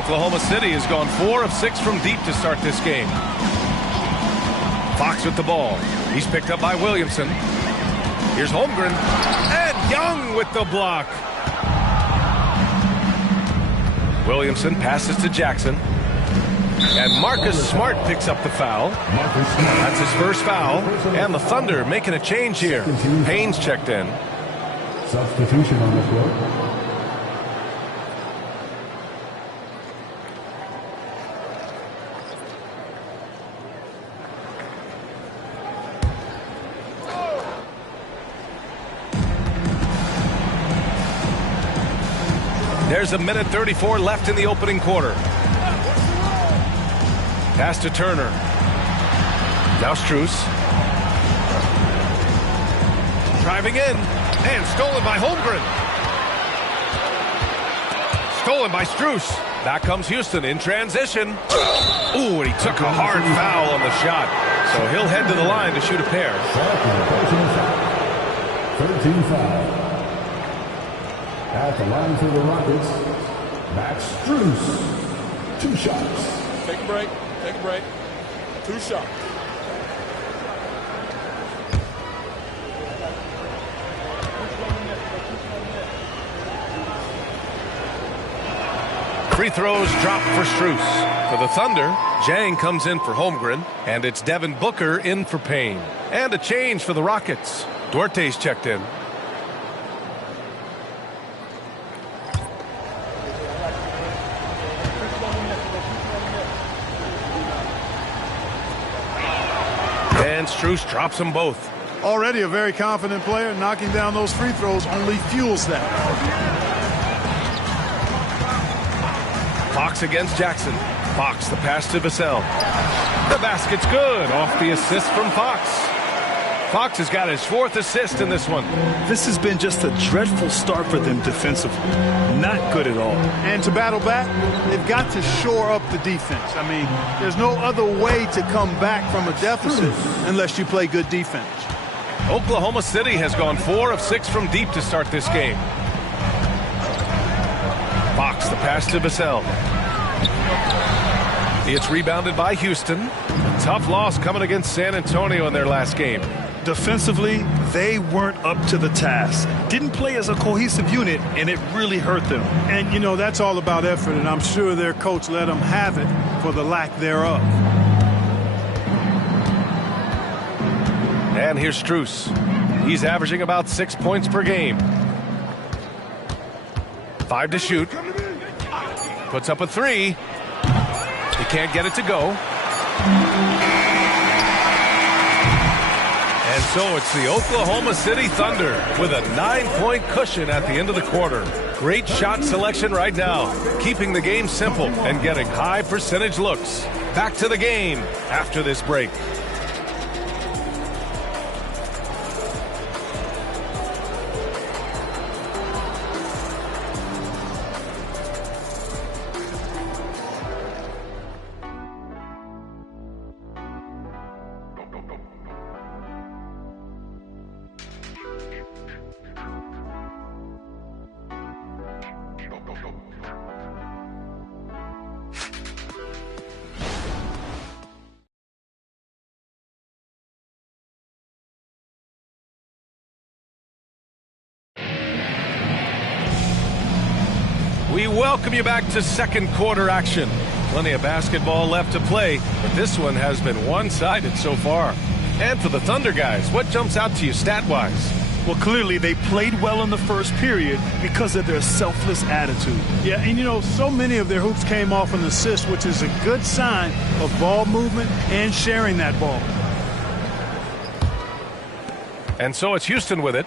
Oklahoma City has gone 4 of 6 from deep to start this game. Fox with the ball. He's picked up by Williamson. Here's Holmgren. And Young with the block. Williamson passes to Jackson. And Marcus Smart picks up the foul. That's his first foul. And the Thunder making a change here. Haynes checked in. Substitution on the floor. There's 1:34 left in the opening quarter. Pass to Turner. Now Strus. Driving in. And stolen by Holmgren. Stolen by Strus. Back comes Houston in transition. Ooh, and he took a hard foul on the shot. So he'll head to the line to shoot a pair. 13-5. At the line for the Rockets, Max Strus. 2 shots. Take a break. Take a break. 2 shots. Free throws drop for Strus. For the Thunder, Jang comes in for Holmgren, and it's Devin Booker in for Payne. And a change for the Rockets. Duarte's checked in. And Strus drops them both. Already a very confident player. Knocking down those free throws only fuels that. Fox against Jackson. Fox, the pass to Vassell. The basket's good off the assist from Fox. Fox has got his 4th assist in this one. This has been just a dreadful start for them defensively. Not good at all. And to battle back, they've got to shore up the defense. I mean, there's no other way to come back from a deficit unless you play good defense. Oklahoma City has gone 4 of 6 from deep to start this game. Fox, the pass to Vassell. It's rebounded by Houston. A tough loss coming against San Antonio in their last game. Defensively, they weren't up to the task. Didn't play as a cohesive unit, and it really hurt them. And, you know, that's all about effort, and I'm sure their coach let them have it for the lack thereof. And here's Strus. He's averaging about 6 points per game. 5 to shoot. Puts up a 3. He can't get it to go. And so it's the Oklahoma City Thunder with a 9-point cushion at the end of the quarter. Great shot selection right now, keeping the game simple and getting high percentage looks. Back to the game after this break. We welcome you back to second quarter action. Plenty of basketball left to play, but this one has been one-sided so far. And for the Thunder guys, what jumps out to you stat-wise? Well, clearly they played well in the first period because of their selfless attitude. Yeah, and you know, so many of their hoops came off an assist, which is a good sign of ball movement and sharing that ball. And so it's Houston with it.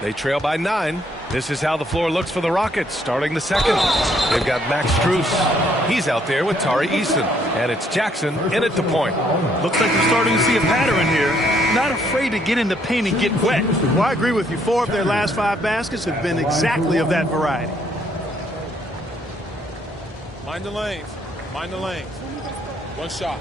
They trail by 9. This is how the floor looks for the Rockets starting the second. They've got Max Strus. He's out there with Tari Eason. And it's Jackson in at the point. Looks like we're starting to see a pattern here. Not afraid to get in the paint and get wet. Well, I agree with you. 4 of their last 5 baskets have been exactly of that variety. Mind the lanes. Mind the lanes. 1 shot.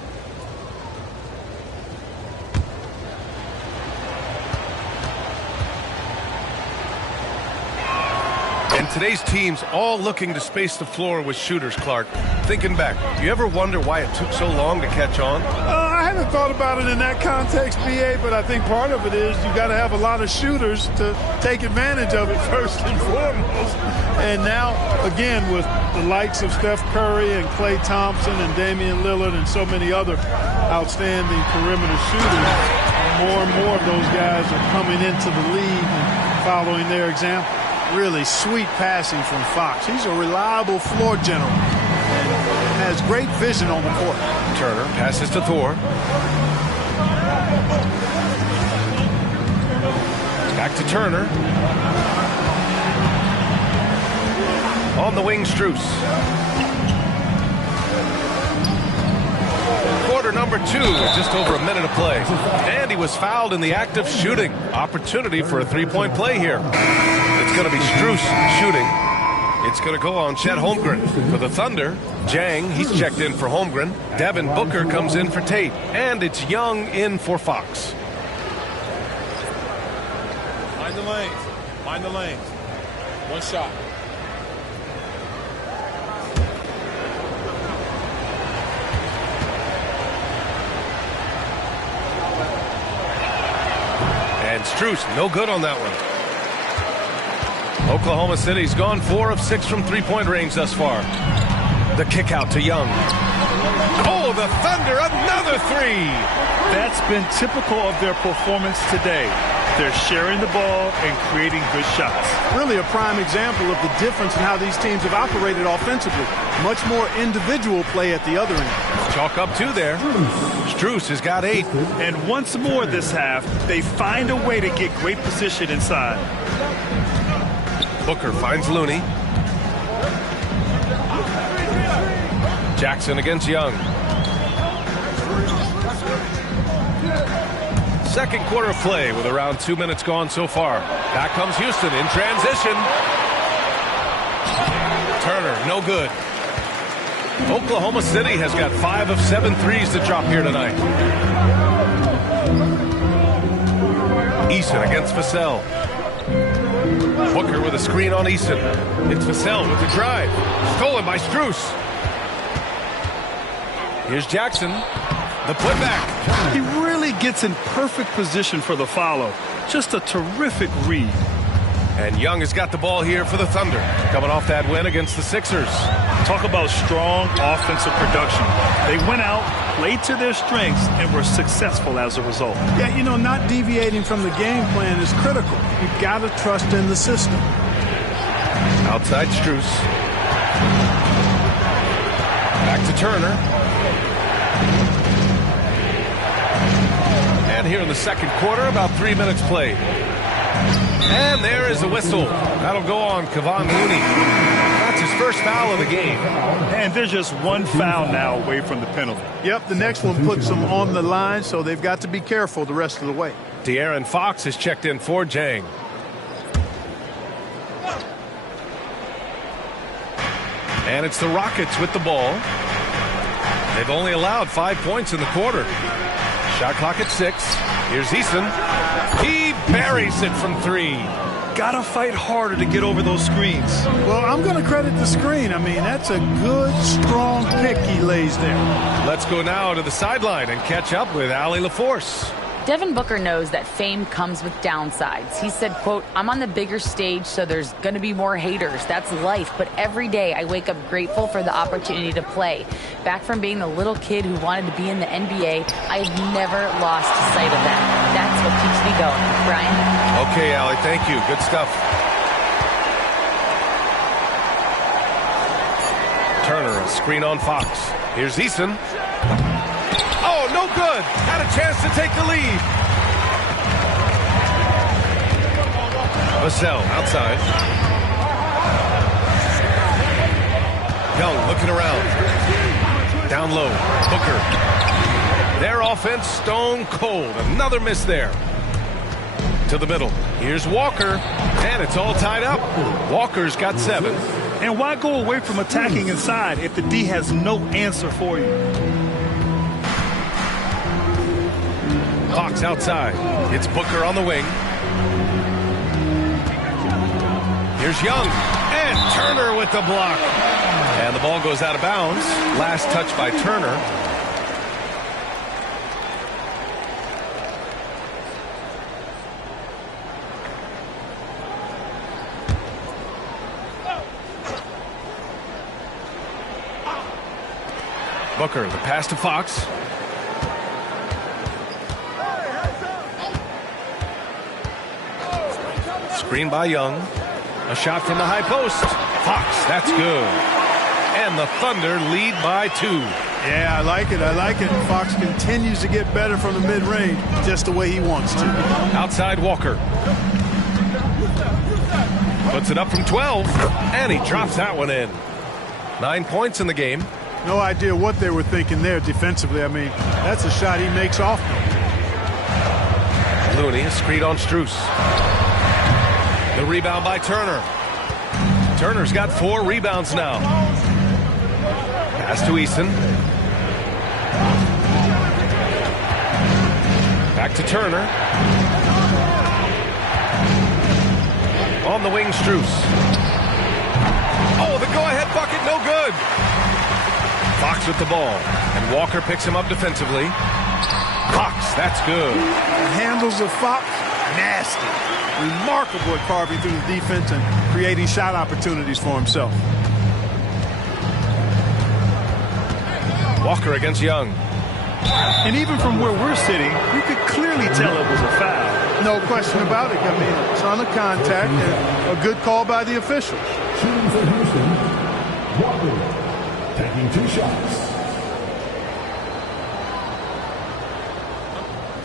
And today's team's all looking to space the floor with shooters, Clark. Thinking back, do you ever wonder why it took so long to catch on? I haven't thought about it in that context, BA, but I think part of it is you got to have a lot of shooters to take advantage of it first and foremost. And now, again, with the likes of Steph Curry and Klay Thompson and Damian Lillard and so many other outstanding perimeter shooters, more and more of those guys are coming into the league and following their example. Really sweet passing from Fox. He's a reliable floor general and has great vision on the court. Turner passes to Thor. Back to Turner. On the wing, Strus. Quarter number 2, just over a minute of play. And he was fouled in the act of shooting. Opportunity for a three-point play here. It's going to be Strus shooting. It's going to go on Chet Holmgren. For the Thunder, Jang, he's checked in for Holmgren. Devin Booker comes in for Tate. And it's Young in for Fox. Mind the lanes. Mind the lanes. One shot. And Strus, no good on that one. Oklahoma City's gone 4 of 6 from three-point range thus far. The kick out to Young. Oh, the Thunder, another three! That's been typical of their performance today. They're sharing the ball and creating good shots. Really a prime example of the difference in how these teams have operated offensively. Much more individual play at the other end. Chalk up 2 there. Strus has got 8. And once more this half, they find a way to get great position inside. Booker finds Looney. Jackson against Young. Second quarter of play with around 2 minutes gone so far. Back comes Houston in transition. Turner, no good. Oklahoma City has got 5 of 7 threes to drop here tonight. Eason against Vassell. Booker with a screen on Eason. It's Vassell with the drive. Stolen by Strus. Here's Jackson. The putback. He really gets in perfect position for the follow. Just a terrific read. And Young has got the ball here for the Thunder. Coming off that win against the Sixers. Talk about strong offensive production. They went out, played to their strengths, and were successful as a result. Yeah, you know, not deviating from the game plan is critical. You've got to trust in the system. Outside Strus. Back to Turner. And here in the second quarter, about 3 minutes played. And there is the whistle. That'll go on Kevon Looney. That's his first foul of the game. And there's just one foul now away from the penalty. Yep, the next one puts them on the line, so they've got to be careful the rest of the way. De'Aaron Fox has checked in for Jang. And it's the Rockets with the ball. They've only allowed 5 points in the quarter. Shot clock at 6. Here's Eason. He buries it from 3. Gotta fight harder to get over those screens. Well, I'm going to credit the screen. I mean, that's a good, strong pick he lays there. Let's go now to the sideline and catch up with Allie LaForce. Devin Booker knows that fame comes with downsides. He said, quote, "I'm on the bigger stage, so there's going to be more haters. That's life. But every day I wake up grateful for the opportunity to play. Back from being the little kid who wanted to be in the NBA, I have never lost sight of that. That's what keeps me going." Brian? Okay, Allie, thank you. Good stuff. Turner, a screen on Fox. Here's Eason. Oh, no good. Had a chance to take the lead. Vassell outside. Young looking around. Down low. Booker. Their offense stone cold. Another miss there. To the middle. Here's Walker. And it's all tied up. Walker's got 7. And why go away from attacking inside if the D has no answer for you? Fox outside. It's Booker on the wing. Here's Young. Turner with the block. And the ball goes out of bounds. Last touch by Turner. Booker, the pass to Fox. Screen by Young. A shot from the high post. Fox, that's good. And the Thunder lead by 2. Yeah, I like it. I like it. Fox continues to get better from the mid-range, just the way he wants to. Outside Walker. Puts it up from 12, and he drops that one in. 9 points in the game. No idea what they were thinking there defensively. I mean, that's a shot he makes off. Looney, a screen on Strus. The rebound by Turner. Turner's got 4 rebounds now. Pass to Eason. Back to Turner. On the wing, Strus. Oh, the go-ahead bucket, no good. Fox with the ball, and Walker picks him up defensively. Fox, that's good. The handles of Fox, nasty. Remarkable at carving through the defense and creating shot opportunities for himself. Walker against Young. And even from where we're sitting, you could clearly tell it was a foul. No question about it. I mean, a ton of contact and a good call by the officials. Shooting for Houston, Walker. Taking 2 shots.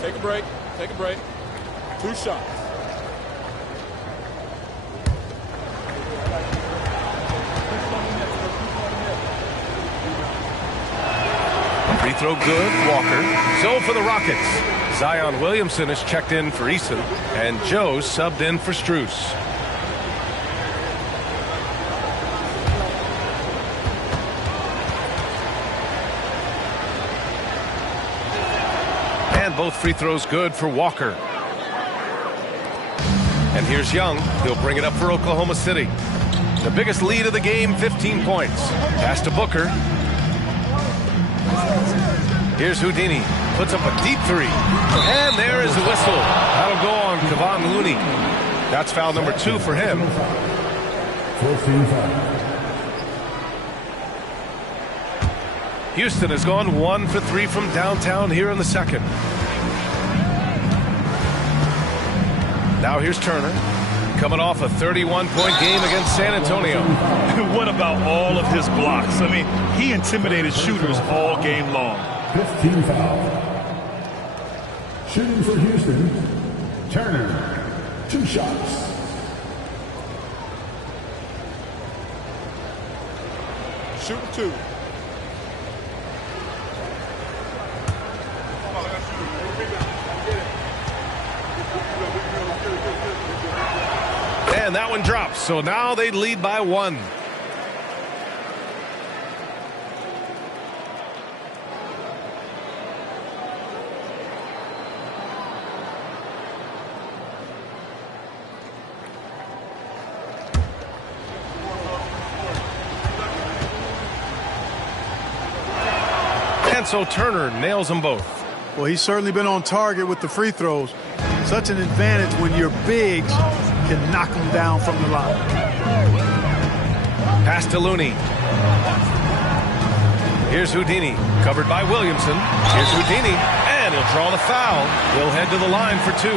Take a break. Take a break. 2 shots. Free throw good, Walker. So for the Rockets, Zion Williamson is checked in for Eason, and Joe subbed in for Strus. And both free throws good for Walker. And here's Young. He'll bring it up for Oklahoma City. The biggest lead of the game, 15 points. Pass to Booker. Here's Houdini. Puts up a deep 3. And there is the whistle. That'll go on Kevon Looney. That's foul number 2 for him. 14 foul. Houston has gone 1 for 3 from downtown here in the second. Now here's Turner, coming off a 31-point game against San Antonio. What about all of his blocks? I mean, he intimidated shooters all game long. 15 foul. Shooting for Houston, Turner. 2 shots. Shooting 2. And that one drops, so now they lead by 1. And so Turner nails them both. Well, he's certainly been on target with the free throws. Such an advantage when your bigs can knock them down from the line. Pass to Looney. Here's Houdini, covered by Williamson. Here's Houdini, and he'll draw the foul. He'll head to the line for 2.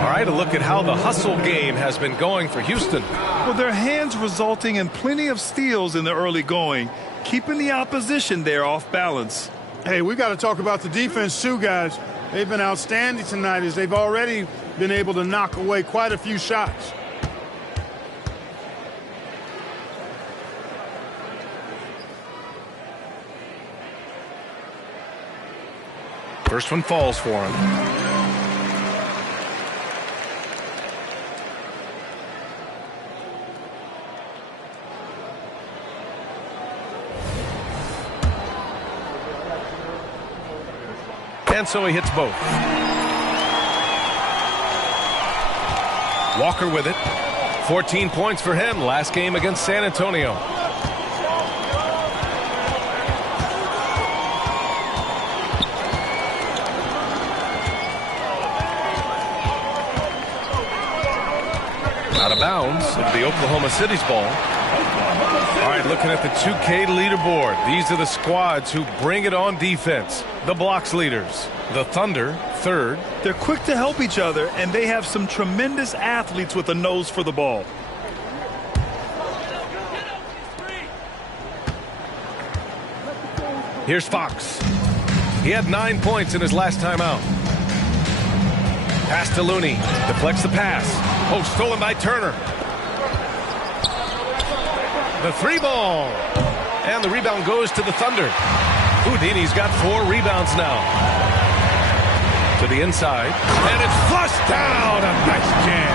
All right, a look at how the hustle game has been going for Houston. Well, their hands resulting in plenty of steals in the early going, keeping the opposition there off balance. Hey, we got to talk about the defense too, guys. They've been outstanding tonight as they've already been able to knock away quite a few shots. First one falls for him. And so he hits both. Walker with it. 14 points for him last game against San Antonio. Out of bounds. It'll be Oklahoma City's ball. All right, looking at the 2K leaderboard. These are the squads who bring it on defense. The blocks leaders. The Thunder, third. They're quick to help each other, and they have some tremendous athletes with a nose for the ball. Here's Fox. He had 9 points in his last time out. Pass to Looney. Deflects the pass. Oh, stolen by Turner. The 3 ball. And the rebound goes to the Thunder. Houdini's got 4 rebounds now. To the inside. And it's flushed down. A nice jam.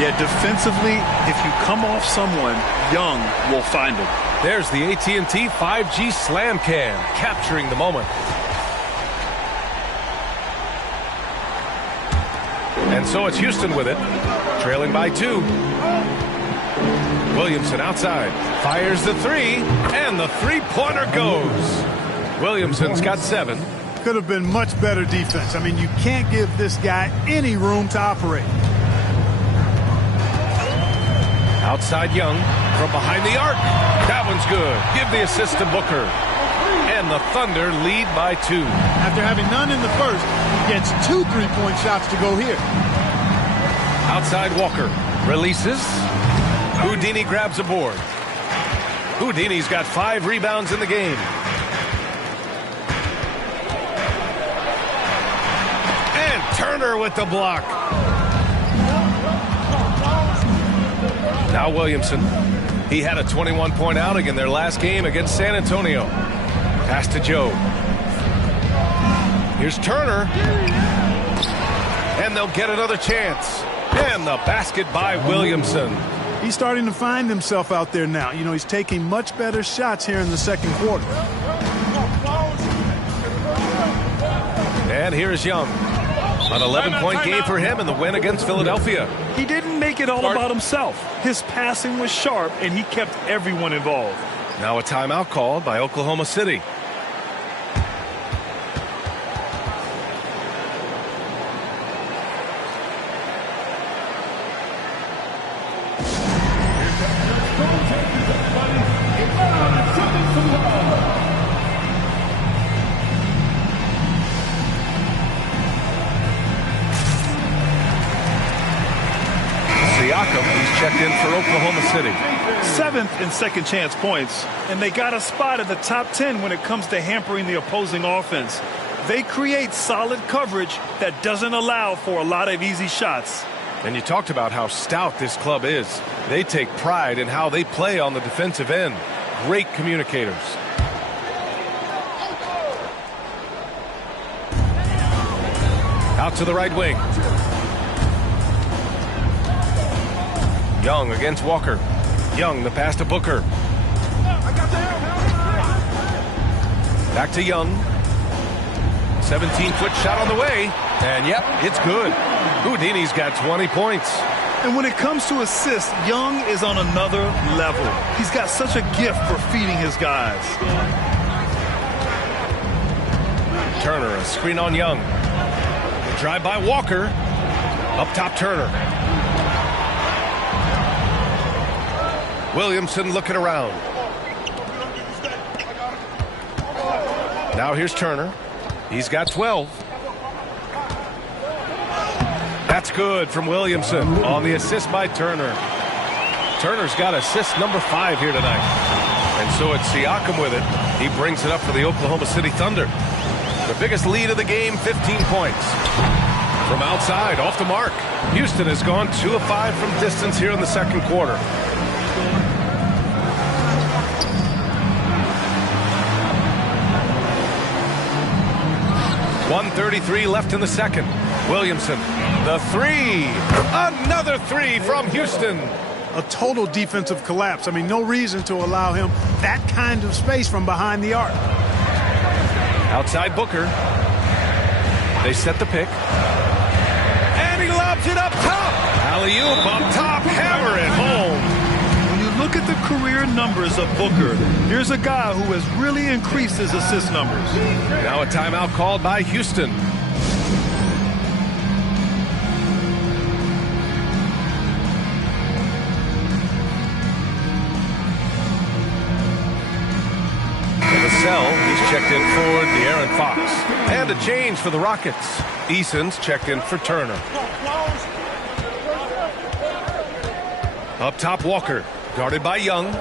Yeah, defensively, if you come off someone, Young will find him. There's the AT&T 5G Slam Cam, capturing the moment. And so it's Houston with it, trailing by 2. Williamson outside, fires the 3, and the 3-pointer goes. Williamson's got 7. Could have been much better defense. I mean, you can't give this guy any room to operate. Outside Young, from behind the arc. That one's good. Give the assist to Booker. And the Thunder lead by 2. After having none in the first, he gets 2 3-point shots to go here. Outside Walker, releases. Houdini grabs a board. Houdini's got 5 rebounds in the game. And Turner with the block. Now Williamson. He had a 21-point outing in their last game against San Antonio. Pass to Joe. Here's Turner. And they'll get another chance. And the basket by Williamson. He's starting to find himself out there now. You know, he's taking much better shots here in the second quarter. And here's Young. An 11-point game for him in the win against Philadelphia. He didn't make it all about himself. His passing was sharp, and he kept everyone involved. Now a timeout called by Oklahoma City. He's checked in for Oklahoma City. 7th in second chance points, and they got a spot in the top 10 when it comes to hampering the opposing offense. They create solid coverage that doesn't allow for a lot of easy shots. And you talked about how stout this club is. They take pride in how they play on the defensive end. Great communicators. Out to the right wing. Young against Walker. Young, the pass to Booker. Back to Young. 17-foot shot on the way. And yep, it's good. Houdini's got 20 points. And when it comes to assists, Young is on another level. He's got such a gift for feeding his guys. Turner, a screen on Young. Drive by Walker. Up top, Turner. Williamson looking around. Now here's Turner. He's got 12. That's good from Williamson on the assist by Turner. Turner's got assist number 5 here tonight. And so it's Siakam with it. He brings it up for the Oklahoma City Thunder. The biggest lead of the game, 15 points. From outside, off the mark. Houston has gone 2 of 5 from distance here in the second quarter. .133 left in the second. Williamson, the 3. Another 3 from Houston. A total defensive collapse. I mean, no reason to allow him that kind of space from behind the arc. Outside Booker. They set the pick. And he lobs it up top. Alley-oop up top, hammer it look at the career numbers of Booker, here's a guy who has really increased his assist numbers. Now a timeout called by Houston. He's checked in for De'Aaron Fox. And a change for the Rockets. Eason's checked in for Turner. Up top, Walker. Guarded by Young.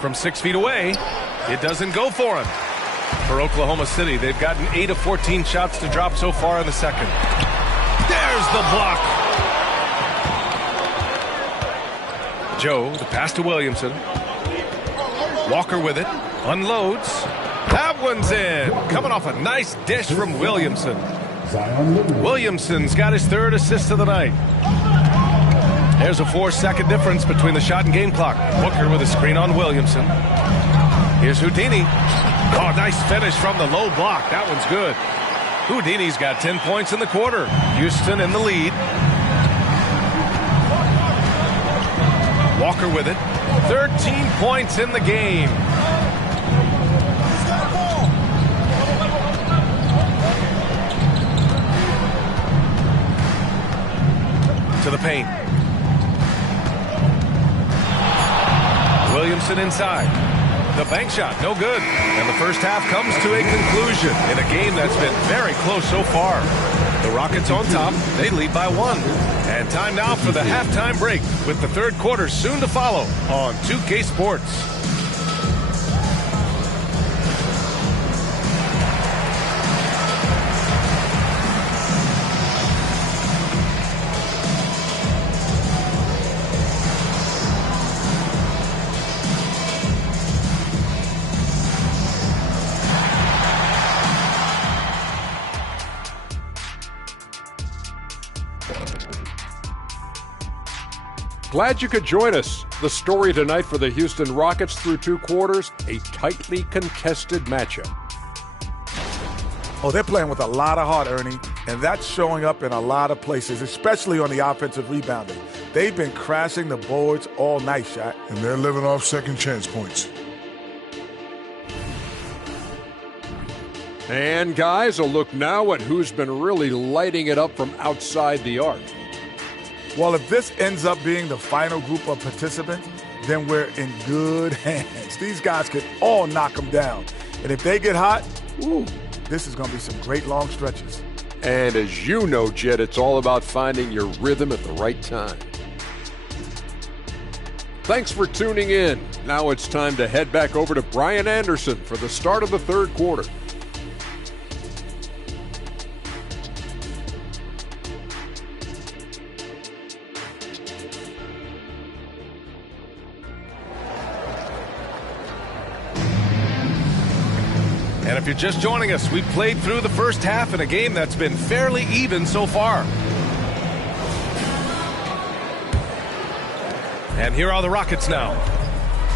From 6 feet away, it doesn't go for him. For Oklahoma City, they've gotten 8 of 14 shots to drop so far in the second. There's the block. Joe, the pass to Williamson. Walker with it. Unloads. That one's in. Coming off a nice dish from Williamson. Williamson's got his 3rd assist of the night. There's a 4-second difference between the shot and game clock. Booker with a screen on Williamson. Here's Houdini. Oh, nice finish from the low block. That one's good. Houdini's got 10 points in the quarter. Houston in the lead. Walker with it. 13 points in the game. To the paint. Williamson inside. The bank shot, no good. And the first half comes to a conclusion in a game that's been very close so far. The Rockets on top, they lead by 1. And time now for the halftime break with the 3rd quarter soon to follow on 2K Sports. Glad you could join us. The story tonight for the Houston Rockets through 2 quarters, a tightly contested matchup. Oh, they're playing with a lot of heart, Ernie, and that's showing up in a lot of places, especially on the offensive rebounding. They've been crashing the boards all night, Shaq. And they're living off second chance points. And guys, a look now at who's been really lighting it up from outside the arc. Well, if this ends up being the final group of participants, then we're in good hands. These guys could all knock them down. And if they get hot, ooh, this is going to be some great long stretches. And as you know, Jed, it's all about finding your rhythm at the right time. Thanks for tuning in. Now it's time to head back over to Brian Anderson for the start of the 3rd quarter. And if you're just joining us, we've played through the first half in a game that's been fairly even so far. And here are the Rockets now.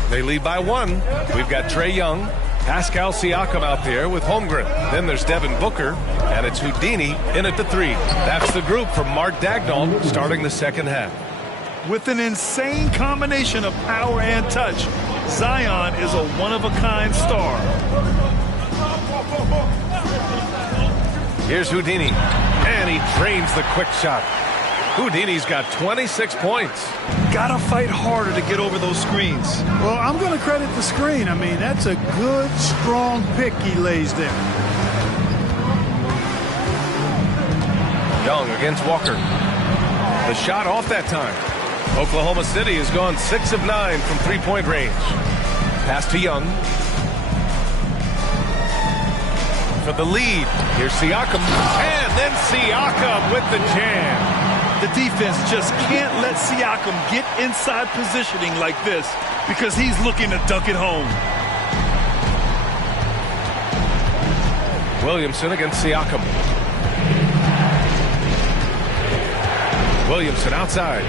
They lead by 1. We've got Trae Young, Pascal Siakam out there with Holmgren. Then there's Devin Booker, and it's Houdini in at the 3. That's the group from Mark Dagnall starting the second half. With an insane combination of power and touch, Zion is a one-of-a-kind star. Here's Houdini, and he drains the quick shot. Houdini's got 26 points. Gotta fight harder to get over those screens. Well, I'm going to credit the screen. I mean, that's a good, strong pick he lays there. Young against Walker. The shot off that time. Oklahoma City has gone 6 of 9 from three-point range. Pass to Young. For the lead, here's Siakam, and then Siakam with the jam. The defense just can't let Siakam get inside positioning like this because he's looking to dunk it home. Williamson against Siakam. Williamson outside.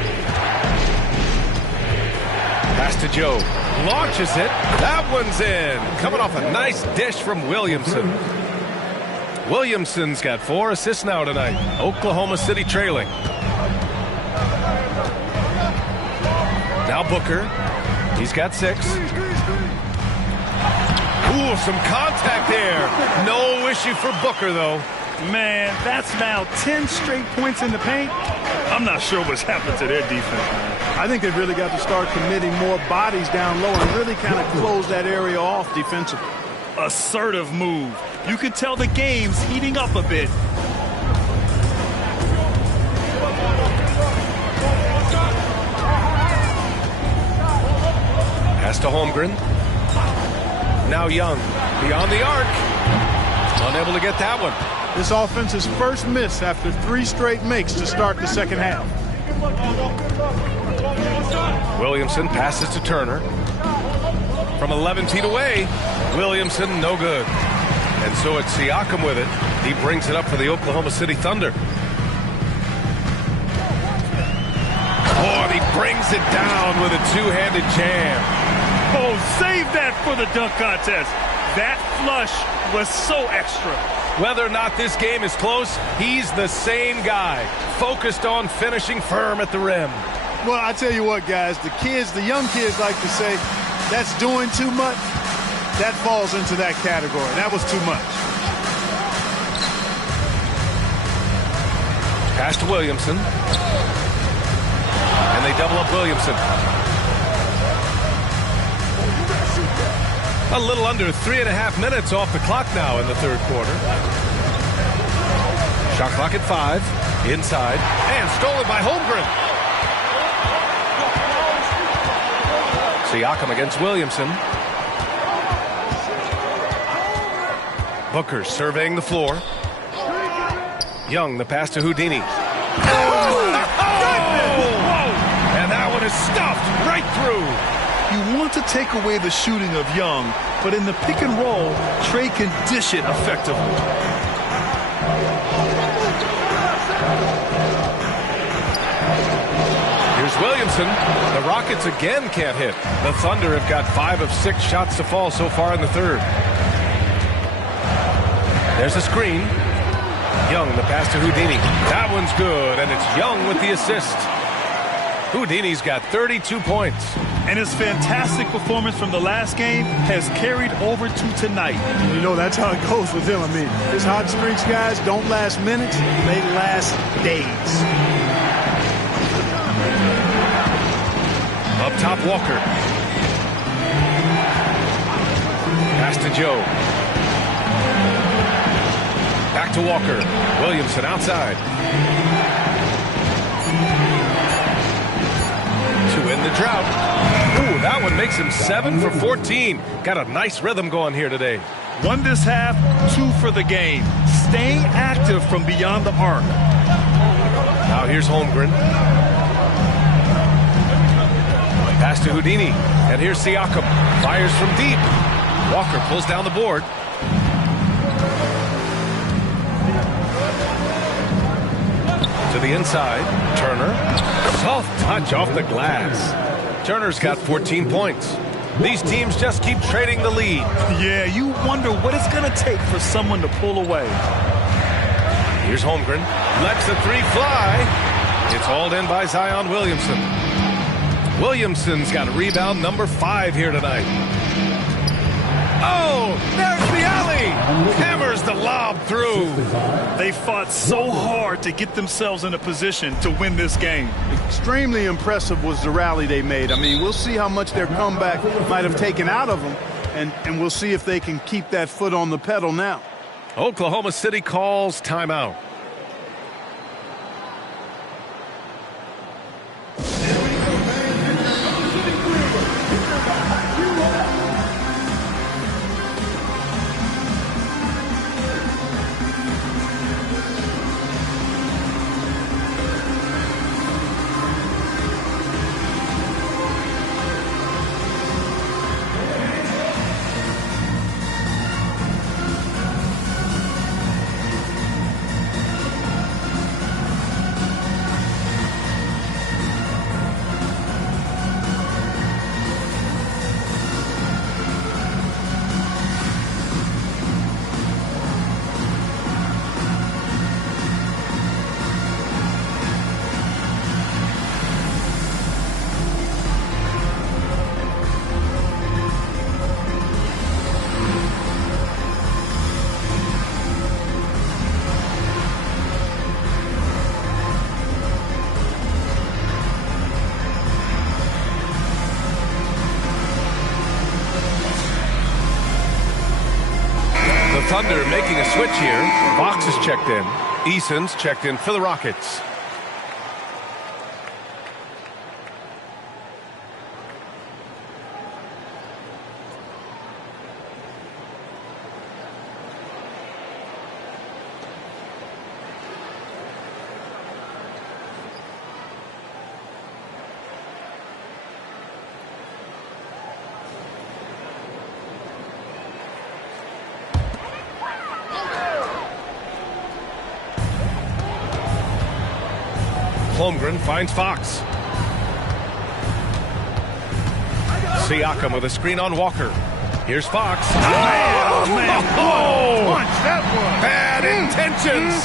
Pass to Joe. Launches it. That one's in. Coming off a nice dish from Williamson. Williamson's got 4 assists now tonight. Oklahoma City trailing. Now Booker. He's got 6. Ooh, some contact there. No issue for Booker, though. Man, that's now 10 straight points in the paint. I'm not sure what's happened to their defense. I think they've really got to start committing more bodies down low and really kind of close that area off defensively. Assertive move. You can tell the game's heating up a bit. Pass to Holmgren. Now Young, beyond the arc. Unable to get that one. This offense's first miss after 3 straight makes to start the second half. Williamson passes to Turner. From 11 feet away, Williamson no good. And so it's Siakam with it. He brings it up for the Oklahoma City Thunder. Oh, and he brings it down with a two-handed jam. Oh, save that for the dunk contest. That flush was so extra. Whether or not this game is close, he's the same guy, focused on finishing firm at the rim. Well, I tell you what, guys, the young kids like to say, that's doing too much. That falls into that category. That was too much. Pass to Williamson. And they double up Williamson. A little under 3.5 minutes off the clock now in the third quarter. Shot clock at 5. Inside. And stolen by Holmgren. Siakam against Williamson. Booker surveying the floor. Young, the pass to Houdini. And that one is stuffed right through. You want to take away the shooting of Young, but in the pick and roll, Trey can dish it effectively. Here's Williamson. The Rockets again can't hit. The Thunder have got 5 of 6 shots to fall so far in the third. There's a screen. Young, the pass to Houdini. That one's good, and it's Young with the assist. Houdini's got 32 points. And his fantastic performance from the last game has carried over to tonight. You know, that's how it goes with him. I mean, his hot streaks, guys, don't last minutes. They last days. Up top, Walker. Pass to Joe. Back to Walker. Williamson outside. To end the drought. Ooh, that one makes him 7 for 14. Got a nice rhythm going here today. 1 this half, 2 for the game. Staying active from beyond the arc. Now here's Holmgren. Pass to Houdini. And here's Siakam. Fires from deep. Walker pulls down the board. To the inside. Turner. Soft touch off the glass. Turner's got 14 points. These teams just keep trading the lead. Yeah, you wonder what it's going to take for someone to pull away. Here's Holmgren. Lets the 3 fly. It's hauled in by Zion Williamson. Williamson's got rebound number 5 here tonight. Oh, there's the alley. Hammers the lob through. They fought so hard to get themselves in a position to win this game. Extremely impressive was the rally they made. I mean, we'll see how much their comeback might have taken out of them, and we'll see if they can keep that foot on the pedal now. Oklahoma City calls timeout. Thunder making a switch here. Fox is checked in. Eason's checked in for the Rockets. Holmgren finds Fox. Siakam with a screen on Walker. Here's Fox. Punch that one. Bad intentions.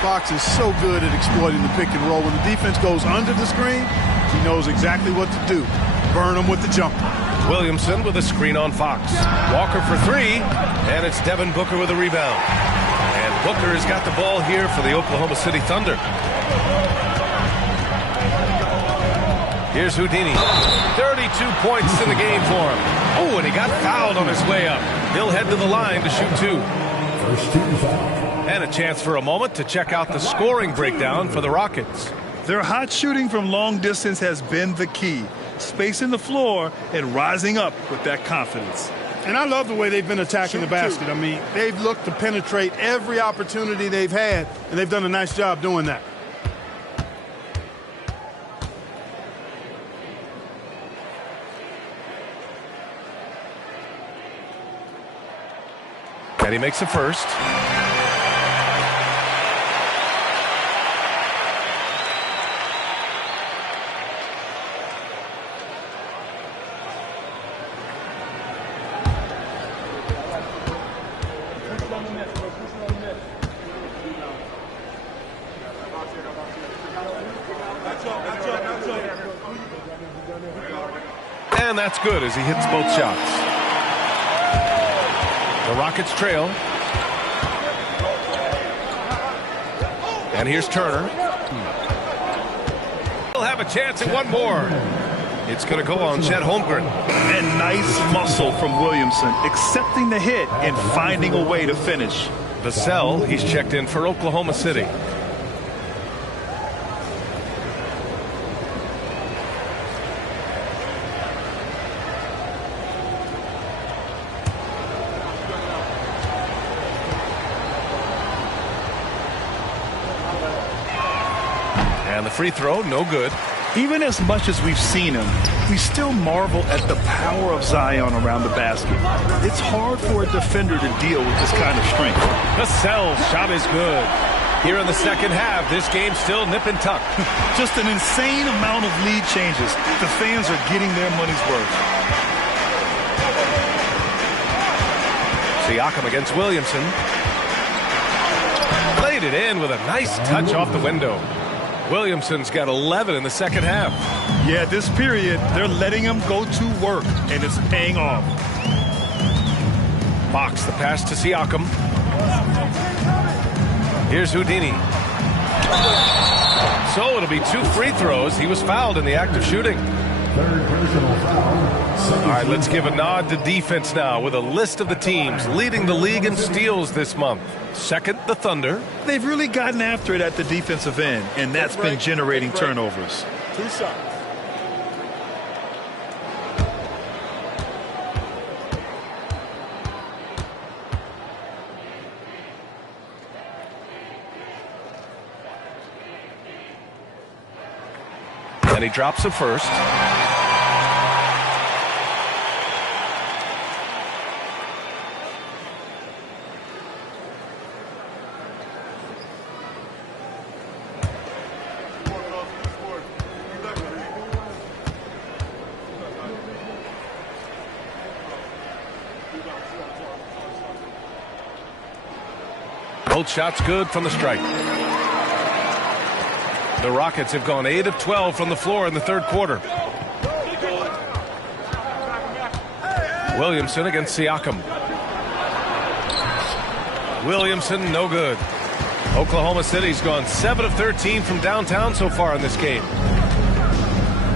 Fox is so good at exploiting the pick and roll. When the defense goes under the screen, he knows exactly what to do. Burn him with the jumper. Williamson with a screen on Fox. Walker for three, and it's Devin Booker with a rebound. And Booker has got the ball here for the Oklahoma City Thunder. Here's Houdini. 32 points in the game for him. Oh, and he got fouled on his way up. He'll head to the line to shoot two. First team foul. And a chance for a moment to check out the scoring breakdown for the Rockets. Their hot shooting from long distance has been the key. Spacing the floor and rising up with that confidence. And I love the way they've been attacking the basket. I mean, they've looked to penetrate every opportunity they've had, and they've done a nice job doing that. And he makes the first. And that's good as he hits both shots. The Rockets trail. And here's Turner. He'll have a chance at one more. It's going to go on Chet Holmgren. And nice muscle from Williamson, accepting the hit and finding a way to finish. Vassell, he's checked in for Oklahoma City. And the free throw, no good. Even as much as we've seen him, we still marvel at the power of Zion around the basket. It's hard for a defender to deal with this kind of strength. Vassell's shot is good. Here in the second half, this game's still nip and tuck. Just an insane amount of lead changes. The fans are getting their money's worth. Siakam against Williamson. Played it in with a nice touch off the window. Williamson's got 11 in the second half. Yeah, this period, they're letting him go to work, and it's paying off. Fox, the pass to Siakam. Here's Houdini. So it'll be 2 free throws. He was fouled in the act of shooting. Third personal foul. All right, let's give a nod to defense now with a list of the teams leading the league in steals this month. Second, the Thunder. They've really gotten after it at the defensive end, and that's been generating turnovers. 2 shots. And he drops the first. Both shots good from the stripe. The Rockets have gone 8 of 12 from the floor in the third quarter. Williamson against Siakam. Williamson, no good. Oklahoma City's gone 7 of 13 from downtown so far in this game.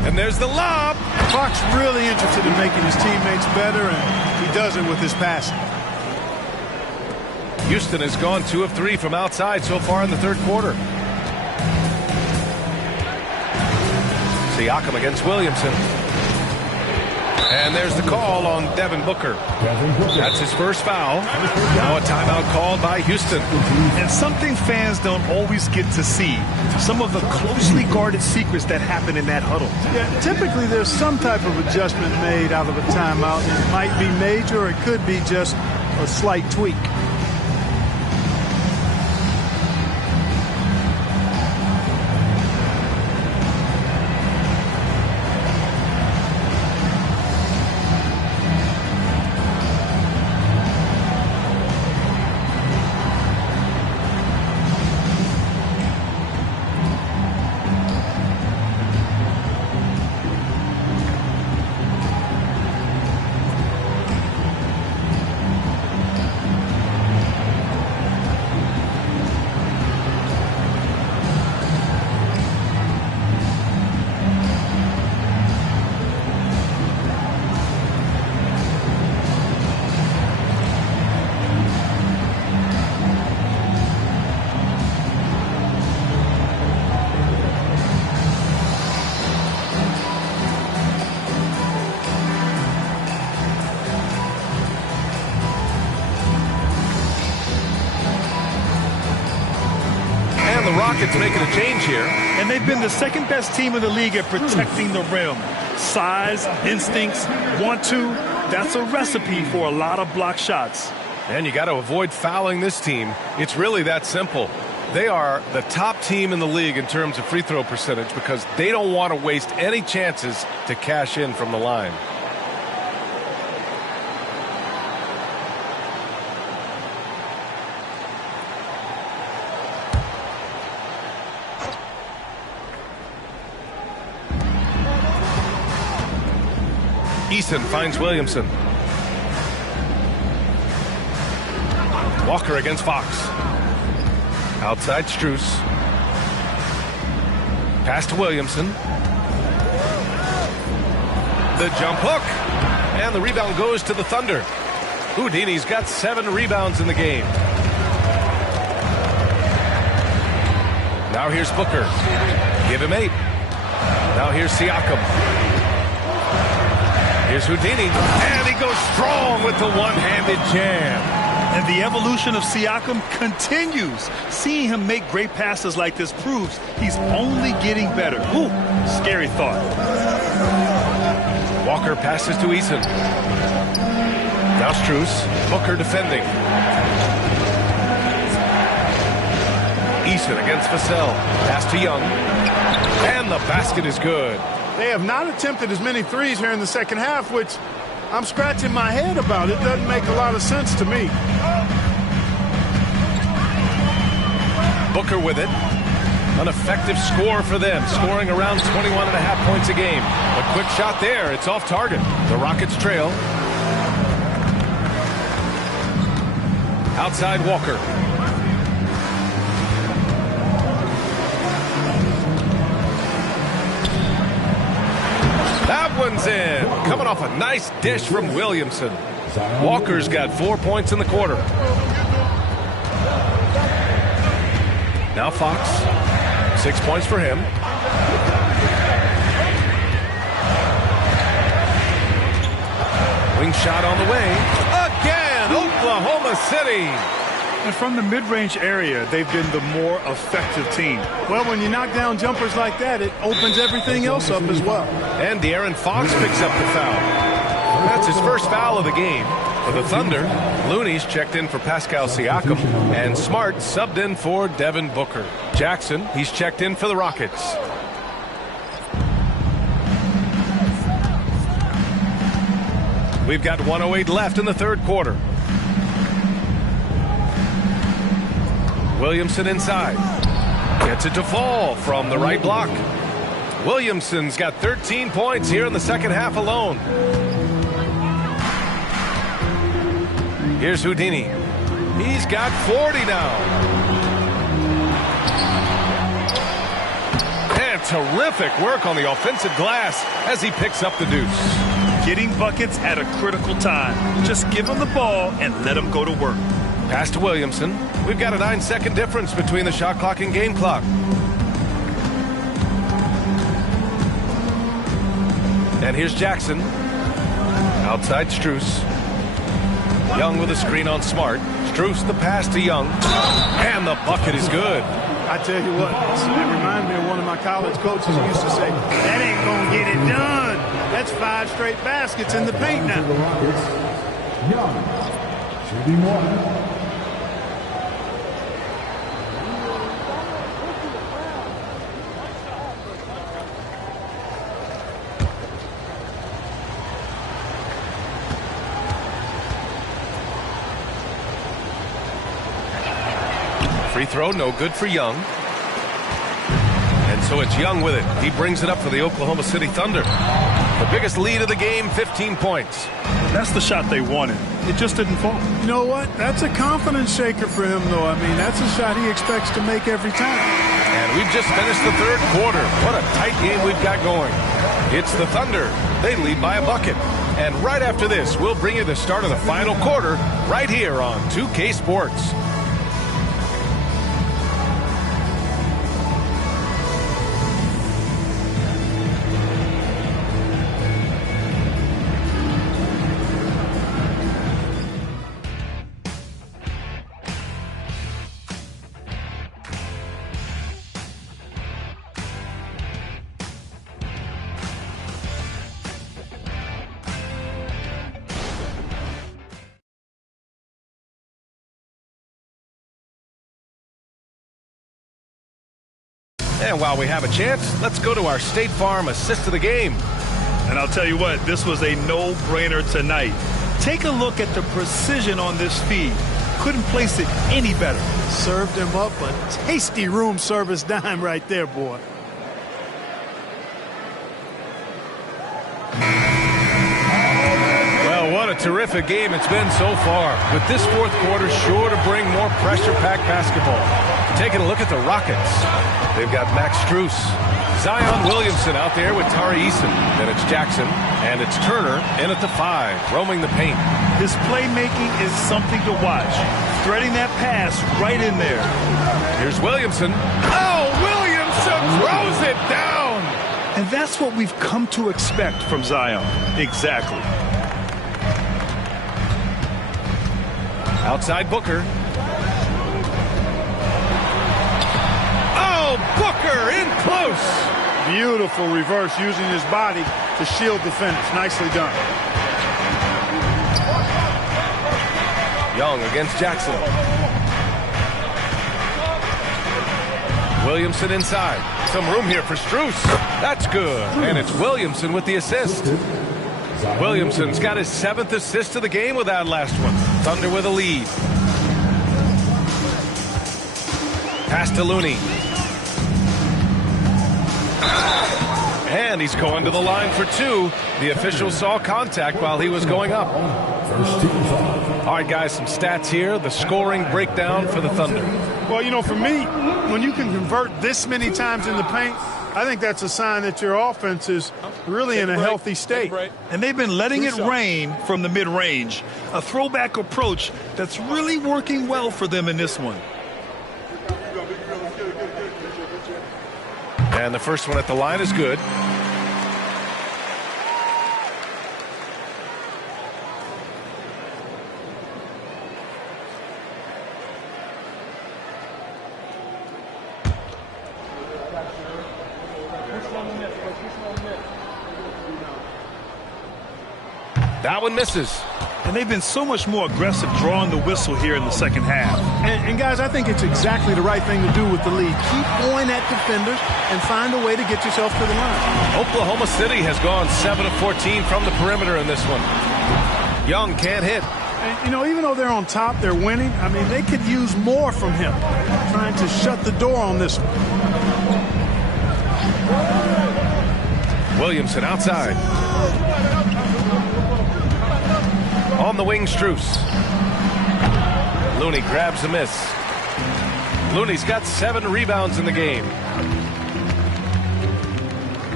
And there's the lob. Fox really interested in making his teammates better, and he does it with his passing. Houston has gone 2 of 3 from outside so far in the third quarter. Siakam against Williamson. And there's the call on Devin Booker. That's his first foul. Now a timeout called by Houston. And something fans don't always get to see. Some of the closely guarded secrets that happen in that huddle. Yeah, typically there's some type of adjustment made out of a timeout. It might be major or it could be just a slight tweak. The Rockets making a change here. And they've been the second best team in the league at protecting the rim. Size, instincts, want to. That's a recipe for a lot of block shots. And you got to avoid fouling this team. It's really that simple. They are the top team in the league in terms of free throw percentage because they don't want to waste any chances to cash in from the line. Eason finds Williamson. Walker against Fox. Outside Strus. Pass to Williamson. The jump hook. And the rebound goes to the Thunder. Houdini's got 7 rebounds in the game. Now here's Booker. Give him 8. Now here's Siakam. Here's Houdini, and he goes strong with the one-handed jam. And the evolution of Siakam continues. Seeing him make great passes like this proves he's only getting better. Ooh, scary thought. Walker passes to Eason. Now Strus, Booker defending. Eason against Vassell. Pass to Young. And the basket is good. They have not attempted as many threes here in the second half, which I'm scratching my head about. It doesn't make a lot of sense to me. Booker with it. An effective score for them, scoring around 21.5 points a game. A quick shot there. It's off target. The Rockets trail. Outside Walker. That one's in. Coming off a nice dish from Williamson. Walker's got 4 points in the quarter. Now Fox. 6 points for him. Wing shot on the way. Again, Oklahoma City. And from the mid-range area, they've been the more effective team. Well, when you knock down jumpers like that, it opens everything else up as well. And De'Aaron Fox picks up the foul. That's his first foul of the game. For the Thunder, Looney's checked in for Pascal Siakam, and Smart subbed in for Devin Booker. Jackson, he's checked in for the Rockets. We've got 1:08 left in the third quarter. Williamson inside. Gets it to fall from the right block. Williamson's got 13 points here in the second half alone. Here's Houdini. He's got 40 now. And terrific work on the offensive glass as he picks up the deuce. Getting buckets at a critical time. Just give him the ball and let him go to work. Pass to Williamson. We've got a 9-second difference between the shot clock and game clock. And here's Jackson. Outside Strus. Young with a screen on Smart. Strus the pass to Young. And the bucket is good. I tell you what, it reminded me of one of my college coaches who used to say, that ain't going to get it done. That's 5 straight baskets in the paint now. Young, shooting one. Free throw, no good for Young. And so it's Young with it. He brings it up for the Oklahoma City Thunder. The biggest lead of the game, 15 points. That's the shot they wanted. It just didn't fall. You know what? That's a confidence shaker for him, though. I mean, that's a shot he expects to make every time. And we've just finished the third quarter. What a tight game we've got going. It's the Thunder. They lead by a bucket. And right after this, we'll bring you the start of the final quarter right here on 2K Sports. And while we have a chance, let's go to our State Farm assist of the game. And I'll tell you what, this was a no-brainer tonight. Take a look at the precision on this feed. Couldn't place it any better. Served him up a tasty room service dime right there, boy. Well, what a terrific game it's been so far. With this fourth quarter sure to bring more pressure-packed basketball. Taking a look at the Rockets. They've got Max Strus. Zion Williamson out there with Tari Eason. Then it's Jackson. And it's Turner in at the 5, roaming the paint. His playmaking is something to watch. Threading that pass right in there. Here's Williamson. Oh, Williamson throws it down. And that's what we've come to expect from Zion. Exactly. Outside Booker. Booker in close. Beautiful reverse using his body to shield the finish. Nicely done. Young against Jackson. Williamson inside. Some room here for Strus. That's good. And it's Williamson with the assist. Williamson's got his 7th assist of the game with that last one. Thunder with a lead. Pass to Looney. And he's going to the line for 2. The official saw contact while he was going up. All right, guys, some stats here. The scoring breakdown for the Thunder. Well, you know, for me, when you can convert this many times in the paint, I think that's a sign that your offense is really in a healthy state. And they've been letting it rain from the mid-range. A throwback approach that's really working well for them in this one. And the first one at the line is good. That one misses. And they've been so much more aggressive drawing the whistle here in the second half. And guys, I think it's exactly the right thing to do with the lead. Keep going at defenders and find a way to get yourself to the line. Oklahoma City has gone 7 of 14 from the perimeter in this one. Young can't hit. And, you know, even though they're on top, they're winning. I mean, they could use more from him. Trying to shut the door on this one. Williamson outside. On the wing, Strus. Looney grabs a miss. Looney's got 7 rebounds in the game.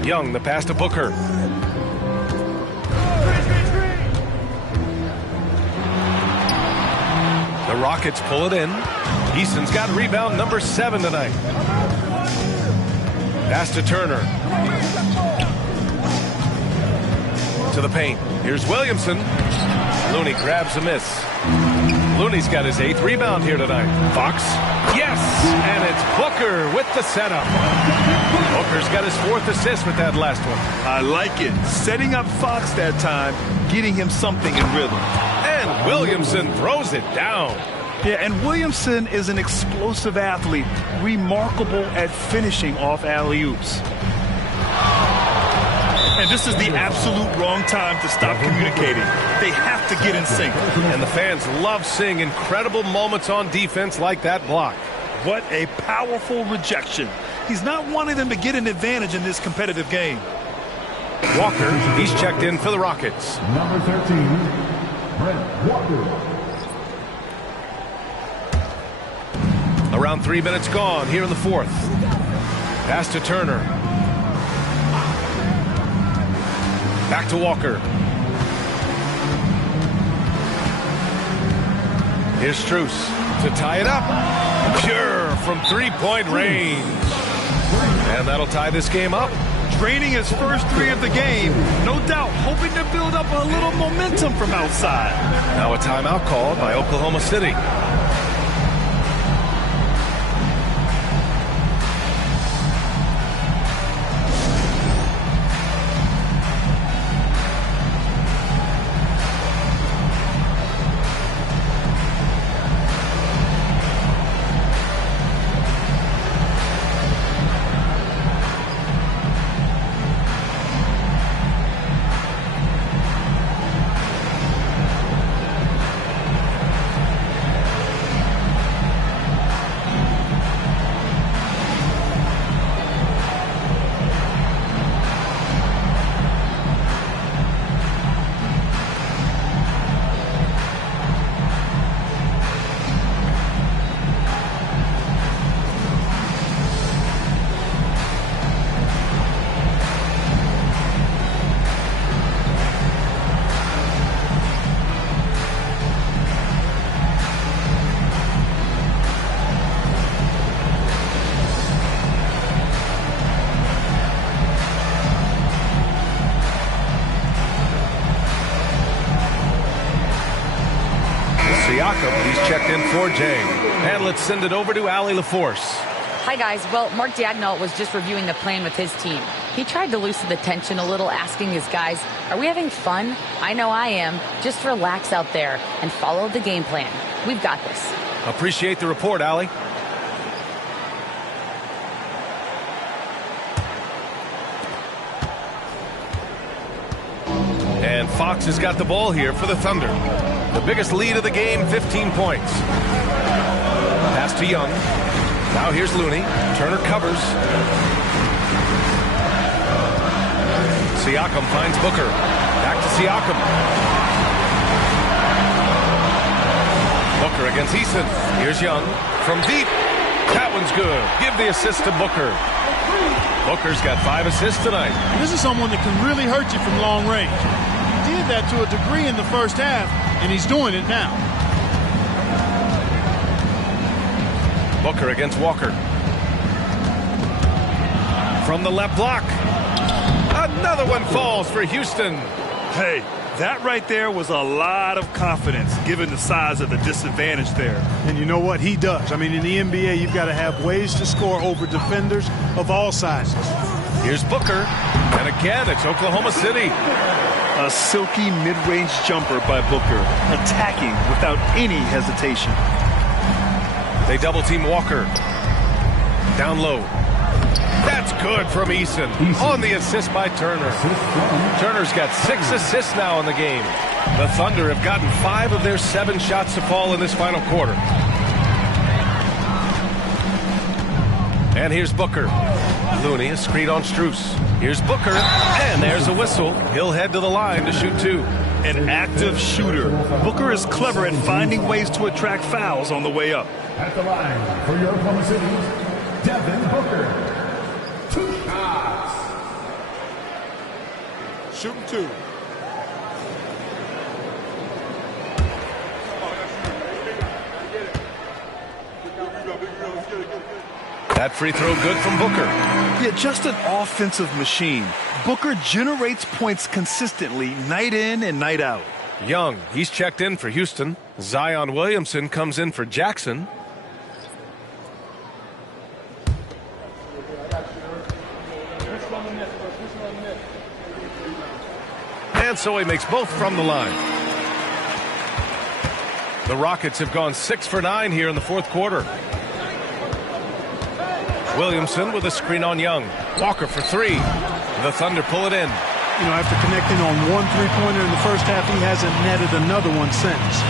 Young, the pass to Booker. The Rockets pull it in. Easton's got rebound number 7 tonight. Pass to Turner. To the paint. Here's Williamson. Looney grabs a miss. Looney's got his 8th rebound here tonight. Fox. Yes! And it's Booker with the setup. Booker's got his 4th assist with that last one. I like it. Setting up Fox that time, getting him something in rhythm. And Williamson throws it down. Yeah, and Williamson is an explosive athlete, remarkable at finishing off alley-oops. And this is the absolute wrong time to stop communicating. They have to get in sync. And the fans love seeing incredible moments on defense like that block. What a powerful rejection. He's not wanting them to get an advantage in this competitive game. Walker, he's checked in for the Rockets. Number 13, Brent Walker. Around 3 minutes gone here in the 4th. Pass to Turner. Back to Walker. Here's Strus to tie it up. Pure from 3-point range. And that'll tie this game up. Draining his first 3 of the game. No doubt hoping to build up a little momentum from outside. Now a timeout called by Oklahoma City. He's checked in for Jay. And let's send it over to Allie LaForce. Hi, guys. Well, Mark Daigneault was just reviewing the plan with his team. He tried to loosen the tension a little, asking his guys, are we having fun? I know I am. Just relax out there and follow the game plan. We've got this. Appreciate the report, Allie. And Fox has got the ball here for the Thunder. The biggest lead of the game, 15 points. Pass to Young. Now here's Looney. Turner covers. Siakam finds Booker. Back to Siakam. Booker against Easton. Here's Young from deep. That one's good. Give the assist to Booker. Booker's got 5 assists tonight. This is someone that can really hurt you from long range. He did that to a degree in the first half, and he's doing it now. Booker against Walker. From the left block. Another one falls for Houston. Hey, that right there was a lot of confidence given the size of the disadvantage there. And you know what? He does. I mean, in the NBA, you've got to have ways to score over defenders of all sizes. Here's Booker. And again, it's Oklahoma City. A silky mid-range jumper by Booker, attacking without any hesitation. They double-team Walker. Down low. That's good from Eason. On the assist by Turner. Turner's got 6 assists now in the game. The Thunder have gotten 5 of their 7 shots to fall in this final quarter. And here's Booker. Looney, a screen on Strus. Here's Booker, and there's a whistle. He'll head to the line to shoot 2. An active shooter. Booker is clever at finding ways to attract fouls on the way up. At the line for your Oklahoma City, Devin Booker. 2 shots. Shooting 2. That free throw good from Booker. Yeah, just an offensive machine. Booker generates points consistently night in and night out. Young, he's checked in for Houston. Zion Williamson comes in for Jackson. And so he makes both from the line. The Rockets have gone 6 for 9 here in the fourth quarter. Williamson with a screen on Young. Walker for 3. The Thunder pull it in. You know, after connecting on one three-pointer in the first half, he hasn't netted another one since.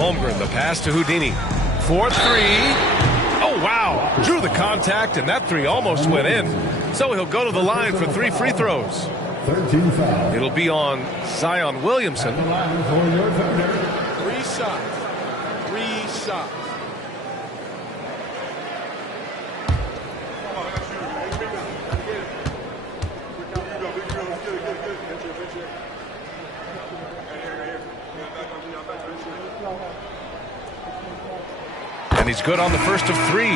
Holmgren, the pass to Houdini. 4-3. Oh, wow. Drew the contact, and that 3 almost went in. So he'll go to the line for 3 free throws. 13 fouls. It'll be on Zion Williamson. 3 shots. 3 shots. And he's good on the first of 3.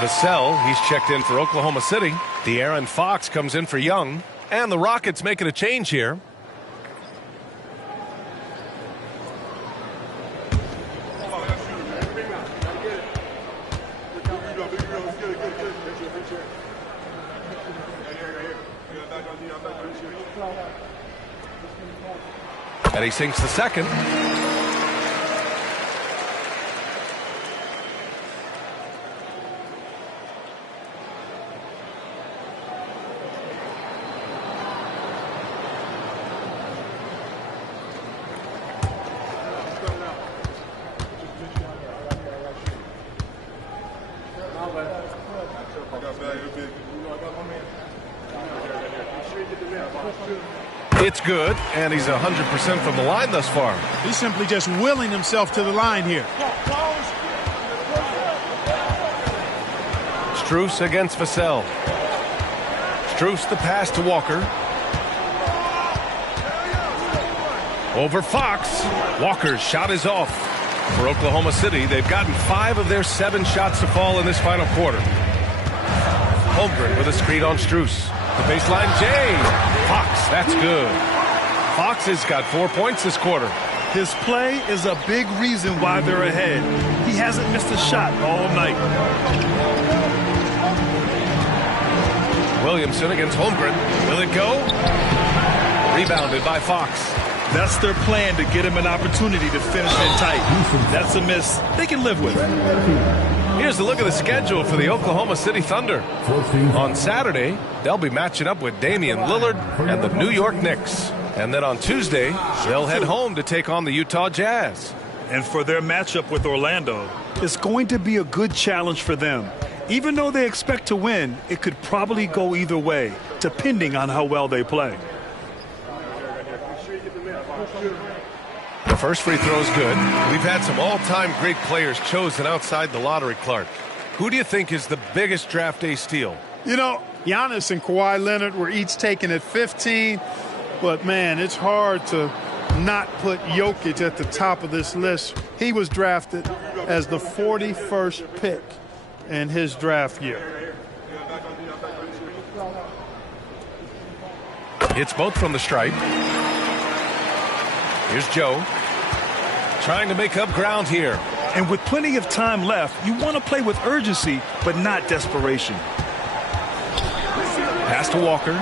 Vassell, he's checked in for Oklahoma City. De'Aaron Fox comes in for Young. And the Rockets making a change here. And he sinks the second. It's good, and he's 100% from the line thus far. He's simply just willing himself to the line here. Strus against Vassell. Strus the pass to Walker. Over Fox. Walker's shot is off. For Oklahoma City, they've gotten 5 of their 7 shots to fall in this final quarter. Holmgren with a screen on Strus. The baseline J. Fox, that's good. Fox has got 4 points this quarter. His play is a big reason why they're ahead. He hasn't missed a shot all night. Williamson against Holmgren. Will it go? Rebounded by Fox. That's their plan, to get him an opportunity to finish it tight. That's a miss they can live with. Here's a look at the schedule for the Oklahoma City Thunder. On Saturday, they'll be matching up with Damian Lillard and the New York Knicks. And then on Tuesday, they'll head home to take on the Utah Jazz. And for their matchup with Orlando, it's going to be a good challenge for them. Even though they expect to win, it could probably go either way, depending on how well they play. The first free throw is good. We've had some all-time great players chosen outside the lottery, Clark. Who do you think is the biggest draft day steal? You know, Giannis and Kawhi Leonard were each taken at 15. But, man, it's hard to not put Jokic at the top of this list. He was drafted as the 41st pick in his draft year. It's both from the stripe. Here's Joe. Trying to make up ground here. And with plenty of time left, you want to play with urgency, but not desperation. Pass to Walker.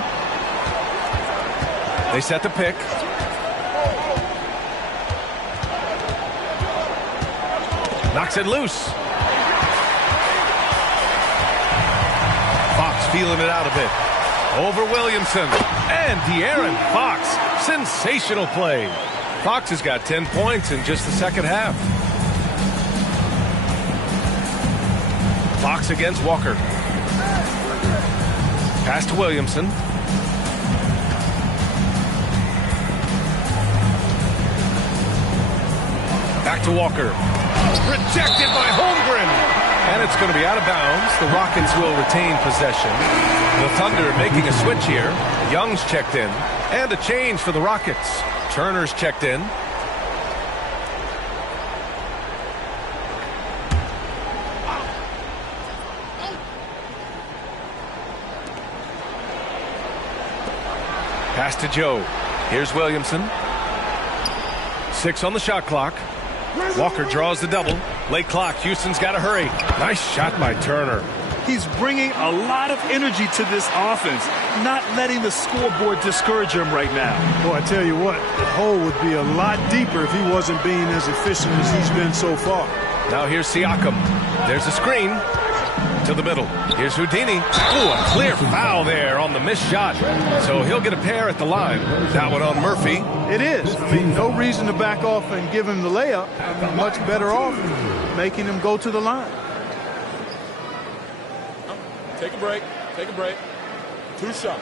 They set the pick. Knocks it loose. Fox feeling it out a bit. Over Williamson. And De'Aaron Fox. Sensational play. Fox has got 10 points in just the second half. Fox against Walker. Pass to Williamson. Back to Walker. Rejected by Holmgren. And it's going to be out of bounds. The Rockets will retain possession. The Thunder making a switch here. Young's checked in. And a change for the Rockets. Turner's checked in. Pass to Joe. Here's Williamson. 6 on the shot clock. Walker draws the double. Late clock. Houston's got to hurry. Nice shot by Turner. He's bringing a lot of energy to this offense, not letting the scoreboard discourage him right now. Boy, I tell you what, the hole would be a lot deeper if he wasn't being as efficient as he's been so far. Now here's Siakam. There's a screen to the middle. Here's Houdini. Ooh, a clear foul there on the missed shot. So he'll get a pair at the line. That one on Murphy. It is. I mean, no reason to back off and give him the layup. I mean, much better off making him go to the line. Take a break. Take a break. 2 shots.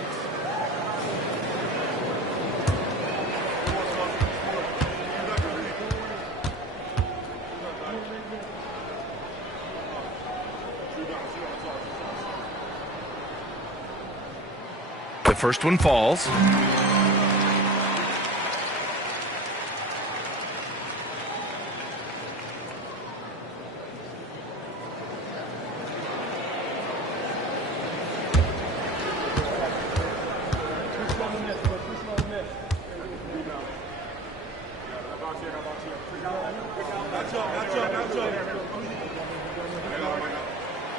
The first one falls.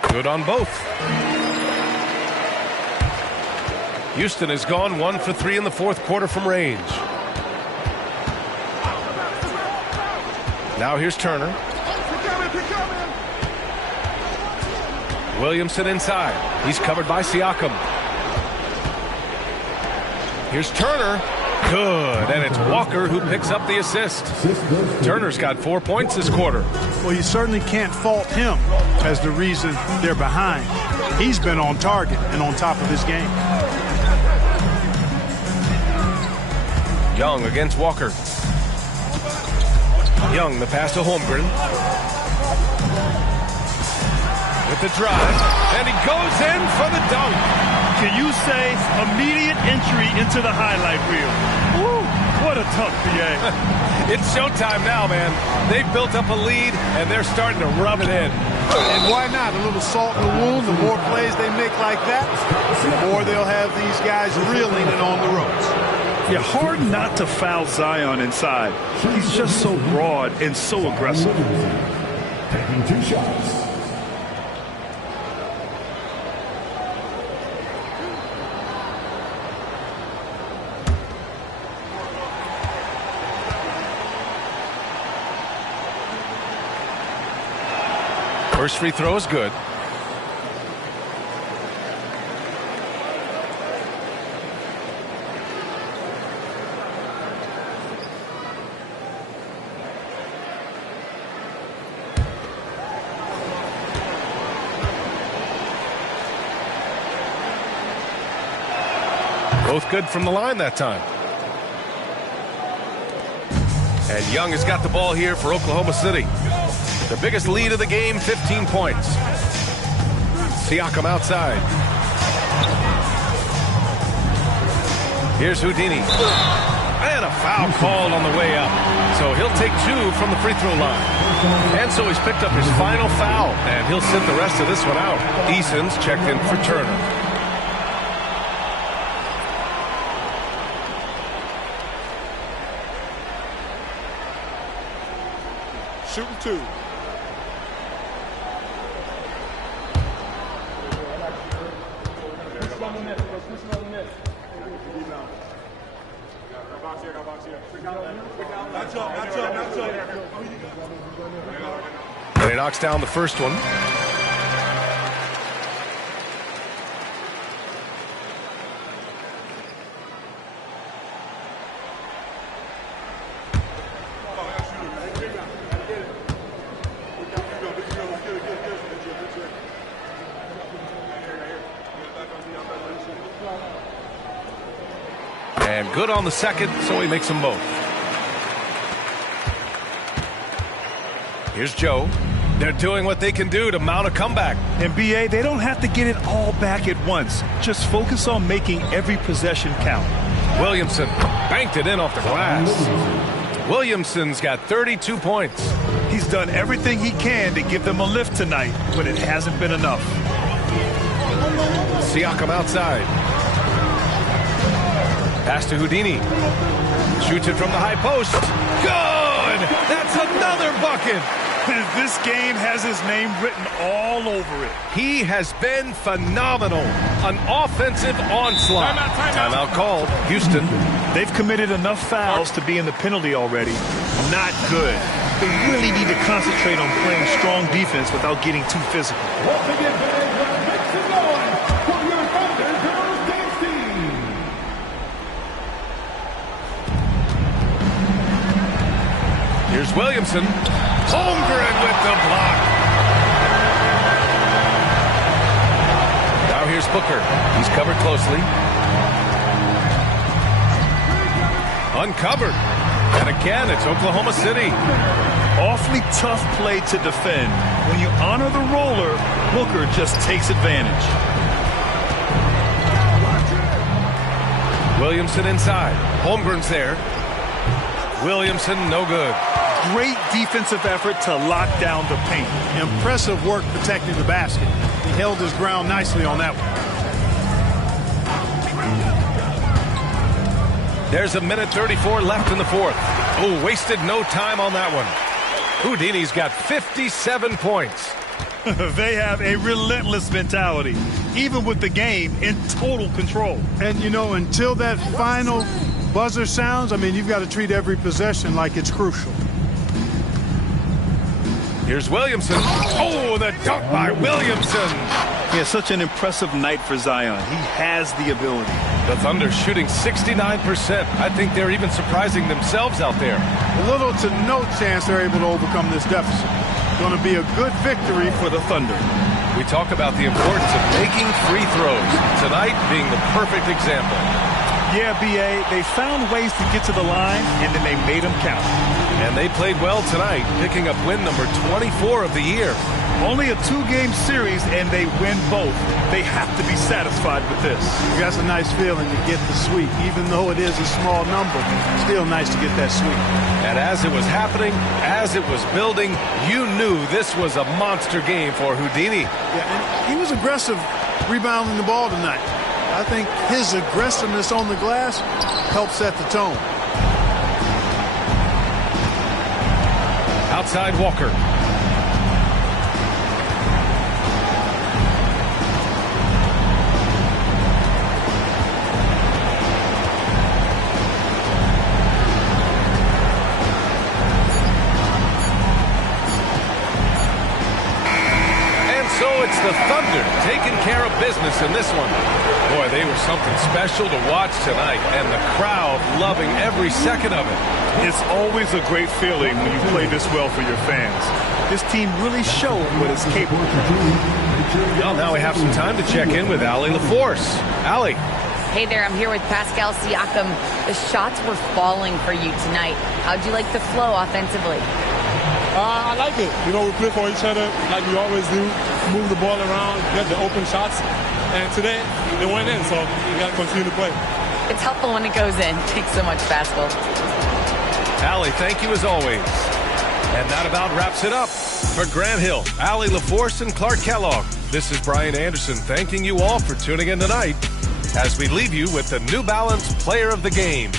Good on both. Houston has gone 1 for 3 in the fourth quarter from range. Now here's Turner. Williamson inside. He's covered by Siakam. Here's Turner. Good, and it's Walker who picks up the assist. Turner's got 4 points this quarter. Well, you certainly can't fault him as the reason they're behind. He's been on target and on top of his game. Young against Walker. Young, the pass to Holmgren. With the drive, and he goes in for the dunk. Can you say immediate entry into the highlight reel? Woo, what a tough PA. It's showtime now, man. They've built up a lead, and they're starting to rub it in. And why not? A little salt in the wound. The more plays they make like that, the more they'll have these guys reeling and on the ropes. Yeah, hard not to foul Zion inside. He's just so broad and so aggressive. Taking 2 shots. First free throw is good. Both good from the line that time. And Young has got the ball here for Oklahoma City. The biggest lead of the game, 15 points. Siakam outside. Here's Houdini. And a foul called on the way up. So he'll take 2 from the free throw line. And so he's picked up his final foul. And he'll sit the rest of this one out. Eason's checked in for Turner. Shooting 2. And he knocks down the first one. And good on the second, so he makes them both. Here's Joe. They're doing what they can do to mount a comeback. And BA, they don't have to get it all back at once. Just focus on making every possession count. Williamson banked it in off the glass. Williamson's got 32 points. He's done everything he can to give them a lift tonight, but it hasn't been enough. Siakam outside. Pass to Houdini. Shoots it from the high post. Good! That's another bucket! This game has his name written all over it. He has been phenomenal. An offensive onslaught. Timeout called. Houston. They've committed enough fouls to be in the penalty already. Not good. They really need to concentrate on playing strong defense without getting too physical. Here's Williamson. Holmgren with the block. Now here's Booker. He's covered closely. Uncovered. And again, it's Oklahoma City. Awfully tough play to defend. When you honor the roller, Booker just takes advantage. Williamson inside. Holmgren's there. Williamson, no good. Great defensive effort to lock down the paint. Impressive work protecting the basket. He held his ground nicely on that one. There's 1:34 left in the fourth. Oh, wasted no time on that one. Houdini's got 57 points. They have a relentless mentality, even with the game in total control. And, you know, until that final buzzer sounds, I mean, you've got to treat every possession like it's crucial. Here's Williamson. Oh, the dunk by Williamson. He has such an impressive night for Zion. He has the ability. The Thunder shooting 69%. I think they're even surprising themselves out there. Little to no chance they're able to overcome this deficit. Going to be a good victory for the Thunder. We talk about the importance of making free throws. Tonight being the perfect example. Yeah, B.A., they found ways to get to the line, and then they made them count. And they played well tonight, picking up win number 24 of the year. Only a two-game series, and they win both. They have to be satisfied with this. That's a nice feeling to get the sweep. Even though it is a small number, still nice to get that sweep. And as it was happening, as it was building, you knew this was a monster game for Houdini. Yeah, and he was aggressive rebounding the ball tonight. I think his aggressiveness on the glass helped set the tone. Outside Walker. It's the Thunder taking care of business in this one. Boy, they were something special to watch tonight, and the crowd loving every second of it. It's always a great feeling when you play this well for your fans. This team really showed what it's capable of. Well, now we have some time to check in with Allie LaForce. Allie. Hey there, I'm here with Pascal Siakam. The shots were falling for you tonight. How'd you like the flow offensively? I like it. You know, we play for each other like we always do. Move the ball around, get the open shots. And today, they went in, so we got to continue to play. It's helpful when it goes in. Thanks so much, Pascal. Allie, thank you as always. And that about wraps it up. For Grant Hill, Allie LaForce, and Clark Kellogg, this is Brian Anderson thanking you all for tuning in tonight as we leave you with the New Balance Player of the Game.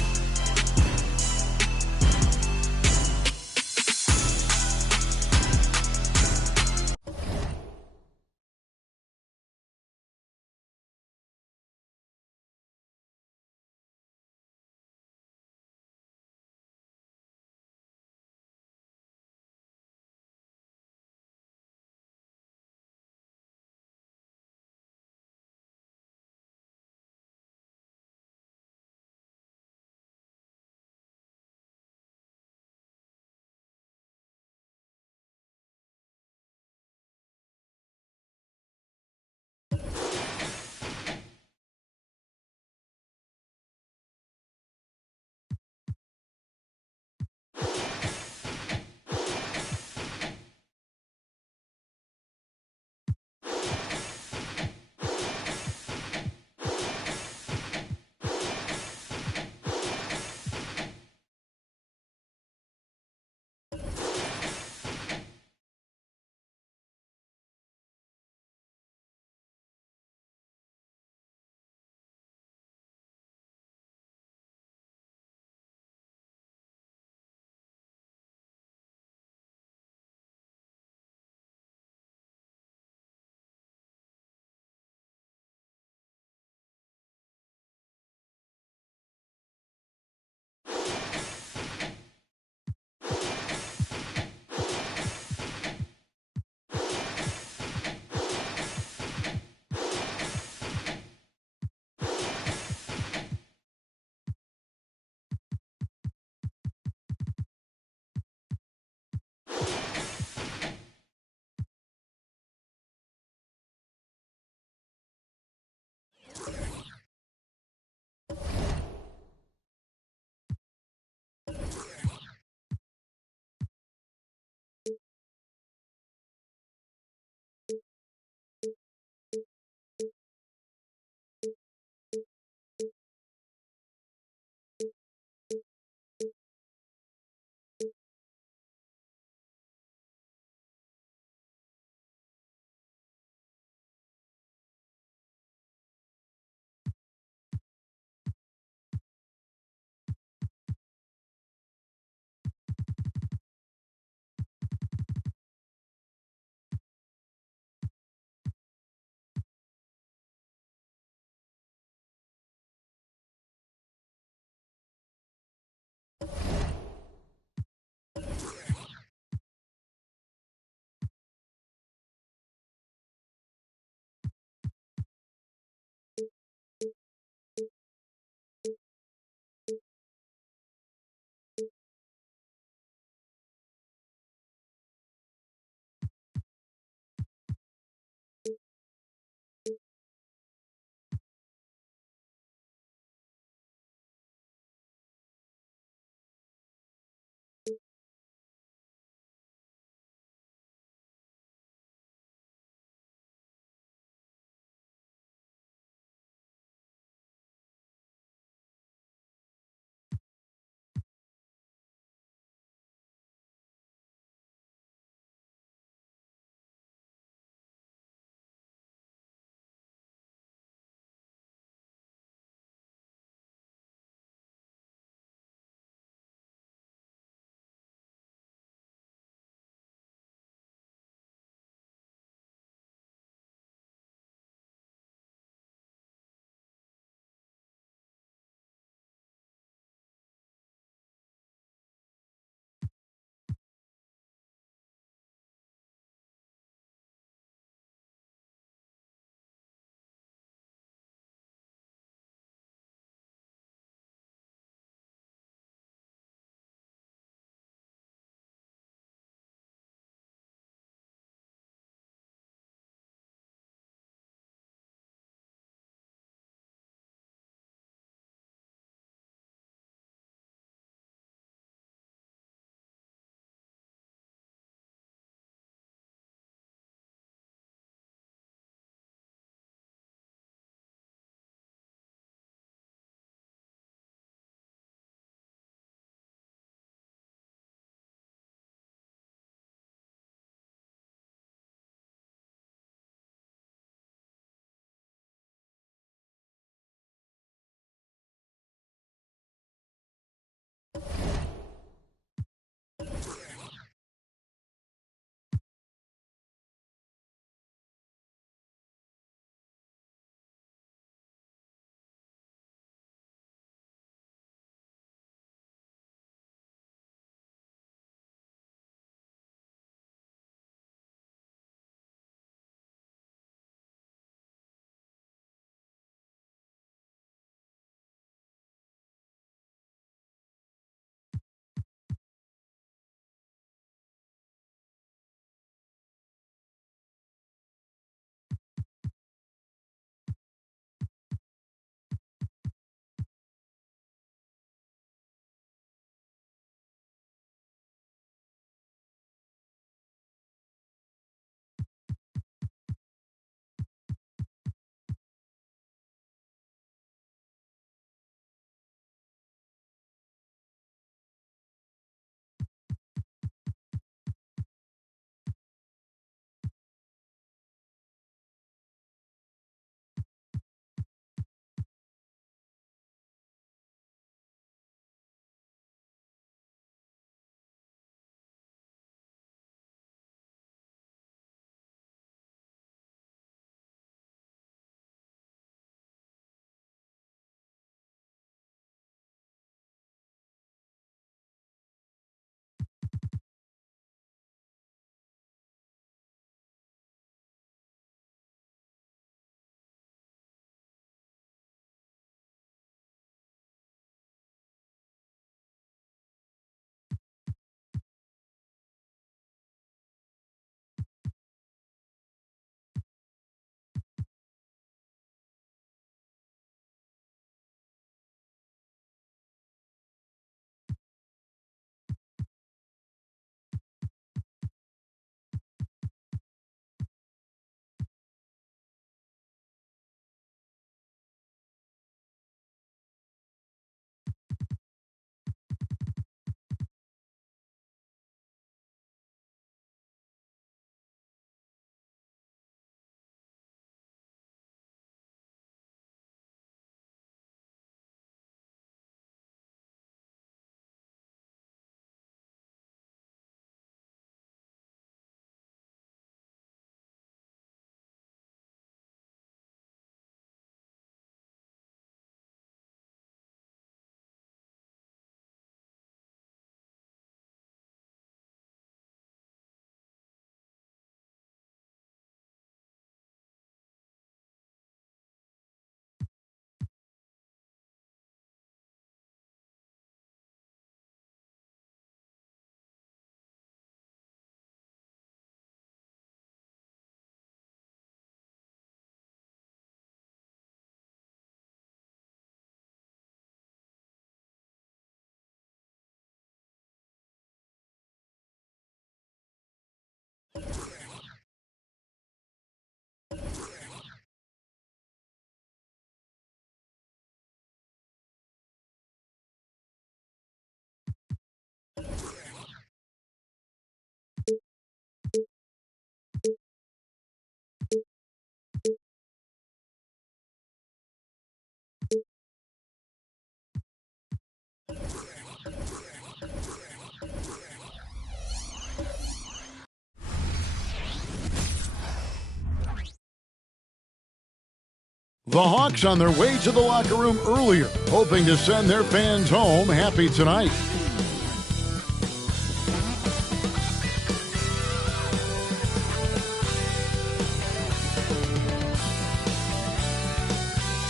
The Hawks on their way to the locker room earlier, hoping to send their fans home happy tonight.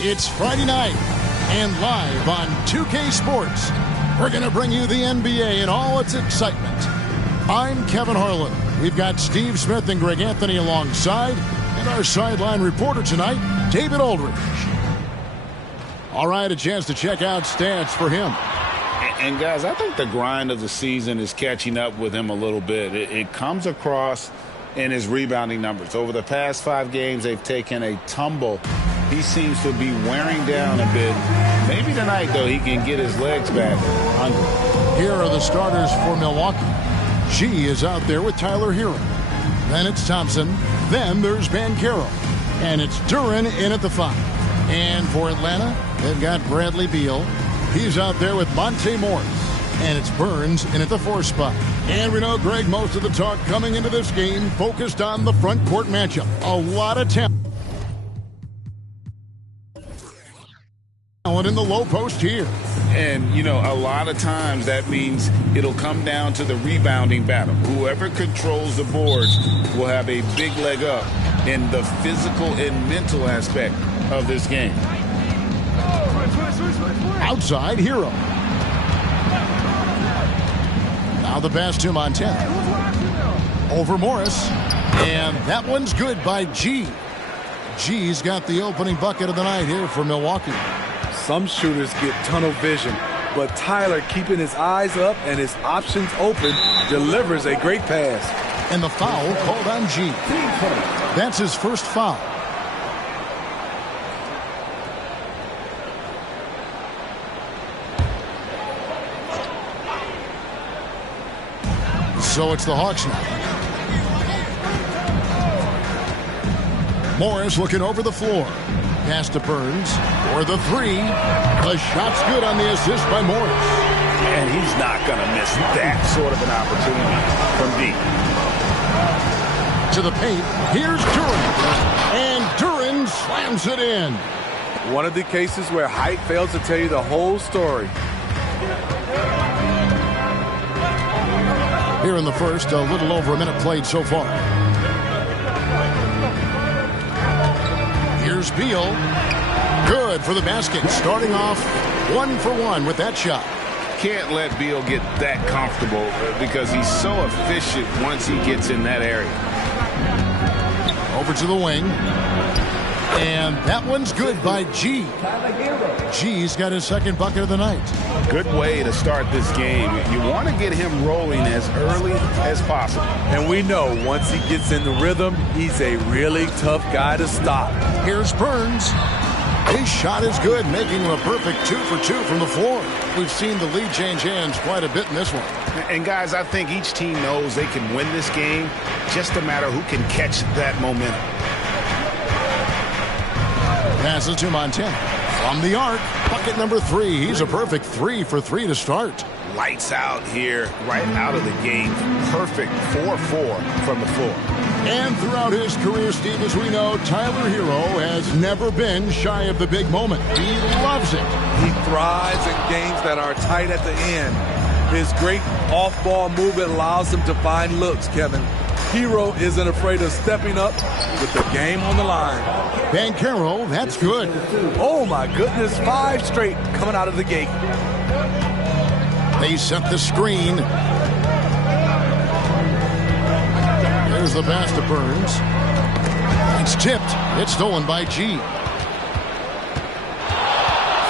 It's Friday night, and live on 2K Sports, we're going to bring you the NBA in all its excitement. I'm Kevin Harlan. We've got Steve Smith and Greg Anthony alongside, and our sideline reporter tonight, David Aldridge. All right, a chance to check out stats for him. And guys, I think the grind of the season is catching up with him a little bit. It comes across in his rebounding numbers. Over the past 5 games, they've taken a tumble. He seems to be wearing down a bit. Maybe tonight, though, he can get his legs back under. Here are the starters for Milwaukee. G is out there with Tyler Hero. Then it's Thompson. Then there's Banchero. And it's Duren in at the 5. And for Atlanta, they've got Bradley Beal. He's out there with Monte Morris. And it's Burns in at the 4 spot. And we know, Greg, most of the talk coming into this game focused on the front court matchup. A lot of talent in the low post here. And, you know, a lot of times that means it'll come down to the rebounding battle. Whoever controls the boards will have a big leg up in the physical and mental aspect of this game. Outside, Hero. Now the pass to Montana. Over Morris. And that one's good by G. G's got the opening bucket of the night here for Milwaukee. Some shooters get tunnel vision, but Tyler, keeping his eyes up and his options open, delivers a great pass. And the foul called on G. That's his first foul. So it's the Hawks now. Morris looking over the floor. Pass to Burns for the 3. The shot's good on the assist by Morris. And he's not going to miss that sort of an opportunity from deep. To the paint, here's Duren. And Duren slams it in. One of the cases where height fails to tell you the whole story. Here in the first, a little over a minute played so far. Here's Beal. Good for the basket. Starting off 1 for 1 with that shot. Can't let Beal get that comfortable because he's so efficient once he gets in that area. Over to the wing. And that one's good by G. G's got his second bucket of the night. Good way to start this game. You want to get him rolling as early as possible. And we know once he gets in the rhythm, he's a really tough guy to stop. Here's Burns. His shot is good, making him a perfect 2 for 2 from the floor. We've seen the lead change hands quite a bit in this one. And guys, I think each team knows they can win this game. Just a matter who can catch that momentum. Passes to Montana. From the arc, bucket number 3. He's a perfect 3 for 3 to start. Lights out here, right out of the gate. Perfect 4-4 from the floor. And throughout his career, Steve, as we know, Tyler Hero has never been shy of the big moment. He loves it. He thrives in games that are tight at the end. His great off-ball movement allows him to find looks, Kevin. Hero isn't afraid of stepping up with the game on the line. Banchero, that's good. Oh, my goodness, 5 straight coming out of the gate. They set the screen. There's the pass to Burns. It's tipped. It's stolen by G.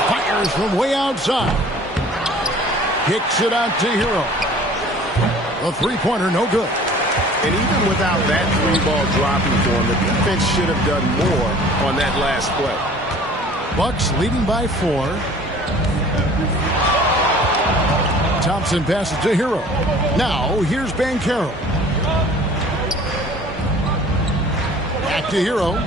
Fires from way outside. Kicks it out to Hero. A 3-pointer, no good. And even without that 3-ball dropping for him, the defense should have done more on that last play. Bucks leading by 4. Thompson passes to Hero. Now, here's Banchero. Back to Hero.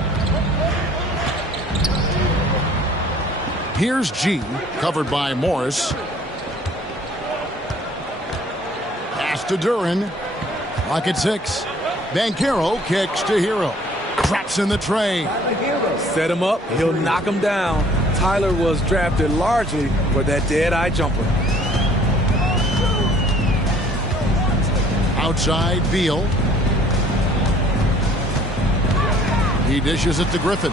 Here's G, covered by Morris. Pass to Duren. Clock at 6. Banchero kicks to Hero. Drops in the tray. Set him up, he'll knock him down. Tyler was drafted largely for that dead-eye jumper. Outside, Beal. He dishes it to Griffin.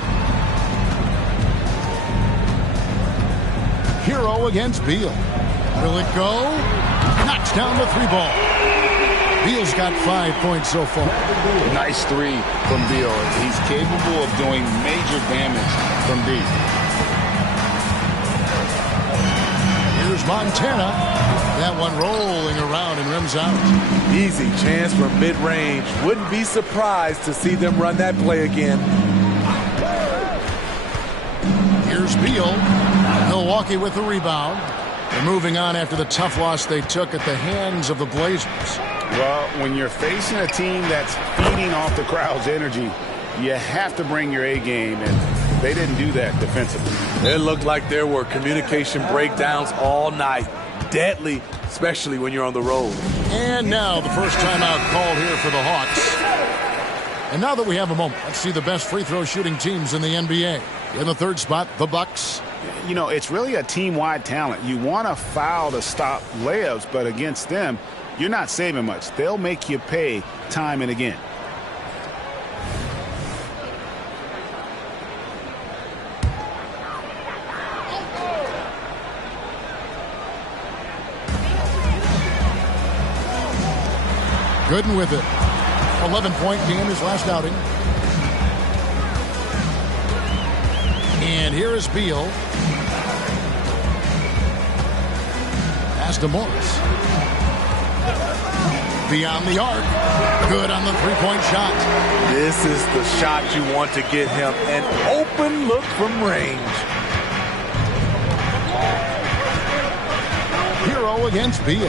Hero against Beal. Will it go? Knocks down the 3-ball. Beal's got 5 points so far. Nice 3 from Beal. He's capable of doing major damage from deep. Here's Montana. That one rolling around and rims out. Easy chance for mid-range. Wouldn't be surprised to see them run that play again. Here's Beal. Milwaukee with the rebound. They're moving on after the tough loss they took at the hands of the Blazers. Well, when you're facing a team that's feeding off the crowd's energy, you have to bring your A game, and they didn't do that defensively. It looked like there were communication breakdowns all night. Deadly, especially when you're on the road. And now the first timeout called here for the Hawks. And now that we have a moment, let's see the best free throw shooting teams in the NBA. In the third spot, the Bucks. You know, it's really a team-wide talent. You want to foul to stop layups, but against them, you're not saving much. They'll make you pay time and again. Gooden with it. 11-point game his last outing. And here is Beal. Pass to Morris. Beyond the arc. Good on the three-point shot. This is the shot you want to get him. An open look from range. Hero against Beal.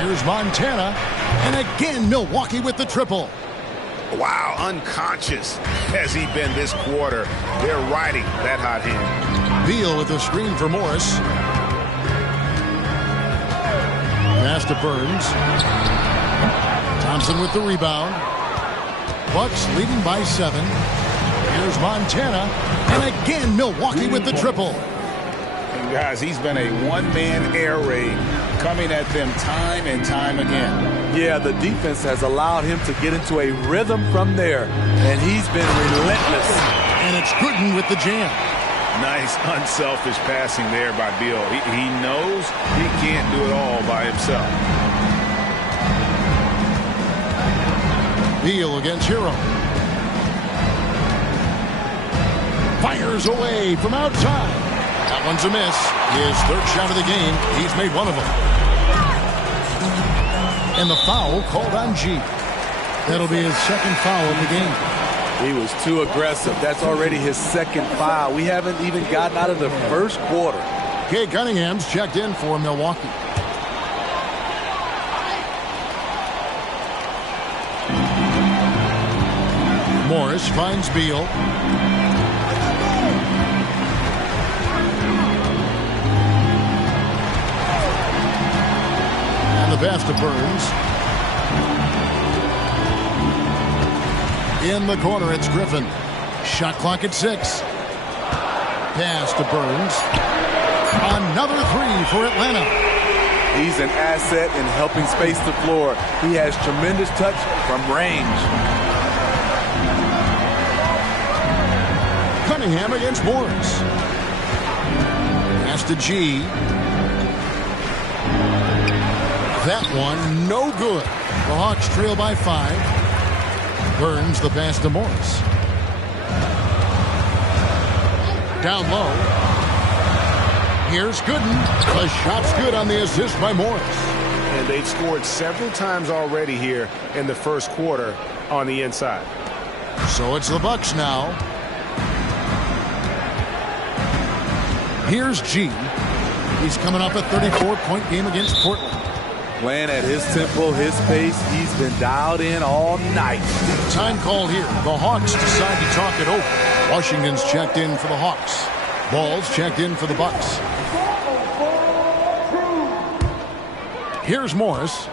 Here's Montana. And again, Milwaukee with the triple. Wow, unconscious has he been this quarter. They're riding that hot hand. Beal with the screen for Morris. Pass to Burns. Thompson with the rebound. Bucks leading by 7. Here's Montana. And again, Milwaukee with the triple. And guys, he's been a one-man air raid coming at them time and time again. Yeah, the defense has allowed him to get into a rhythm from there, and he's been relentless. And it's Gooden with the jam. Nice, unselfish passing there by Beal. He knows he can't do it all by himself. Beal against Hero. Fires away from outside. That one's a miss. His third shot of the game. He's made one of them. And the foul called on G. That'll be his second foul of the game. He was too aggressive. That's already his second foul. We haven't even gotten out of the first quarter. Kay Cunningham's checked in for Milwaukee. Morris finds Beal. And the pass to Burns. In the corner, it's Griffin. Shot clock at 6. Pass to Burns. Another 3 for Atlanta. He's an asset in helping space the floor. He has tremendous touch from range. Cunningham against Morris. Pass to G. That one, no good. The Hawks trail by 5. Burns the pass to Morris. Down low. Here's Gooden. The shot's good on the assist by Morris. And they've scored several times already here in the first quarter on the inside. So it's the Bucks now. Here's G. He's coming up a 34-point game against Portland. Playing at his tempo, his pace. He's been dialed in all night. Time called here. The Hawks decide to talk it over. Washington's checked in for the Hawks. Ball's checked in for the Bucks. Here's Morris.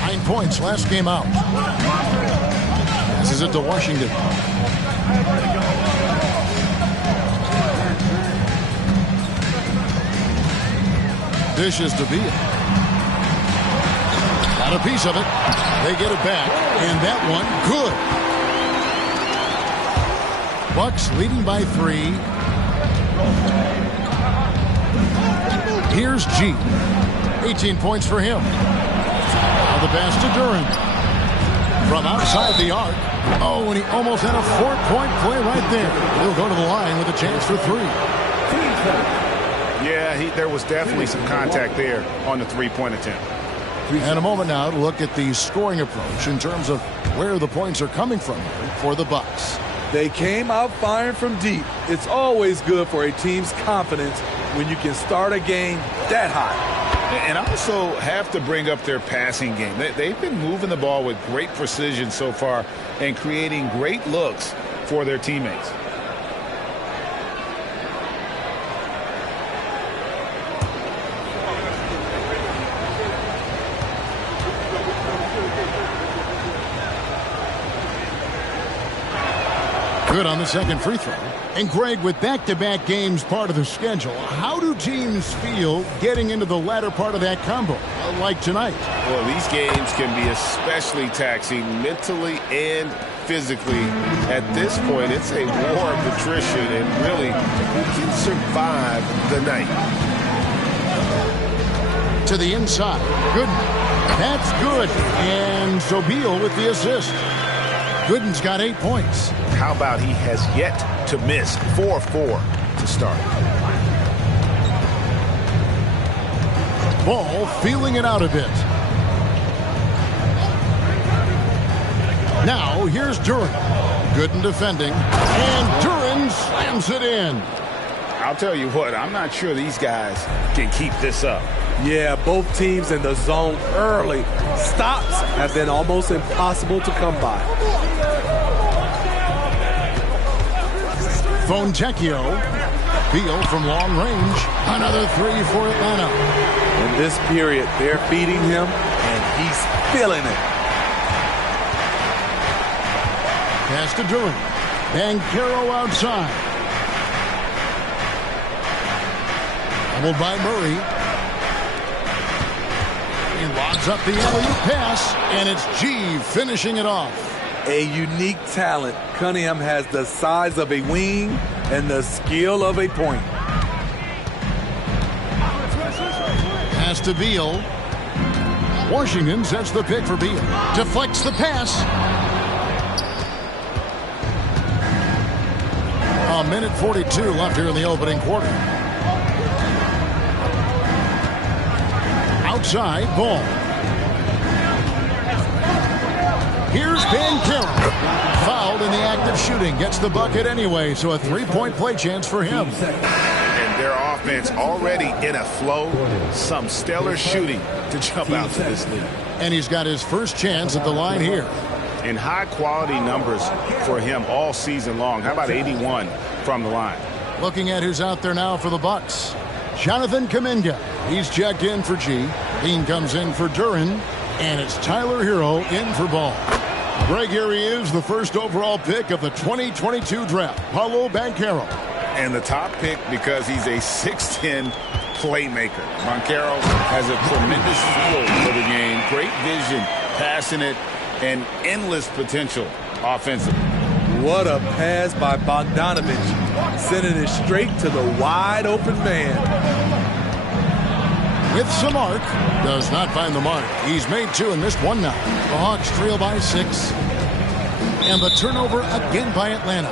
9 points last game out. Passes it to Washington. Dishes to Beal. Got a piece of it. They get it back, and that one good. Bucks leading by 3. Here's G. 18 points for him. Now the pass to Duren. From outside the arc. Oh, and he almost had a 4-point play right there. He'll go to the line with a chance for 3. Yeah, there was definitely some contact there on the three-point attempt. And a moment now to look at the scoring approach in terms of where the points are coming from for the Bucks. They came out firing from deep. It's always good for a team's confidence when you can start a game that hot. And I also have to bring up their passing game. They've been moving the ball with great precision so far and creating great looks for their teammates. Good on the second free throw. And Greg, with back-to-back games part of the schedule, how do teams feel getting into the latter part of that combo, like tonight? Well, these games can be especially taxing mentally and physically. At this point, it's a war of attrition, and really, who can survive the night? To the inside. Good. That's good. And so Beal with the assist. Gooden's got 8 points. How about he has yet to miss 4-4 to start? Ball feeling it out a bit. Now here's Duren. Gooden defending. And Duren slams it in. I'll tell you what, I'm not sure these guys can keep this up. Yeah, both teams in the zone early. Stops have been almost impossible to come by. Fontecchio. Beal from long range. Another 3 for Atlanta. In this period, they're feeding him, and he's feeling it. Pass to Duren. Banchero outside. Doubled by Murray. He lobs up the alley-oop pass, and it's G finishing it off. A unique talent. Cunningham has the size of a wing and the skill of a point. Pass to Beal. Washington sets the pick for Beal. Deflects the pass. A minute 42 left here in the opening quarter. Outside ball. Here's Banchero. Fouled in the act of shooting. Gets the bucket anyway, so a 3-point play chance for him. And their offense already in a flow. Some stellar shooting to jump out to this lead. And he's got his first chance at the line here. And high-quality numbers for him all season long. How about 81 from the line? Looking at who's out there now for the Bucks. Jonathan Kuminga. He's checked in for G. Bean comes in for Duren. And it's Tyler Hero in for Ball. Greg, here he is, the first overall pick of the 2022 draft, Paolo Banchero. And the top pick because he's a 6'10 playmaker. Banchero has a tremendous feel for the game, great vision, passing it, and endless potential offensively. What a pass by Bogdanovich, sending it straight to the wide open man. With some arc, does not find the mark. He's made 2 and missed 1 now. The Hawks trail by 6. And the turnover again by Atlanta.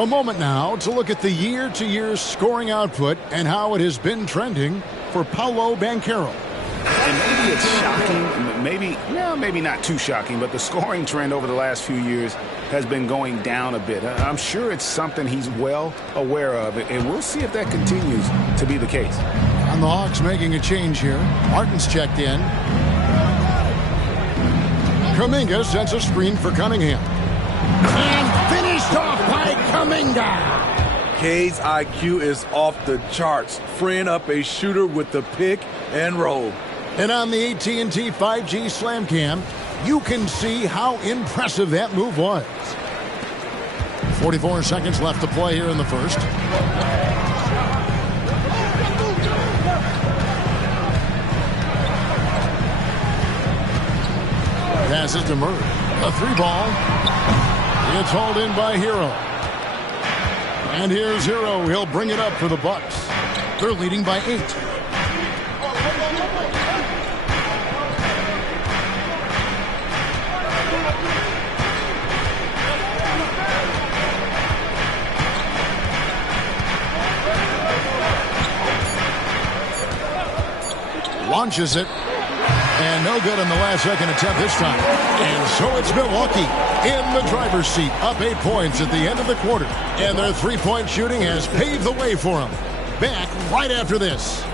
A moment now to look at the year-to-year scoring output and how it has been trending for Paolo Banchero. And maybe it's shocking, maybe not too shocking, but the scoring trend over the last few years has been going down a bit. I'm sure it's something he's well aware of, and we'll see if that continues to be the case. And the Hawks making a change here. Martin's checked in. Kuminga sets a screen for Cunningham. And finished off by Kuminga. K's IQ is off the charts, freeing up a shooter with the pick and roll. And on the AT&T 5G Slam Cam, you can see how impressive that move was. 44 seconds left to play here in the first. to Murray. A 3-ball. It's hauled in by Hero. And here's Hero. He'll bring it up for the Bucks. They're leading by 8. Launches it. And no good on the last second attempt this time. And so it's Milwaukee in the driver's seat, up 8 points at the end of the quarter. And their three-point shooting has paved the way for them. Back right after this.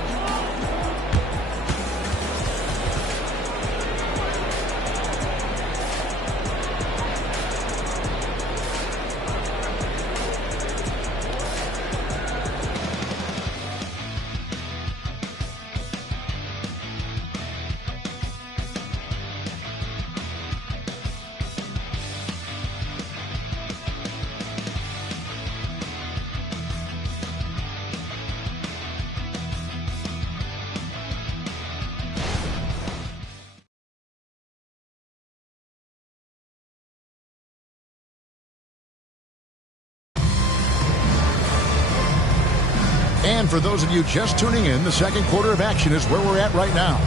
And for those of you just tuning in, the second quarter of action is where we're at right now.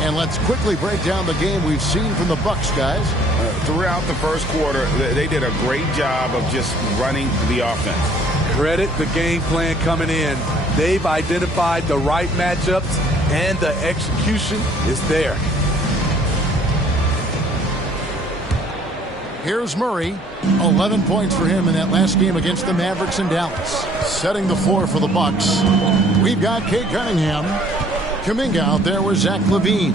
And let's quickly break down the game we've seen from the Bucks, guys. Throughout the first quarter, they did a great job of just running the offense. Credit the game plan coming in. They've identified the right matchups, and the execution is there. Here's Murray. 11 points for him in that last game against the Mavericks in Dallas. Setting the floor for the Bucks. We've got Kate Cunningham. Kuminga out there with Zach LaVine.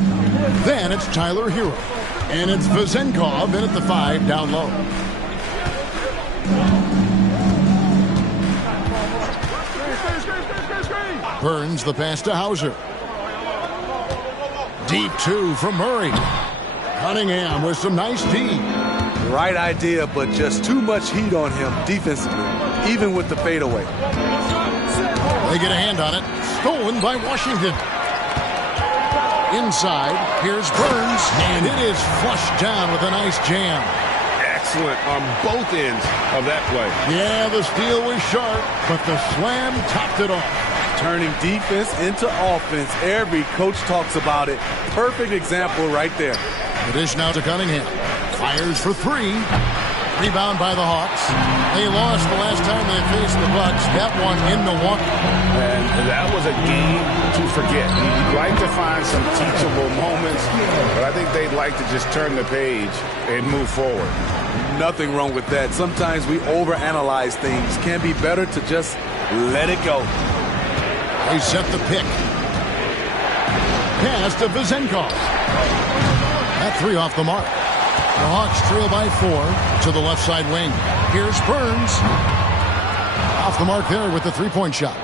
Then it's Tyler Hero. And it's Vezenkov in at the 5 down low. Burns the pass to Hauser. Deep 2 from Murray. Cunningham with some nice D. Right idea, but just too much heat on him defensively, even with the fadeaway. They get a hand on it. Stolen by Washington. Inside, here's Burns, and it is flushed down with a nice jam. Excellent on both ends of that play. Yeah, the steal was sharp, but the slam topped it off. Turning defense into offense. Every coach talks about it. Perfect example right there. The dish now to Cunningham. Fires for 3. Rebound by the Hawks. They lost the last time they faced the Bucks. That one in Milwaukee. And that was a game to forget. You'd like to find some teachable moments, but I think they'd like to just turn the page and move forward. Nothing wrong with that. Sometimes we overanalyze things. Can be better to just let it go. They set the pick. Pass to Vezenkov. That 3 off the mark. The Hawks trail by 4 to the left side wing. Here's Burns. Off the mark there with the 3-point shot.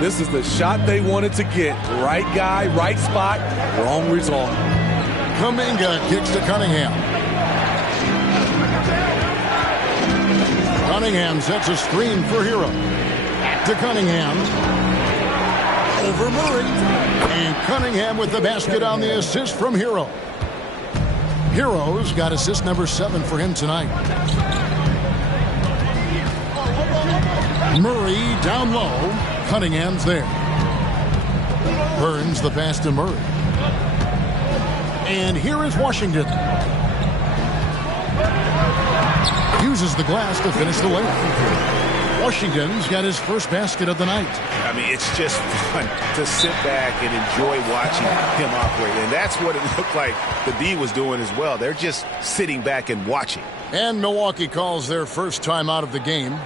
This is the shot they wanted to get. Right guy, right spot, wrong result. Kuminga kicks to Cunningham. Cunningham sets a screen for Hero. To Cunningham. Over Murray. And Cunningham with the basket on the assist from Hero. Hero's got assist number 7 for him tonight. Murray down low. Cunningham's there. Burns the pass to Murray. And here is Washington. Uses the glass to finish the layup. Washington's got his first basket of the night. I mean, it's just fun to sit back and enjoy watching him operate. And that's what it looked like the D was doing as well. They're just sitting back and watching. And Milwaukee calls their first time out of the game.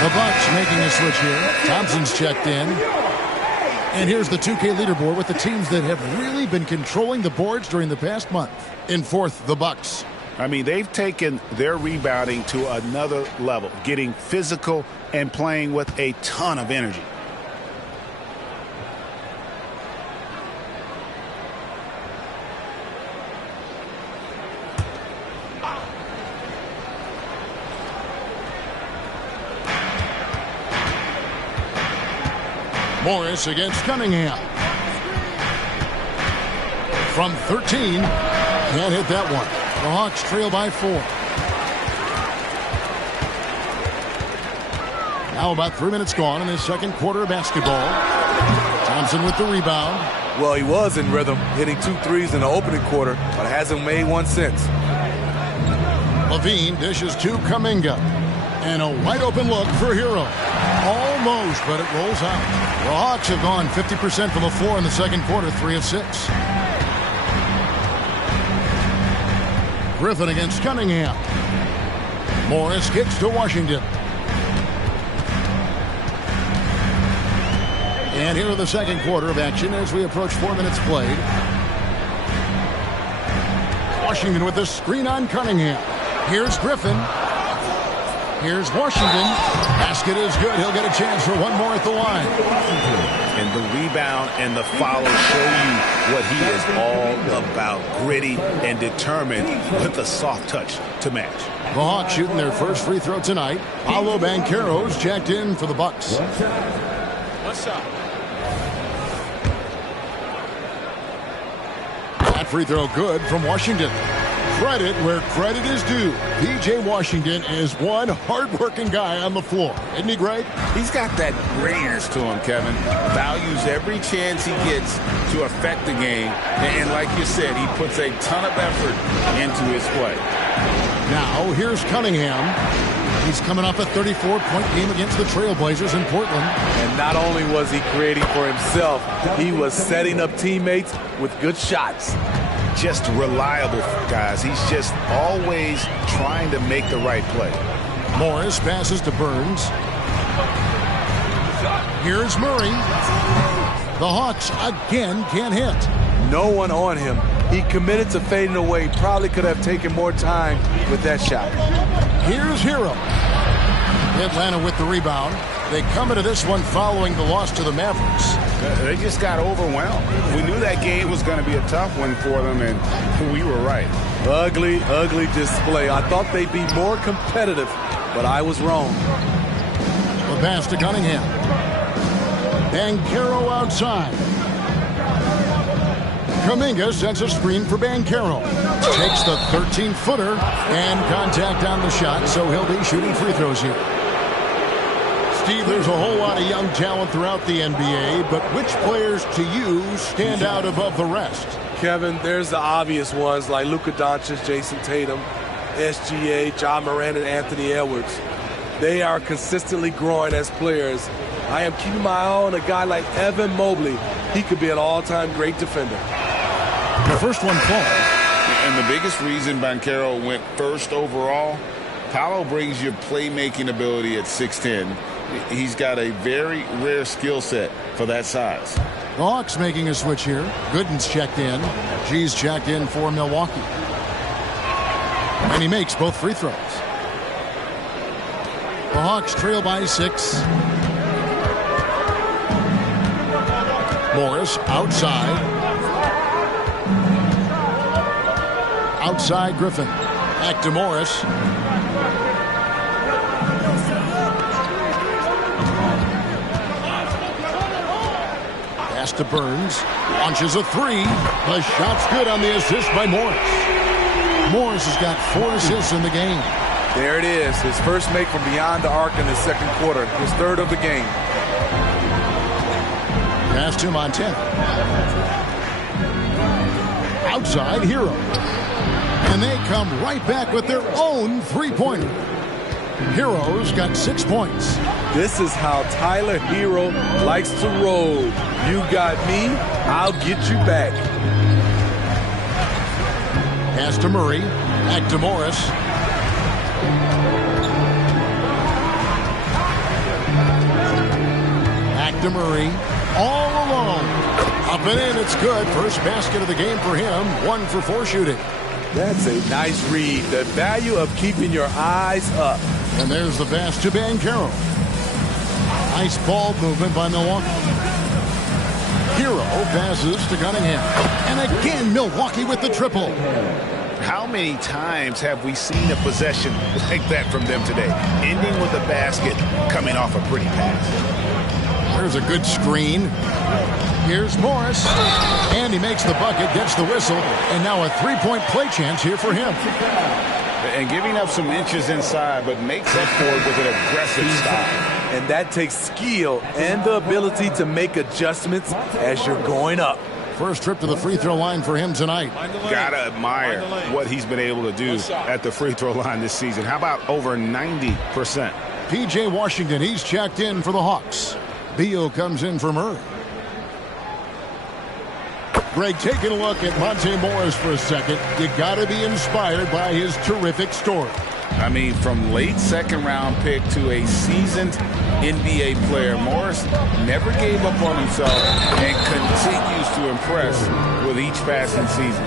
The Bucks making a switch here. Thompson's checked in. And here's the 2K leaderboard with the teams that have really been controlling the boards during the past month. In fourth, the Bucks. I mean, they've taken their rebounding to another level, getting physical and playing with a ton of energy. Morris against Cunningham. From 13, can't hit that one. The Hawks trail by 4. Now about 3 minutes gone in the second quarter of basketball. Thompson with the rebound. Well, he was in rhythm, hitting 2 threes in the opening quarter, but hasn't made one since. Levine dishes to Kuminga. And a wide open look for Hero. Almost, but it rolls out. The Hawks have gone 50% from the floor in the second quarter, 3 of 6. Griffin against Cunningham. Morris kicks to Washington. And here are the second quarter of action as we approach 4 minutes played. Washington with the screen on Cunningham. Here's Griffin. Here's Washington. Basket is good. He'll get a chance for one more at the line. And the rebound and the follow show you what he is all about. Gritty and determined with a soft touch to match. The Hawks shooting their first free throw tonight. Paolo Banchero's checked in for the Bucks. One shot. That free throw good from Washington. Credit where credit is due. P.J. Washington is one hard-working guy on the floor. Isn't he great? He's got that grittiness to him, Kevin. Values every chance he gets to affect the game. And like you said, he puts a ton of effort into his play. Now, here's Cunningham. He's coming off a 34-point game against the Trailblazers in Portland. And not only was he creating for himself, he was setting up teammates with good shots. Just reliable, guys. He's just always trying to make the right play. Morris passes to Burns. Here's Murray. The Hawks again can't hit. No one on him. He committed to fading away. Probably could have taken more time with that shot. Here's Hero. Atlanta with the rebound. They come into this one following the loss to the Mavericks. They just got overwhelmed. We knew that game was going to be a tough one for them, and we were right. Ugly, ugly display. I thought they'd be more competitive, but I was wrong. The pass to Cunningham. Banchero outside. Kuminga sends a screen for Banchero. Takes the 13-footer and contact on the shot, so he'll be shooting free throws here. Steve, there's a whole lot of young talent throughout the NBA, but which players to you stand out above the rest? Kevin, there's the obvious ones like Luka Doncic, Jason Tatum, SGA, John Moran, and Anthony Edwards. They are consistently growing as players. I am keeping my eye on a guy like Evan Mobley. He could be an all-time great defender. The first one falls. And the biggest reason Banchero went first overall, Paolo brings you playmaking ability at 6'10". He's got a very rare skill set for that size. The Hawks making a switch here. Gooden's checked in. G's checked in for Milwaukee. And he makes both free throws. The Hawks trail by 6. Morris outside. Outside Griffin. Back to Morris. Pass to Burns. Launches a 3. The shot's good on the assist by Morris. Morris has got 4 assists in the game. There it is. His first make from beyond the arc in the second quarter. His third of the game. Pass to Montana. Outside Hero. And they come right back with their own three-pointer. Hero's got 6 points. This is how Tyler Hero likes to roll. You got me, I'll get you back. Pass to Murray. Back to Morris. Murray all alone. Up and in, it's good. First basket of the game for him. 1 for 4 shooting. That's a nice read. The value of keeping your eyes up. And there's the pass to Banchero. Nice ball movement by Milwaukee. Hero passes to Cunningham. And again, Milwaukee with the triple. How many times have we seen a possession like that from them today? Ending with a basket, coming off a pretty pass. There's a good screen. Here's Morris. And he makes the bucket, gets the whistle, and now a three-point play chance here for him. And giving up some inches inside, but makes up for it with an aggressive style. And that takes skill and the ability to make adjustments as you're going up. First trip to the free throw line for him tonight. Gotta admire what he's been able to do at the free throw line this season. How about over 90%? P.J. Washington, he's checked in for the Hawks. Beal comes in for Murray. Greg, taking a look at Monte Morris for a second. You got to be inspired by his terrific story. I mean, from late second-round pick to a seasoned NBA player, Morris never gave up on himself and continues to impress with each passing season.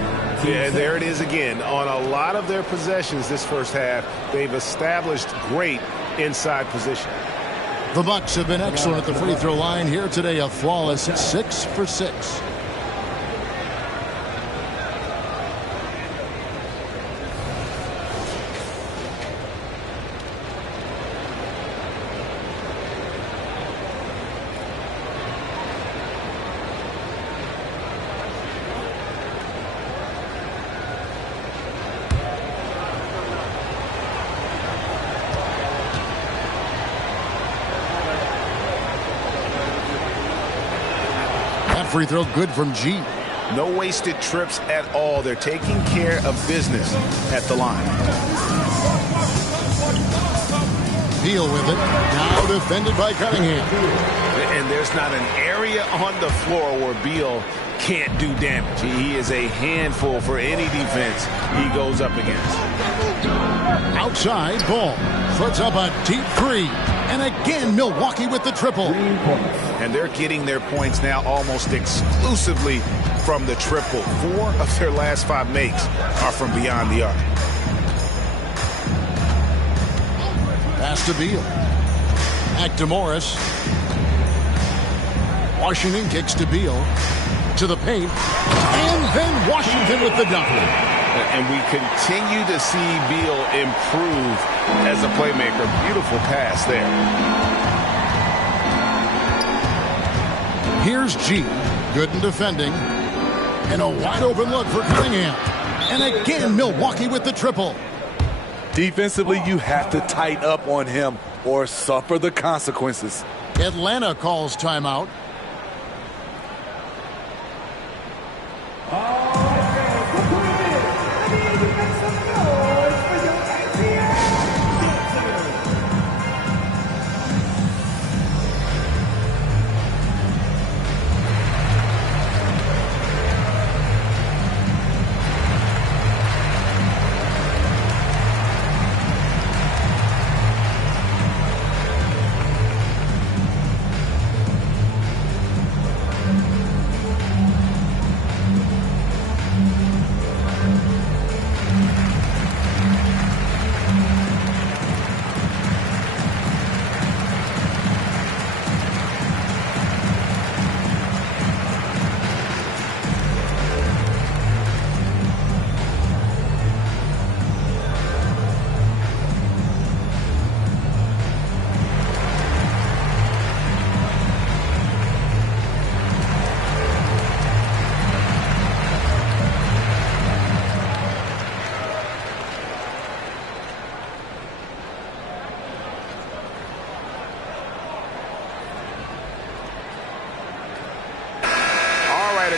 Yeah, there it is again. On a lot of their possessions this first half, they've established great inside position. The Bucks have been excellent at the free throw line here today. A flawless 6 for 6. Free throw good from G. No wasted trips at all. They're taking care of business at the line. Beal with it. Now defended by Cunningham. And there's not an area on the floor where Beal can't do damage. He is a handful for any defense he goes up against. Outside ball. Puts up a deep three. And again, Milwaukee with the triple. And they're getting their points now almost exclusively from the triple. 4 of their last 5 makes are from beyond the arc. Pass to Beal. Back to Morris. Washington kicks to Beal. To the paint. And then Washington with the dunk. And we continue to see Beal improve as a playmaker. Beautiful pass there. Here's G. Good in defending. And a wide open look for Cunningham. And again, Milwaukee with the triple. Defensively, you have to tighten up on him or suffer the consequences. Atlanta calls timeout.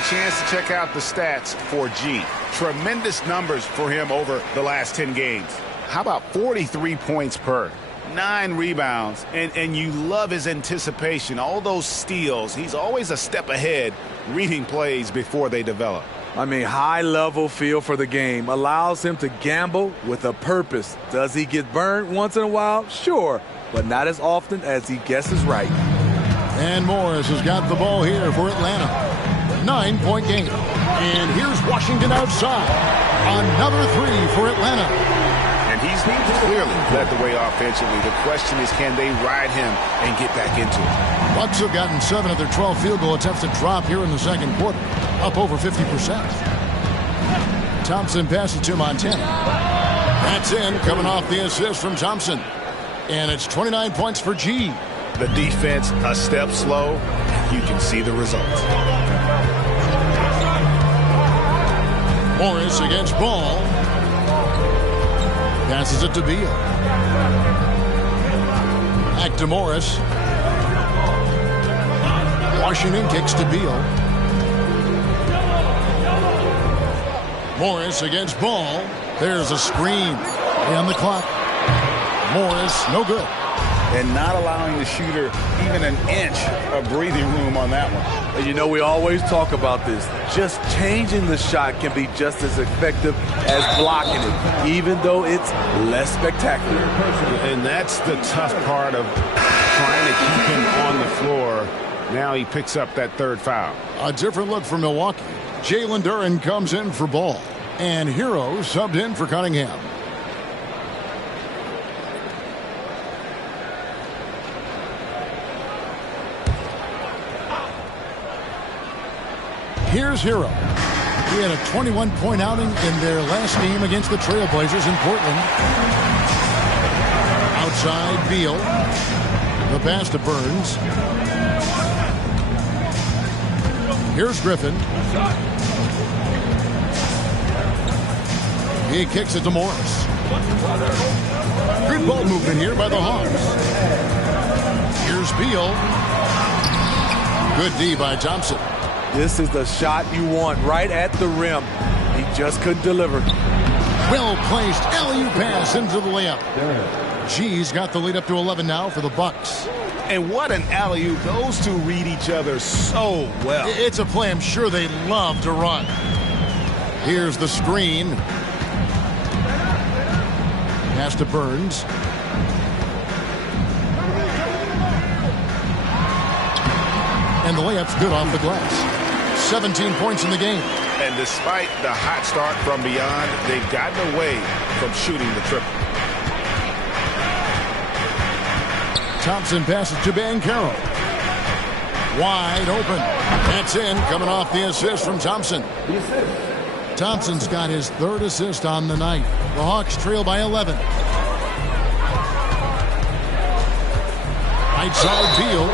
Chance to check out the stats for G. Tremendous numbers for him over the last 10 games. How about 43 points per, 9 rebounds, and you love his anticipation, all those steals. He's always a step ahead, reading plays before they develop. I mean, high-level feel for the game allows him to gamble with a purpose. Does he get burned once in a while? Sure, but not as often as he guesses right. And Morris has got the ball here for Atlanta. 9-point game. And here's Washington outside. Another three for Atlanta. And he's clearly led the way offensively. The question is, can they ride him and get back into it? Bucks have gotten 7 of their 12 field goal attempts to drop here in the second quarter, up over 50%. Thompson passes to Montana. That's in, coming off the assist from Thompson. And it's 29 points for G. The defense a step slow. You can see the results. Morris against Ball. Passes it to Beal. Back to Morris. Washington kicks to Beal. Morris against Ball. There's a screen. On the clock. Morris, no good. And not allowing the shooter even an inch of breathing room on that one. And you know, we always talk about this. Just changing the shot can be just as effective as blocking it, even though it's less spectacular. And that's the tough part of trying to keep him on the floor. Now he picks up that third foul. A different look for Milwaukee. Jalen Duren comes in for Ball. And Hero subbed in for Cunningham. Here's Hero. He had a 21-point outing in their last game against the Trailblazers in Portland. Outside, Beal. The pass to Burns. Here's Griffin. He kicks it to Morris. Good ball movement here by the Hawks. Here's Beal. Good D by Thompson. This is the shot you want right at the rim. He just couldn't deliver. Well-placed alley-oop pass into the layup. G's got the lead up to 11 now for the Bucks. And what an alley-oop. Those two read each other so well. It's a play I'm sure they love to run. Here's the screen. Pass to Burns. And the layup's good off the glass. 17 points in the game. And despite the hot start from beyond, they've gotten away from shooting the triple. Thompson passes to Banchero. Wide open. That's in, coming off the assist from Thompson. Thompson's got his third assist on the night. The Hawks trail by 11. Right side, Beal.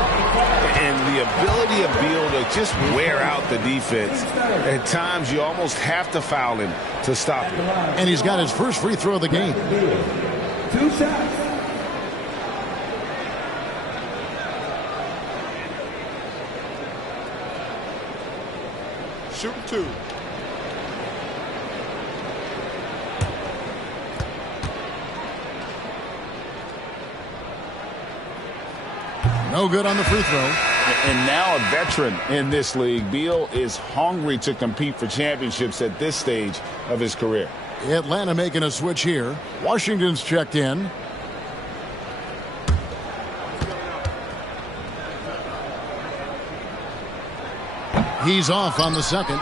And the ability of Beal to just wear out the defense. At times, you almost have to foul him to stop him. And he's got his first free throw of the game. 2 shots. Shoot 2. No good on the free throw. And now a veteran in this league, Beal is hungry to compete for championships at this stage of his career. Atlanta making a switch here. Washington's checked in. He's off on the second.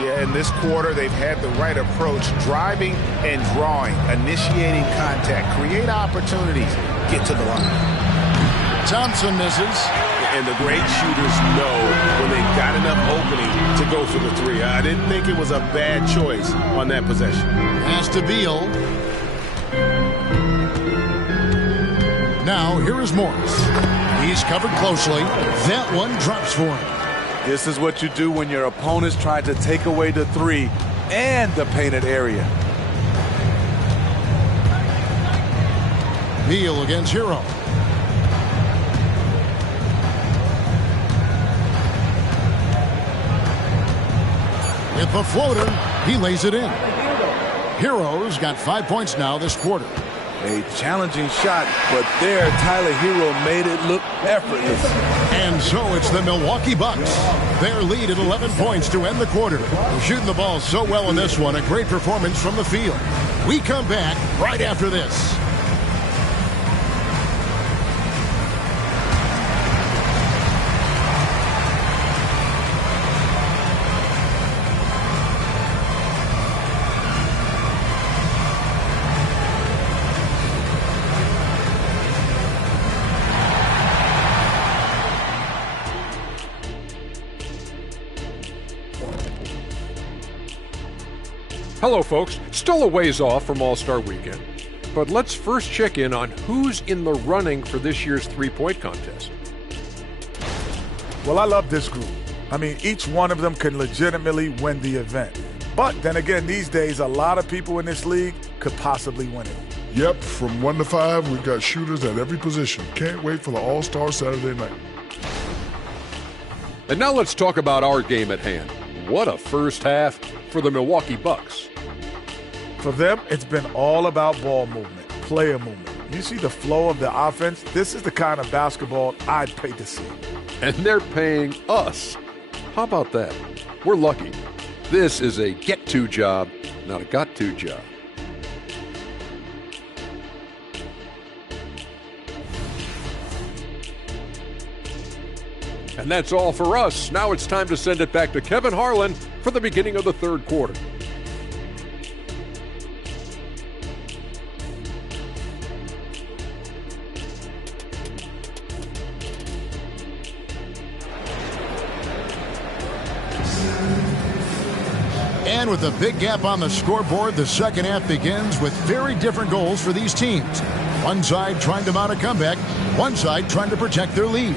Yeah, in this quarter, they've had the right approach, driving and drawing, initiating contact, create opportunities, get to the line. Thompson misses. And the great shooters know when they've got enough opening to go for the three. I didn't think it was a bad choice on that possession. Pass to Beal. Now, here is Morris. He's covered closely. That one drops for him. This is what you do when your opponent's trying to take away the three and the painted area. Beal against Hero. With the floater, he lays it in. Hero's got 5 points now this quarter. A challenging shot, but there Tyler Hero made it look effortless. And so it's the Milwaukee Bucks. Their lead at 11 points to end the quarter. They're shooting the ball so well in this one. A great performance from the field. We come back right after this. Hello, folks. Still a ways off from All-Star Weekend. But let's first check in on who's in the running for this year's three-point contest. Well, I love this group. I mean, each one of them can legitimately win the event. But then again, these days, a lot of people in this league could possibly win it. Yep, from 1 to 5, we've got shooters at every position. Can't wait for the All-Star Saturday night. And now let's talk about our game at hand. What a first half for the Milwaukee Bucks. For them, it's been all about ball movement, player movement. You see the flow of the offense? This is the kind of basketball I'd pay to see. And they're paying us. How about that? We're lucky. This is a get-to job, not a got-to job. And that's all for us. Now it's time to send it back to Kevin Harlan for the beginning of the third quarter. And with a big gap on the scoreboard, the second half begins with very different goals for these teams. One side trying to mount a comeback, one side trying to protect their lead.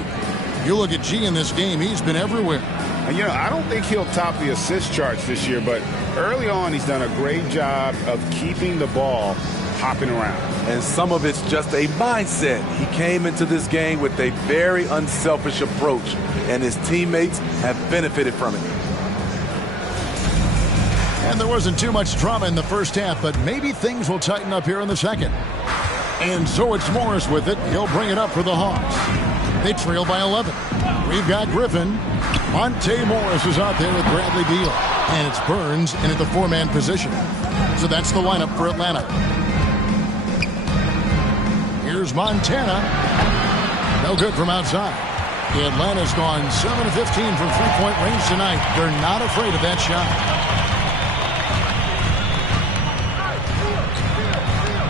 You look at G in this game, he's been everywhere. And, I don't think he'll top the assist charts this year, but early on he's done a great job of keeping the ball hopping around. And some of it's just a mindset. He came into this game with a very unselfish approach, and his teammates have benefited from it. And there wasn't too much drama in the first half, but maybe things will tighten up here in the second. And so it's Morris with it. He'll bring it up for the Hawks. They trail by 11. We've got Griffin. Monte Morris is out there with Bradley Beal. And it's Burns in at the four-man position. So that's the lineup for Atlanta. Here's Montana. No good from outside. Atlanta's gone 7 of 15 from three-point range tonight. They're not afraid of that shot.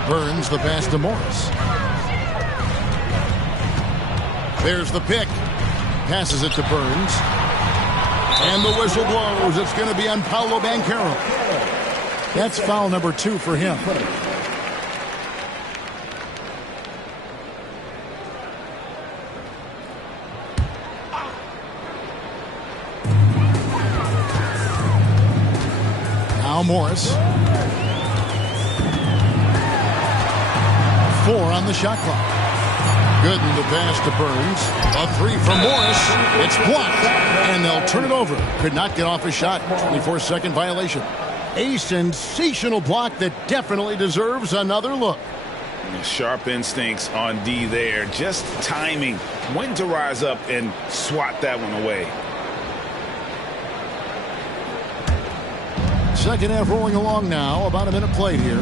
Burns the pass to Morris. There's the pick. Passes it to Burns. And the whistle blows. It's going to be on Paolo Banchero. That's foul number 2 for him. Now Morris. 4 on the shot clock. Gooden the pass to Burns. A 3 from Morris. It's blocked. And they'll turn it over. Could not get off a shot. 24-second violation. A sensational block that definitely deserves another look. Sharp instincts on D there. Just timing. When to rise up and swat that one away. Second half rolling along now. About a minute played here.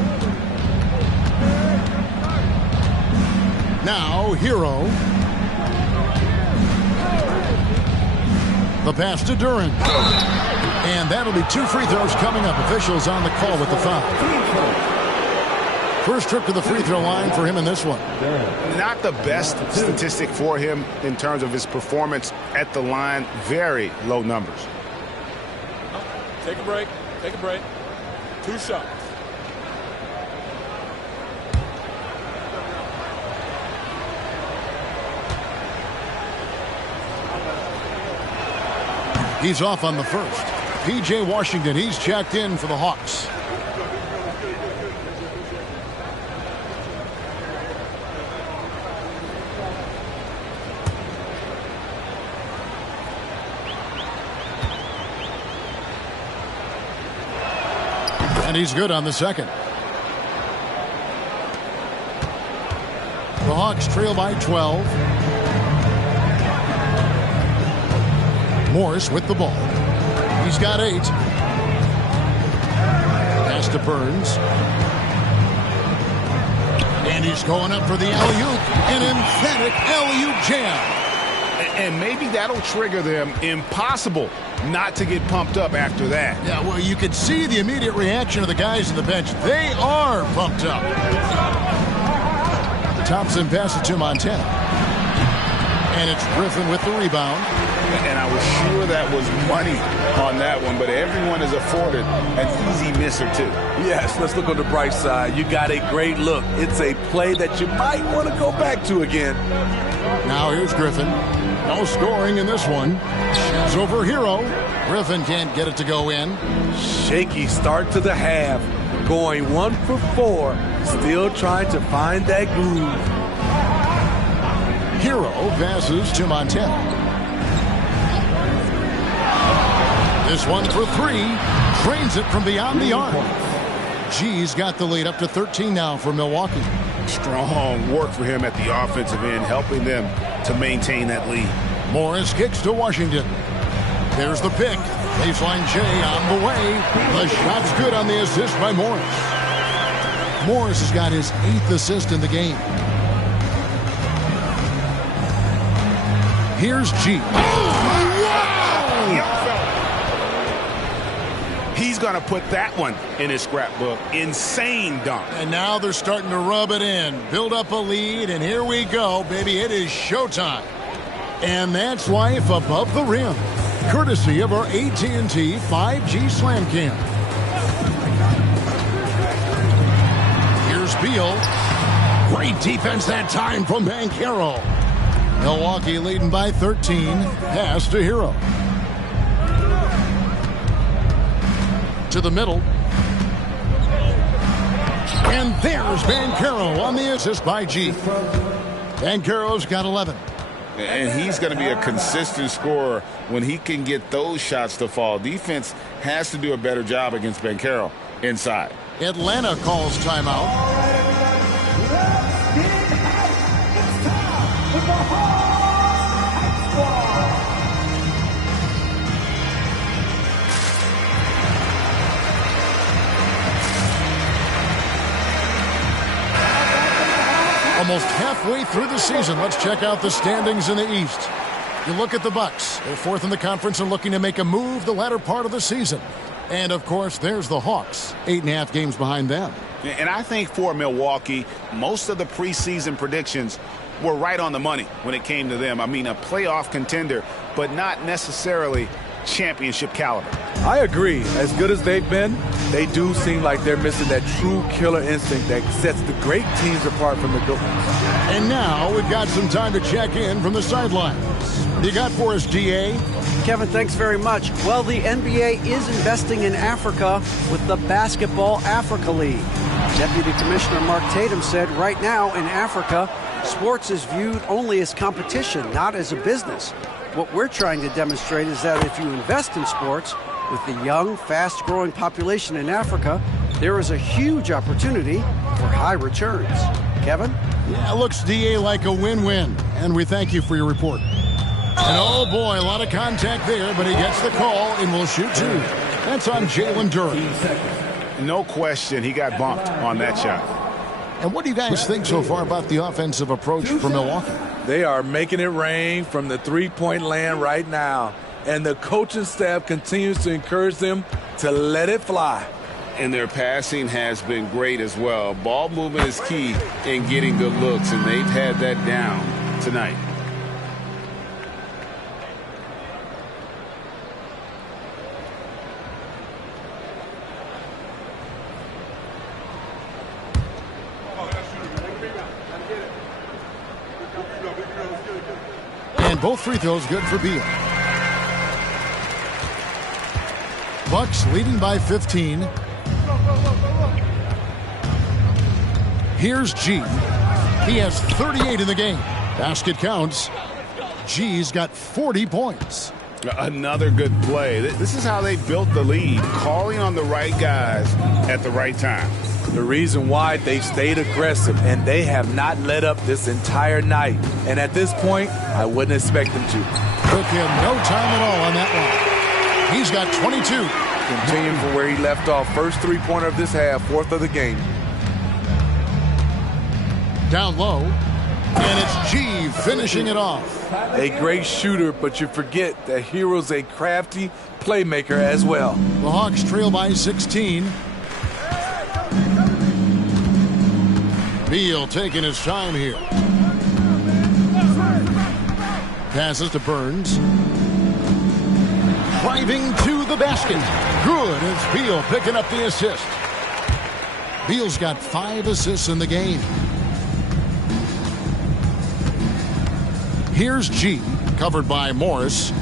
Now, Hero. The pass to Duren. And that'll be 2 free throws coming up. Officials on the call with the foul. First trip to the free throw line for him in this one. Not the best statistic for him in terms of his performance at the line. Very low numbers. Take a break. Take a break. 2 shots. He's off on the first. P.J. Washington, he's checked in for the Hawks. And he's good on the second. The Hawks trail by 12. Morris with the ball. He's got 8. Pass to Burns. And he's going up for the alley-oop. An emphatic alley-oop jam. And maybe that'll trigger them. Impossible not to get pumped up after that. Yeah, well, you could see the immediate reaction of the guys on the bench. They are pumped up. Thompson passes to Montana. And it's Griffin with the rebound. And I was sure that was money on that one, but everyone is afforded an easy miss or two. Yes, let's look on the bright side. You got a great look. It's a play that you might want to go back to again. Now here's Griffin. No scoring in this one. Shoots over Hero. Griffin can't get it to go in. Shaky start to the half. Going 1 for 4. Still trying to find that groove. Hero passes to Montana. This one for 3. Drains it from beyond the arc. G's got the lead up to 13 now for Milwaukee. Strong work for him at the offensive end, helping them to maintain that lead. Morris kicks to Washington. There's the pick. Baseline J on the way. The shot's good on the assist by Morris. Morris has got his 8th assist in the game. Here's G. He's going to put that one in his scrapbook. Insane dunk. And now they're starting to rub it in. Build up a lead, and here we go, baby. It is showtime. And that's life above the rim. Courtesy of our AT&T 5G Slam Cam. Here's Beal. Great defense that time from Banchero. Milwaukee leading by 13. Pass to Hero. To the middle. And there's Banchero on the assist by G. Banchero's got 11. And he's going to be a consistent scorer when he can get those shots to fall. Defense has to do a better job against Banchero inside. Atlanta calls timeout. Almost halfway through the season. Let's check out the standings in the East. You look at the Bucks. They're 4th in the conference and looking to make a move the latter part of the season. And, of course, there's the Hawks. 8.5 games behind them. And I think for Milwaukee, most of the preseason predictions were right on the money when it came to them. I mean, a playoff contender, but not necessarily championship caliber. I agree. As good as they've been, they do seem like they're missing that true killer instinct that sets the great teams apart from the good ones. And now we've got some time to check in from the sidelines. What do you got for us, DA? Kevin, thanks very much. Well, the NBA is investing in Africa with the Basketball Africa League. Deputy Commissioner Mark Tatum said right now in Africa, sports is viewed only as competition, not as a business. What we're trying to demonstrate is that if you invest in sports, with the young, fast-growing population in Africa, there is a huge opportunity for high returns. Kevin? Yeah, looks, DA, like a win-win. And we thank you for your report. And oh boy, a lot of contact there, but he gets the call and will shoot 2. That's on Jalen Duren. No question, he got bumped on that shot. And what do you guys think so far about the offensive approach for Milwaukee? They are making it rain from the three-point land right now. And the coaching staff continues to encourage them to let it fly. And their passing has been great as well. Ball movement is key in getting good looks, and they've had that down tonight. And both free throws good for Beal. Bucks leading by 15. Here's G. He has 38 in the game. Basket counts. G's got 40 points. Another good play. This is how they built the lead, calling on the right guys at the right time. The reason why they stayed aggressive, and they have not let up this entire night. And at this point, I wouldn't expect them to. Took him no time at all on that one. He's got 22. Continuing from where he left off. First three-pointer of this half, 4th of the game. Down low. And it's G finishing it off. A great shooter, but you forget that Hero's a crafty playmaker as well. The Hawks trail by 16. Beal taking his time here. Passes to Burns. driving to the basket. Good. It's Beal picking up the assist. Beal's got 5 assists in the game. Here's G, covered by Morris.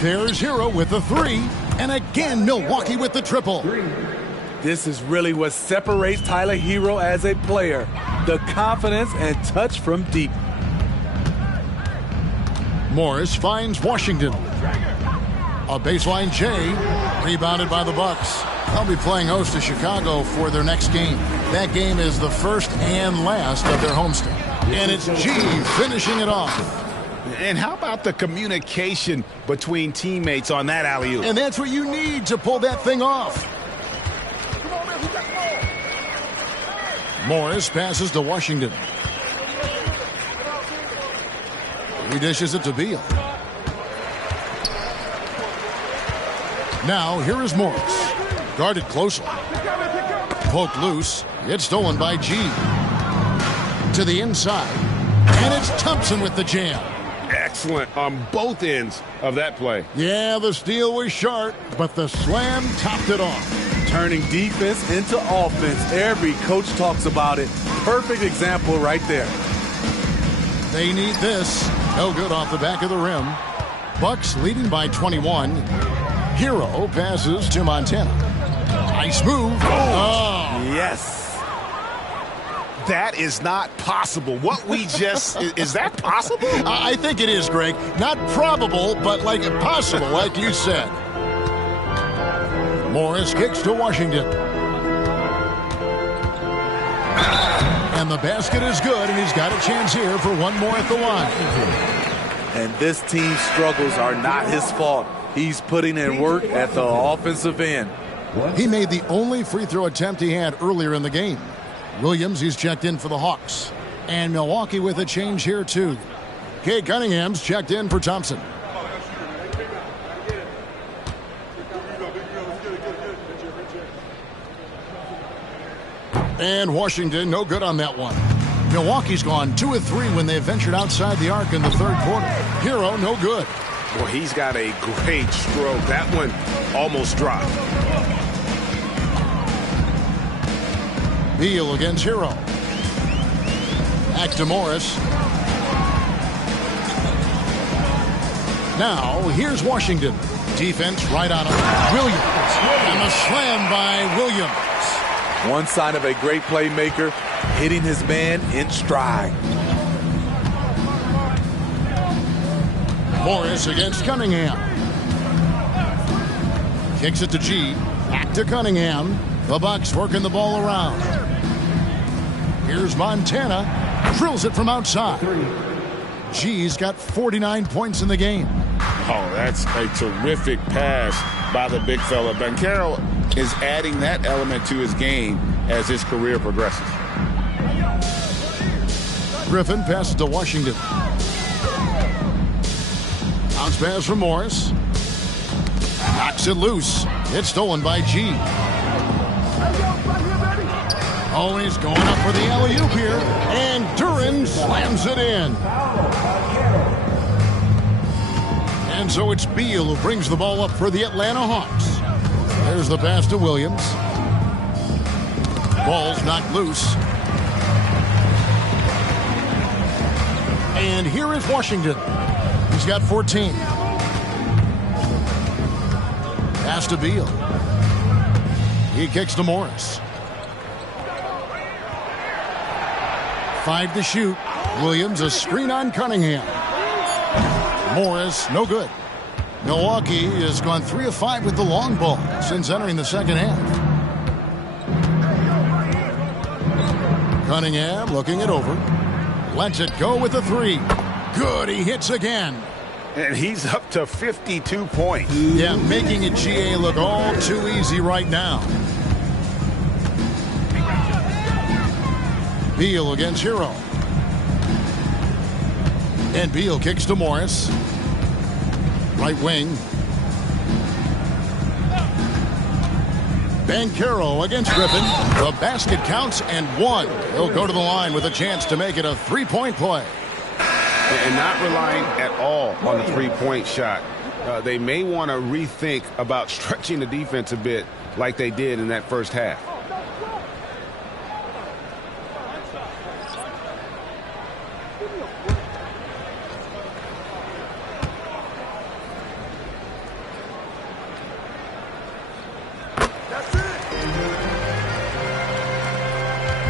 There's Hero with the 3. And again, Milwaukee with the triple. This is really what separates Tyler Hero as a player. The confidence and touch from deep. Morris finds Washington. A baseline J, rebounded by the Bucks. They'll be playing host to Chicago for their next game. That game is the first and last of their homestand. And it's G finishing it off. And how about the communication between teammates on that alley-oop? And that's what you need to pull that thing off. Morris passes to Washington. He dishes it to Beal. Now here is Morris. Guarded closely. Poked loose. It's stolen by G. To the inside. And it's Thompson with the jam. Excellent on both ends of that play. Yeah, the steal was sharp, but the slam topped it off. Turning defense into offense. Every coach talks about it. Perfect example right there. They need this. No good off the back of the rim. Bucks leading by 21. Hero passes to Montana. Nice move. Oh. Yes. That is not possible. What we just... is that possible? I think it is, Greg. Not probable, but like possible, like you said. Morris kicks to Washington. And the basket is good, and he's got a chance here for one more at the line. And this team's struggles are not his fault. He's putting in work at the offensive end. He made the only free throw attempt he had earlier in the game. Williams, he's checked in for the Hawks. And Milwaukee with a change here, too. Kate Cunningham's checked in for Thompson. And Washington, no good on that one. Milwaukee's gone 2 of 3 when they ventured outside the arc in the third quarter. Hero, no good. Well, he's got a great stroke. That one almost dropped. Beal against Hero. Back to Morris. Now, here's Washington. Defense right on him. Williams. And a slam by Williams. One sign of a great playmaker, hitting his man in stride. Morris against Cunningham. Kicks it to G. Back to Cunningham. The Bucks working the ball around. Here's Montana. Drills it from outside. G's got 49 points in the game. Oh, that's a terrific pass by the big fella. Banchero is adding that element to his game as his career progresses. Griffin passes to Washington. Bounce pass from Morris. Knocks it loose. It's stolen by G. Oh, he's going up for the alley-oop here. And Duran slams it in. And so it's Beal who brings the ball up for the Atlanta Hawks. There's the pass to Williams. Ball's knocked loose. And here is Washington. He's got 14. Pass to Beal. He kicks to Morris. 5 to shoot. Williams a screen on Cunningham. Morris, no good. Milwaukee has gone 3 of 5 with the long ball since entering the second half. Cunningham looking it over. Lets it go with the 3. Good, he hits again. And he's up to 52 points. Yeah, making it GA look all too easy right now. Beal against Hero. And Beal kicks to Morris. Right wing. Banchero against Griffin. The basket counts and 1. He'll go to the line with a chance to make it a 3-point play. And not relying at all on the 3-point shot. They may want to rethink about stretching the defense a bit like they did in that first half.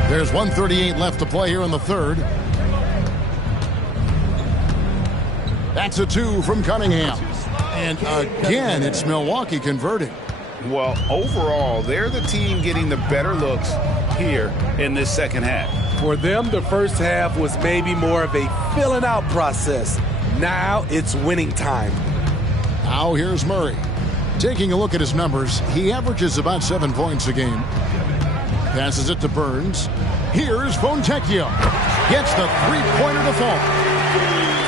There's 1:38 left to play here in the third. That's a 2 from Cunningham. And again, it's Milwaukee converting. Well, overall, they're the team getting the better looks here in this second half. For them, the first half was maybe more of a filling out process. Now it's winning time. Now here's Murray. Taking a look at his numbers, he averages about 7 points a game. Passes it to Burns. Here's Fontecchio. Gets the three-pointer to fall.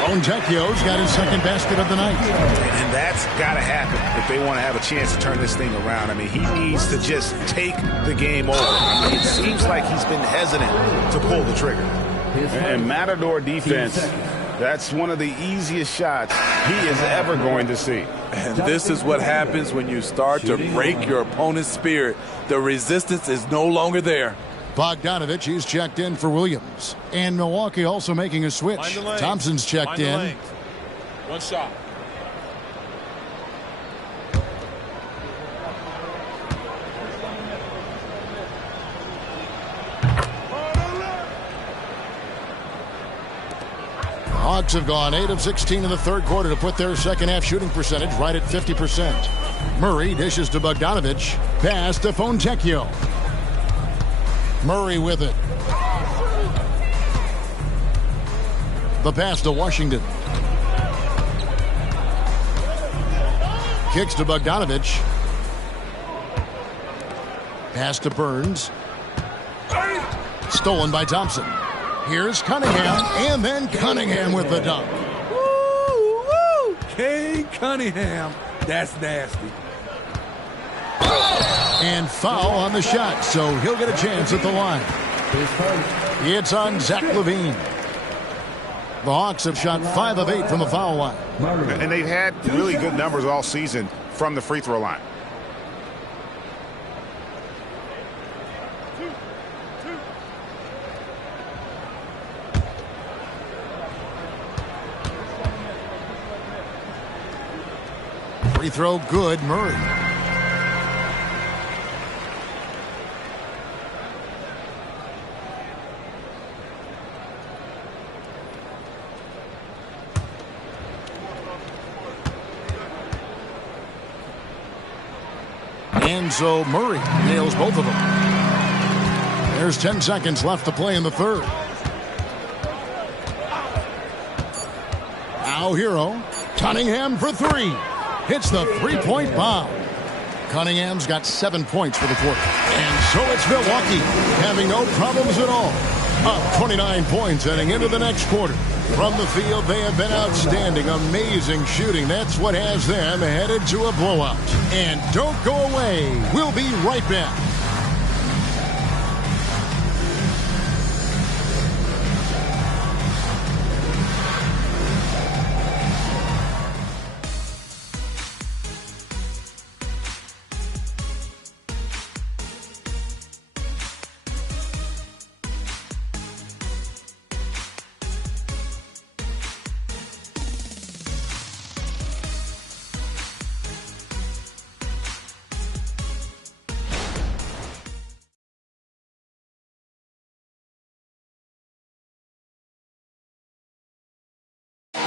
Fontecchio's got his second basket of the night. And that's got to happen if they want to have a chance to turn this thing around. I mean, he needs to just take the game over. I mean, it seems like he's been hesitant to pull the trigger. And Matador defense, that's one of the easiest shots he is ever going to see. And this is what happens when you start to break your opponent's spirit. The resistance is no longer there. Bogdanovich, he's checked in for Williams. And Milwaukee also making a switch. Thompson's checked in. One shot. Hawks have gone 8 of 16 in the third quarter to put their second half shooting percentage right at 50%. Murray dishes to Bogdanovich. Pass to Fontecchio. Murray with it. The pass to Washington. Kicks to Bogdanovich. Pass to Burns. Stolen by Thompson. Here's Cunningham, and then Cunningham with the dunk. Woo, woo. K. Cunningham. That's nasty. And foul on the shot, so he'll get a chance at the line. It's on Zach LaVine. The Hawks have shot 5 of 8 from the foul line. And they've had really good numbers all season from the free throw line. Free throw good, Murray. And so Murray nails both of them. There's 10 seconds left to play in the third. Now Hero. Cunningham for 3. Hits the three-point bomb. Cunningham's got 7 points for the quarter. And so it's Milwaukee having no problems at all. Up 29 points heading into the next quarter. From the field, they have been outstanding. Amazing shooting. That's what has them headed to a blowout. And don't go away. We'll be right back.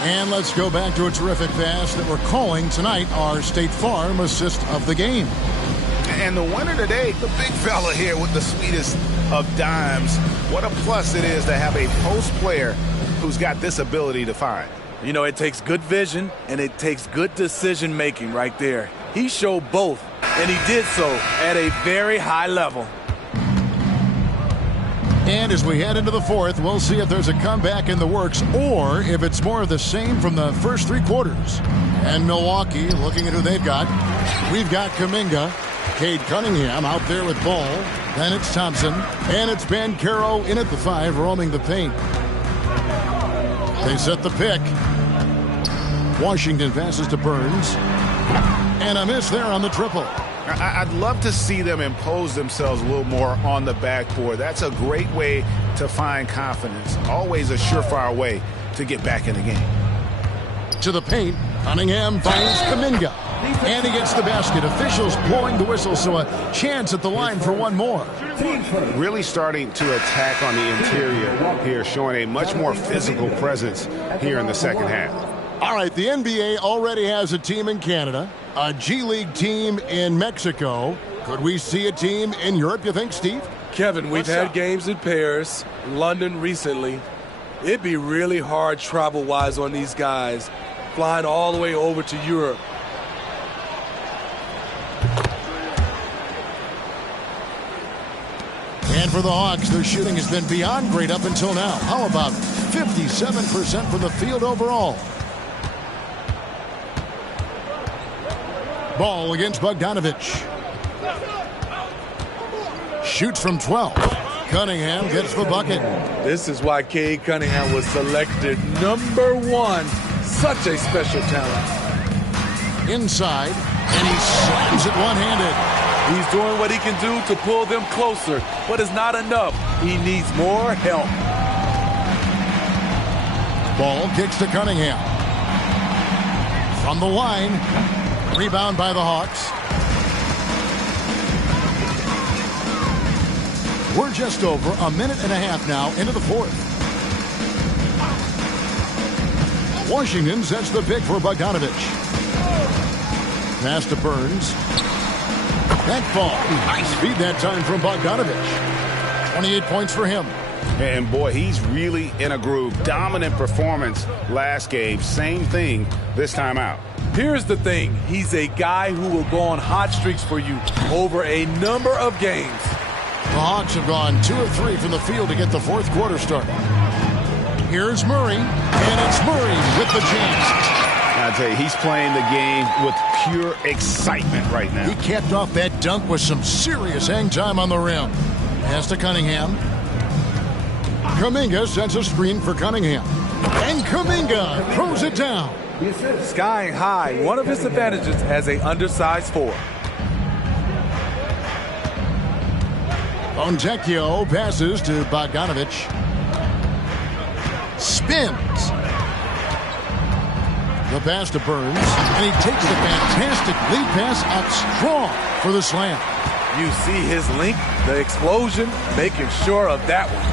And let's go back to a terrific pass that we're calling tonight our State Farm assist of the game. And the winner today, the big fella here with the sweetest of dimes. What a plus it is to have a post player who's got this ability to find. You know, it takes good vision and it takes good decision making right there. He showed both, and he did so at a very high level. And as we head into the fourth, we'll see if there's a comeback in the works or if it's more of the same from the first 3 quarters. And Milwaukee, looking at who they've got, we've got Kuminga, Cade Cunningham out there with ball. Then it's Thompson, and it's Banchero in at the 5, roaming the paint. They set the pick. Washington passes to Burns. And a miss there on the triple. I'd love to see them impose themselves a little more on the backboard. That's a great way to find confidence. Always a surefire way to get back in the game. To the paint, Cunningham finds Kuminga. And he gets the basket. Officials blowing the whistle, so a chance at the line for one more. Really starting to attack on the interior here, showing a much more physical presence here in the second half. All right, the NBA already has a team in Canada, a G League team in Mexico. Could we see a team in Europe, you think, Steve? Kevin, we've had games in Paris, London recently. It'd be really hard travel-wise on these guys, flying all the way over to Europe. And for the Hawks, their shooting has been beyond great up until now. How about 57% from the field overall? Ball against Bogdanovich. Shoots from 12. Cunningham gets the bucket. This is why Cade Cunningham was selected #1. Such a special talent. Inside, and he slams it one-handed. He's doing what he can do to pull them closer, but it's not enough. He needs more help. Ball kicks to Cunningham. From the line, rebound by the Hawks. We're just over a minute and a half now into the fourth. Washington sets the pick for Bogdanovich. Pass to Burns. That ball. Nice feed that time from Bogdanovich. 28 points for him. And boy, he's really in a groove. Dominant performance last game. Same thing this time out. Here's the thing. He's a guy who will go on hot streaks for you over a number of games. The Hawks have gone 2 of 3 from the field to get the fourth quarter started. Here's Murray, and it's Murray with the chance. I tell you, he's playing the game with pure excitement right now. He capped off that dunk with some serious hang time on the rim. Pass to Cunningham. Kuminga sets a screen for Cunningham. And Kuminga throws it down. Skying high, one of his advantages as an undersized forward. Fontecchio passes to Bogdanovich. Spins. The pass to Burns, and he takes the fantastic lead pass out strong for the slam. You see his length, the explosion, making sure of that one.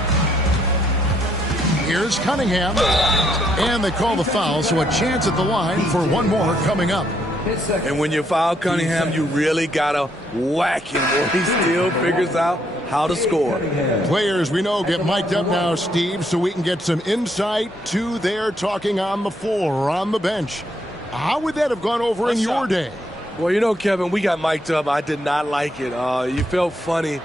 Here's Cunningham, and they call the foul, so a chance at the line for one more coming up. And when you foul Cunningham, you really gotta whack him, or he still figures out how to score. Players we know get mic'd up now, Steve, so we can get some insight to their talking on the floor or on the bench. How would that have gone over in your day? Well, you know, Kevin, we got mic'd up. I did not like it. You felt funny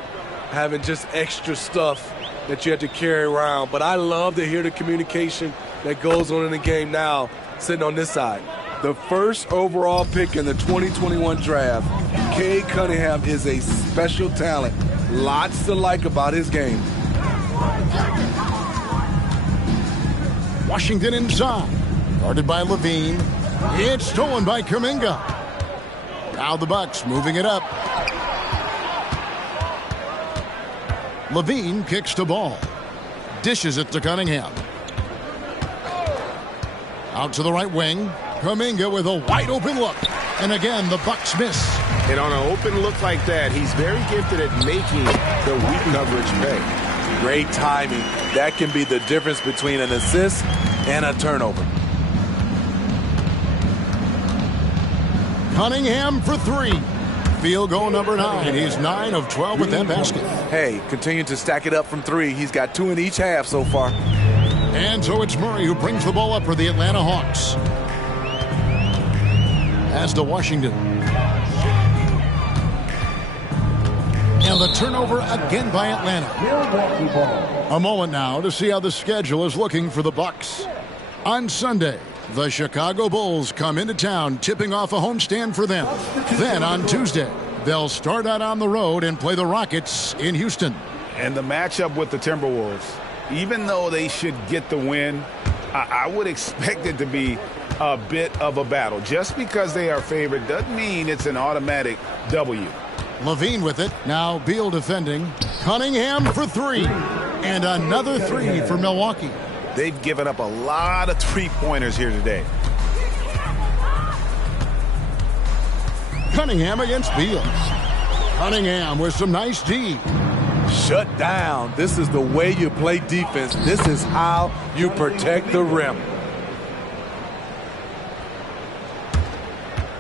having just extra stuff that you had to carry around. But I love to hear the communication that goes on in the game now, sitting on this side. The first overall pick in the 2021 draft, Cade Cunningham is a special talent. Lots to like about his game. Washington inside. Guarded by Levine. It's stolen by Kuminga. Now the Bucks moving it up. Levine kicks the ball. Dishes it to Cunningham. Out to the right wing. Kuminga with a wide open look. And again, the Bucks miss. And on an open look like that, he's very gifted at making the weak coverage pay. Great timing. That can be the difference between an assist and a turnover. Cunningham for 3. Field goal number 9. He's 9 of 12 with that basket. Hey, continue to stack it up from 3. He's got 2 in each half so far. And so it's Murray who brings the ball up for the Atlanta Hawks. As to Washington. And the turnover again by Atlanta. A moment now to see how the schedule is looking for the Bucks. On Sunday, the Chicago Bulls come into town, tipping off a homestand for them. Then on Tuesday, they'll start out on the road and play the Rockets in Houston. And the matchup with the Timberwolves, even though they should get the win, I would expect it to be a bit of a battle. Just because they are favored doesn't mean it's an automatic W. Levine with it. Now Beal defending. Cunningham for three. And another three for Milwaukee. They've given up a lot of three-pointers here today. Cunningham against Beal. Cunningham with some nice D. Shut down. This is the way you play defense. This is how you protect the rim.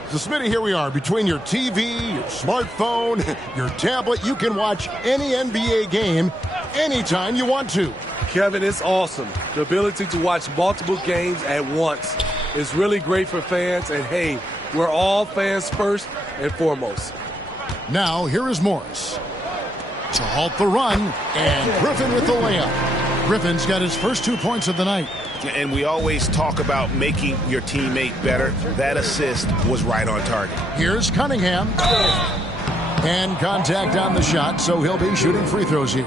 So, Smitty, here we are. Between your TV, your smartphone, your tablet, you can watch any NBA game anytime you want to. Kevin, it's awesome. The ability to watch multiple games at once is really great for fans. And, hey, we're all fans first and foremost. Now, here is Morris to halt the run, and Griffin with the layup. Griffin's got his first 2 points of the night. And we always talk about making your teammate better. That assist was right on target. Here's Cunningham. And contact on the shot, so he'll be shooting free throws here.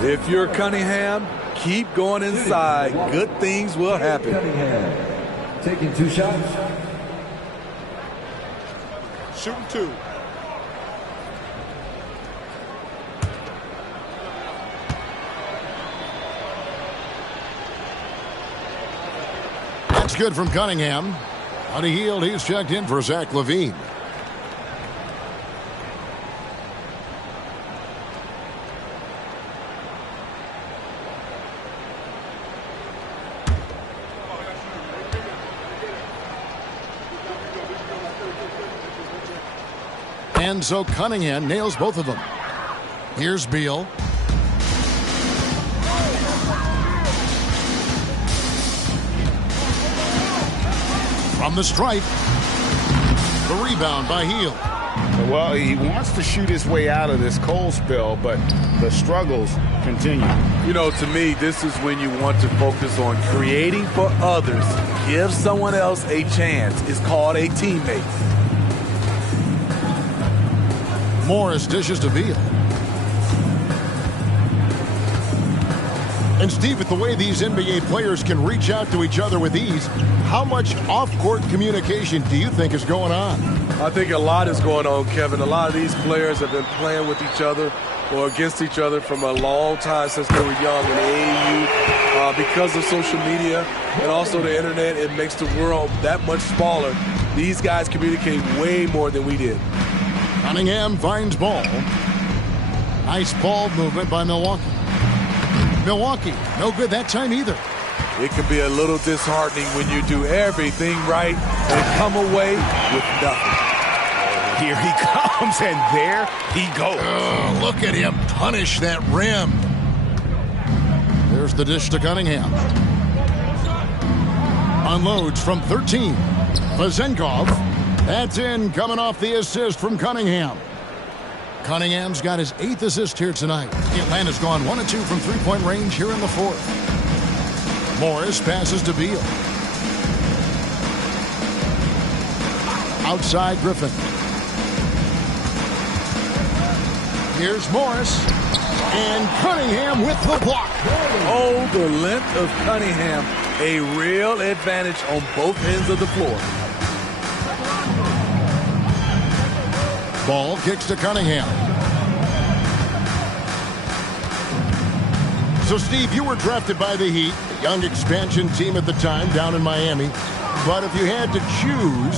If you're Cunningham, keep going inside. Good things will happen. Cunningham taking 2 shots. Shooting 2. That's good from Cunningham. On a yield, he's checked in for Zach LaVine. And so Cunningham nails both of them. Here's Beal. From the stripe. The rebound by Hield. Well, he wants to shoot his way out of this cold spell, but the struggles continue. You know, to me, this is when you want to focus on creating for others. Give someone else a chance. It's called a teammate. Morris dishes to Beal. And Steve, with the way these NBA players can reach out to each other with ease, how much off-court communication do you think is going on? I think a lot is going on, Kevin. A lot of these players have been playing with each other or against each other from a long time since they were young in the AAU. Because of social media and also the internet, it makes the world that much smaller. These guys communicate way more than we did. Cunningham finds ball. Nice ball movement by Milwaukee. Milwaukee, no good that time either. It can be a little disheartening when you do everything right and come away with nothing. Here he comes, and there he goes. Oh, look at him punish that rim. There's the dish to Cunningham. Unloads from 13. Vezenkov. That's in, coming off the assist from Cunningham. Cunningham's got his 8th assist here tonight. Atlanta's gone 1 of 2 from three-point range here in the 4th. Morris passes to Beal. Outside Griffin. Here's Morris. And Cunningham with the block. Oh, the length of Cunningham. A real advantage on both ends of the floor. Ball kicks to Cunningham. So, Steve, you were drafted by the Heat, a young expansion team at the time down in Miami. But if you had to choose,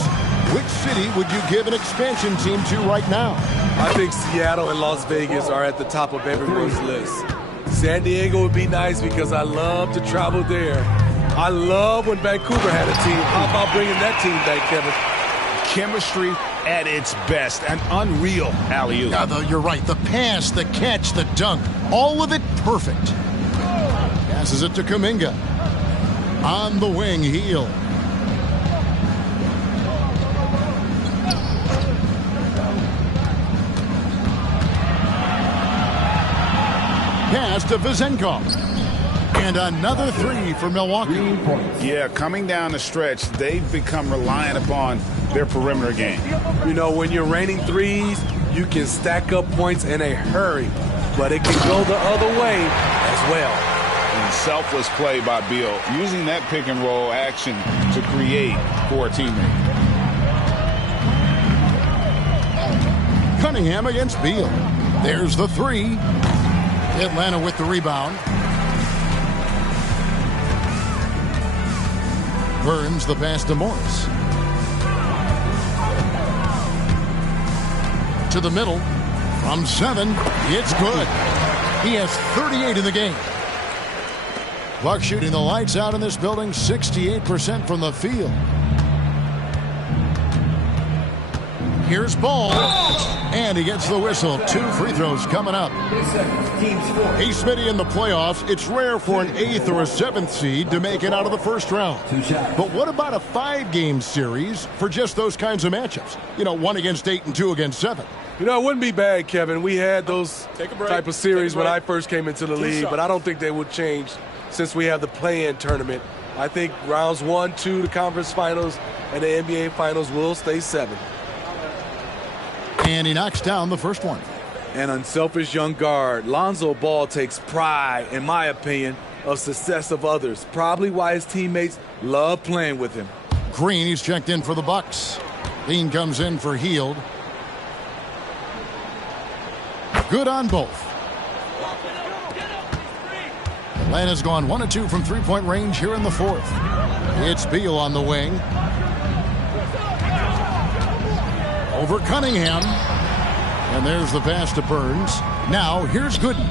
which city would you give an expansion team to right now? I think Seattle and Las Vegas are at the top of everyone's list. San Diego would be nice because I love to travel there. I love when Vancouver had a team. How about bringing that team back, Kevin? Chemistry at its best. An unreal alley-oop. Yeah, you're right. The pass, the catch, the dunk, all of it perfect. Passes it to Kuminga. On the wing, Hield. Pass to Vezenkov. And another 3 for Milwaukee. Yeah, coming down the stretch, they've become reliant upon their perimeter game. You know, when you're raining threes, you can stack up points in a hurry, but it can go the other way as well. And selfless play by Beal, using that pick and roll action to create for a teammate. Cunningham against Beal. There's the three. Atlanta with the rebound. Burns the pass to Morris. To the middle. From 7. It's good. He has 38 in the game. Bucks shooting the lights out in this building, 68% from the field. Here's Ball. And he gets the whistle. 2 free throws coming up. Hey, Smitty, in the playoffs, it's rare for an 8th or a 7th seed to make it out of the first round. But what about a 5-game series for just those kinds of matchups? You know, 1 against 8 and 2 against 7. You know, it wouldn't be bad, Kevin. We had those type of series when I first came into the league, but I don't think they would change since we have the play-in tournament. I think rounds 1, 2, the conference finals, and the NBA finals will stay 7. And he knocks down the first one. An unselfish young guard. Lonzo Ball takes pride, in my opinion, of success of others. Probably why his teammates love playing with him. Green, he's checked in for the Bucks. Lean comes in for Hield. Good on both. Atlanta's gone 1 of 2 from three-point range here in the fourth. It's Beal on the wing. Over Cunningham. And there's the pass to Burns. Now here's Gooden.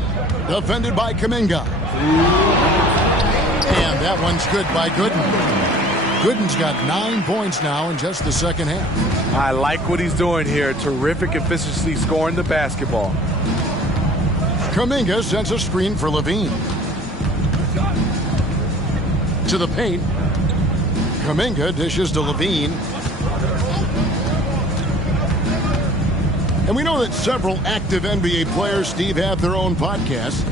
Defended by Kuminga. And that one's good by Gooden. Gooden's got 9 points now in just the second half. I like what he's doing here. Terrific efficiency scoring the basketball. Kuminga sends a screen for Levine. To the paint. Kuminga dishes to Levine. And we know that several active NBA players, Steve, have their own podcasts.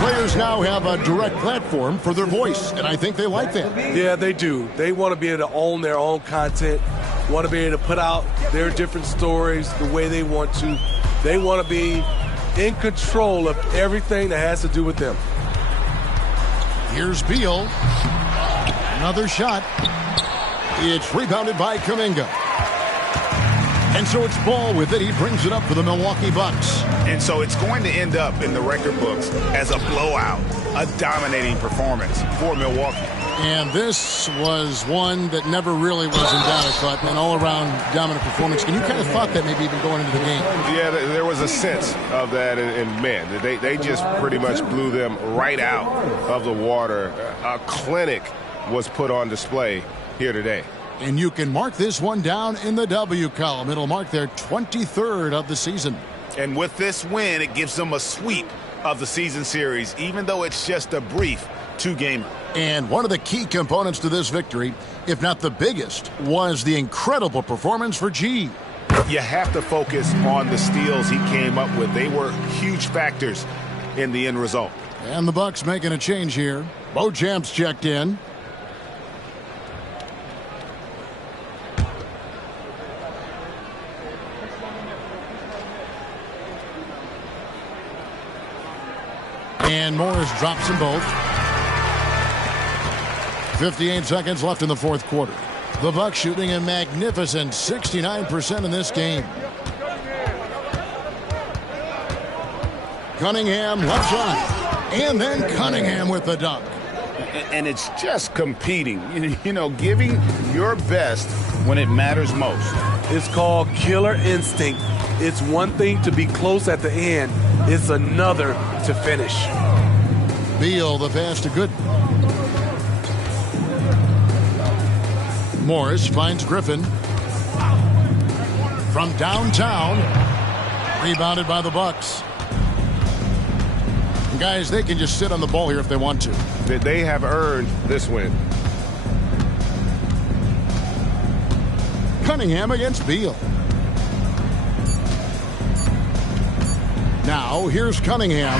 Players now have a direct platform for their voice, and I think they like that. Yeah, they do. They want to be able to own their own content, want to be able to put out their different stories the way they want to. They want to be in control of everything that has to do with them. Here's Beal. Another shot. It's rebounded by Kuminga. And so it's Ball with it. He brings it up for the Milwaukee Bucks. And so it's going to end up in the record books as a blowout, a dominating performance for Milwaukee. And this was one that never really was in doubt, but an all-around dominant performance. And you kind of thought that maybe even going into the game. Yeah, there was a sense of that, and man, they just pretty much blew them right out of the water. A clinic was put on display here today. And you can mark this one down in the W column. It'll mark their 23rd of the season. And with this win, it gives them a sweep of the season series, even though it's just a brief 2-gamer. And one of the key components to this victory, if not the biggest, was the incredible performance for G. You have to focus on the steals he came up with. They were huge factors in the end result. And the Bucks making a change here. Beauchamp's checked in. And Morris drops them both. 58 seconds left in the fourth quarter. The Bucks shooting a magnificent 69% in this game. Cunningham left side. And then Cunningham with the dunk. And it's just competing, you know, giving your best when it matters most. It's called killer instinct. It's one thing to be close at the end. It's another to finish. Beal, the pass to Gooden. Morris finds Griffin. From downtown. Rebounded by the Bucks. And guys, they can just sit on the ball here if they want to. They have earned this win. Cunningham against Beal. Now, here's Cunningham.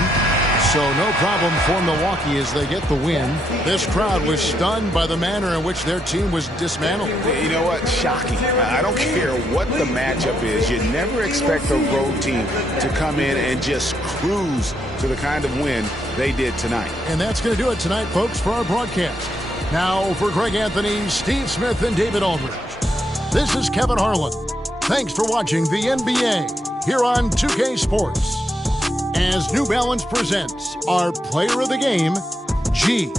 So no problem for Milwaukee as they get the win. This crowd was stunned by the manner in which their team was dismantled. You know what? Shocking. I don't care what the matchup is. You never expect a road team to come in and just cruise to the kind of win they did tonight. And that's going to do it tonight, folks, for our broadcast. Now, for Greg Anthony, Steve Smith, and David Aldridge, this is Kevin Harlan. Thanks for watching the NBA here on 2K Sports. As New Balance presents our Player of the Game, G.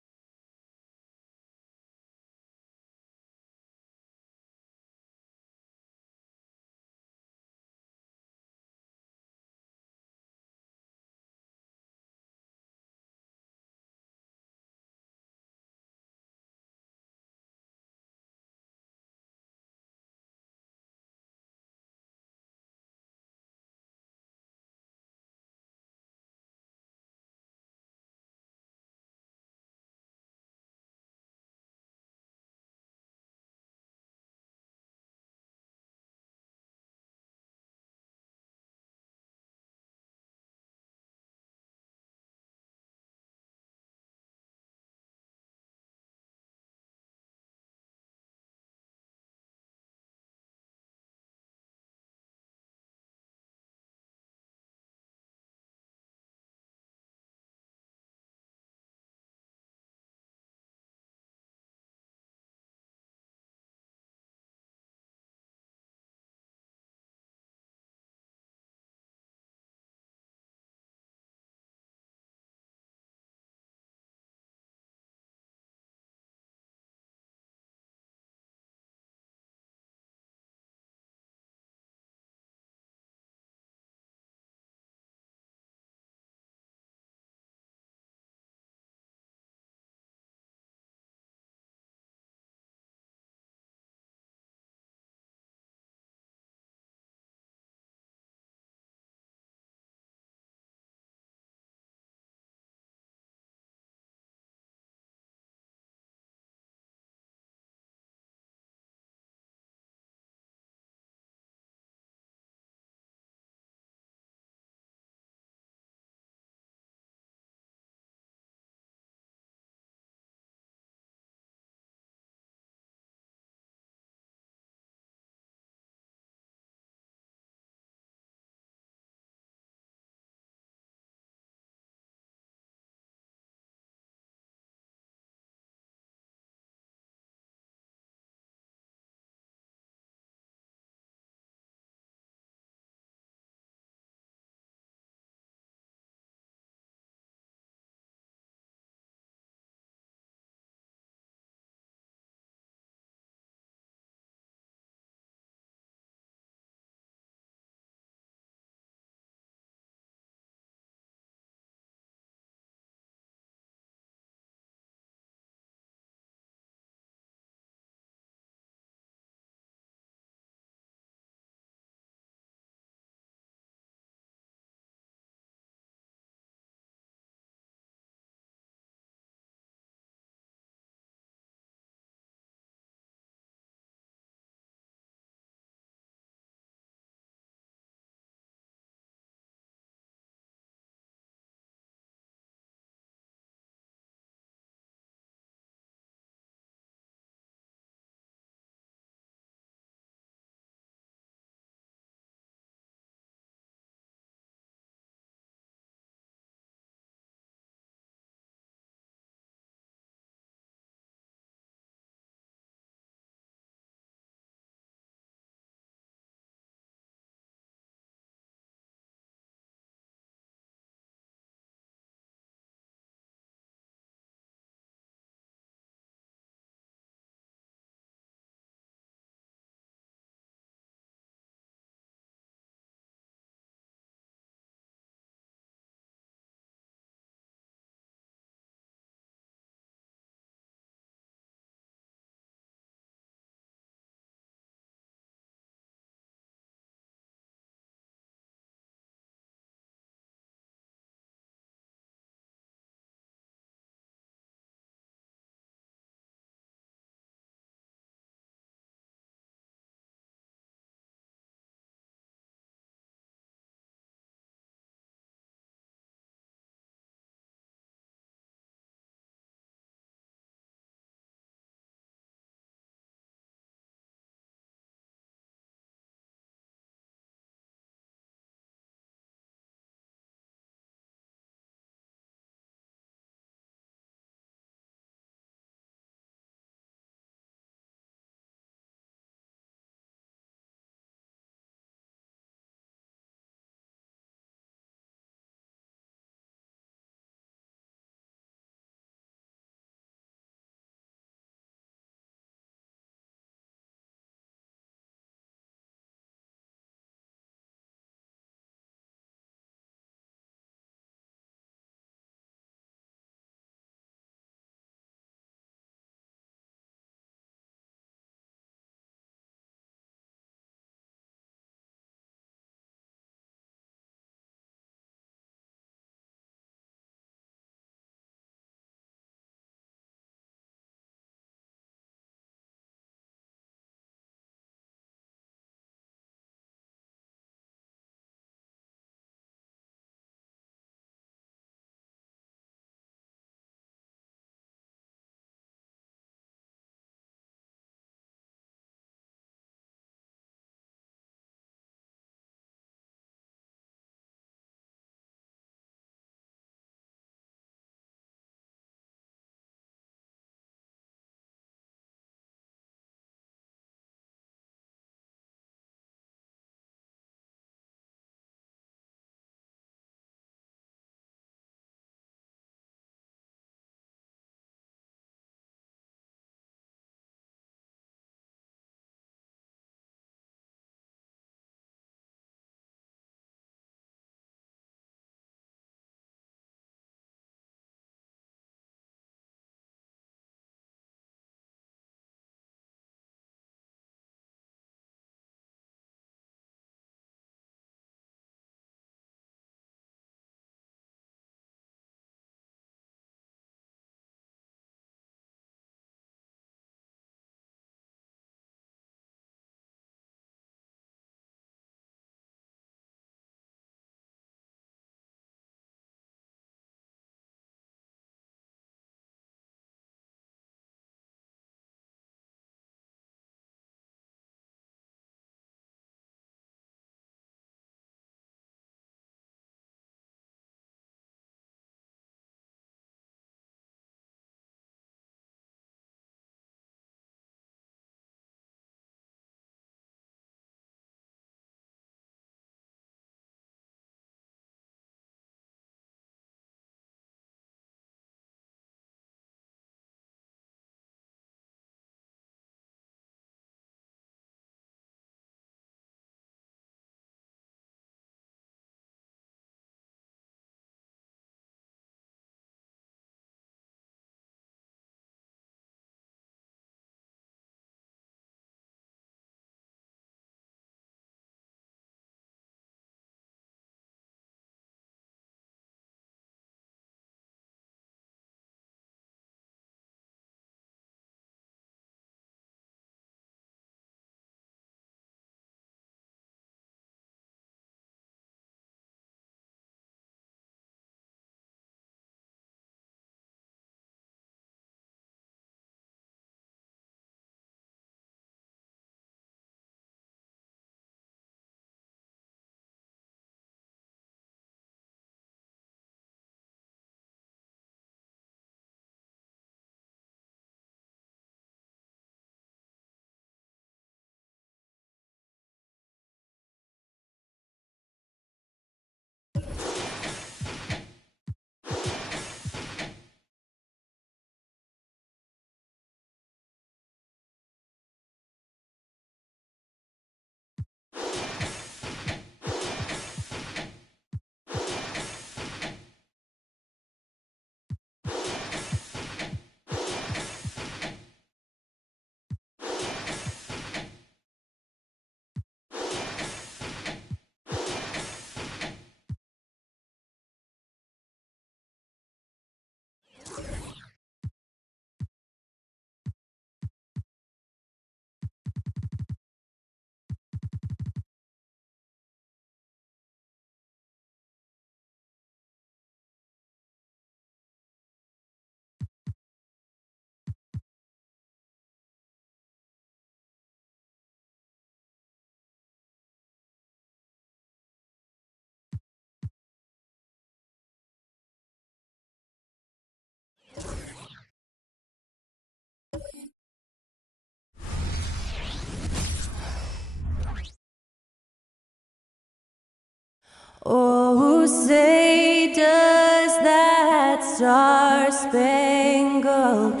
Oh, say does that star-spangled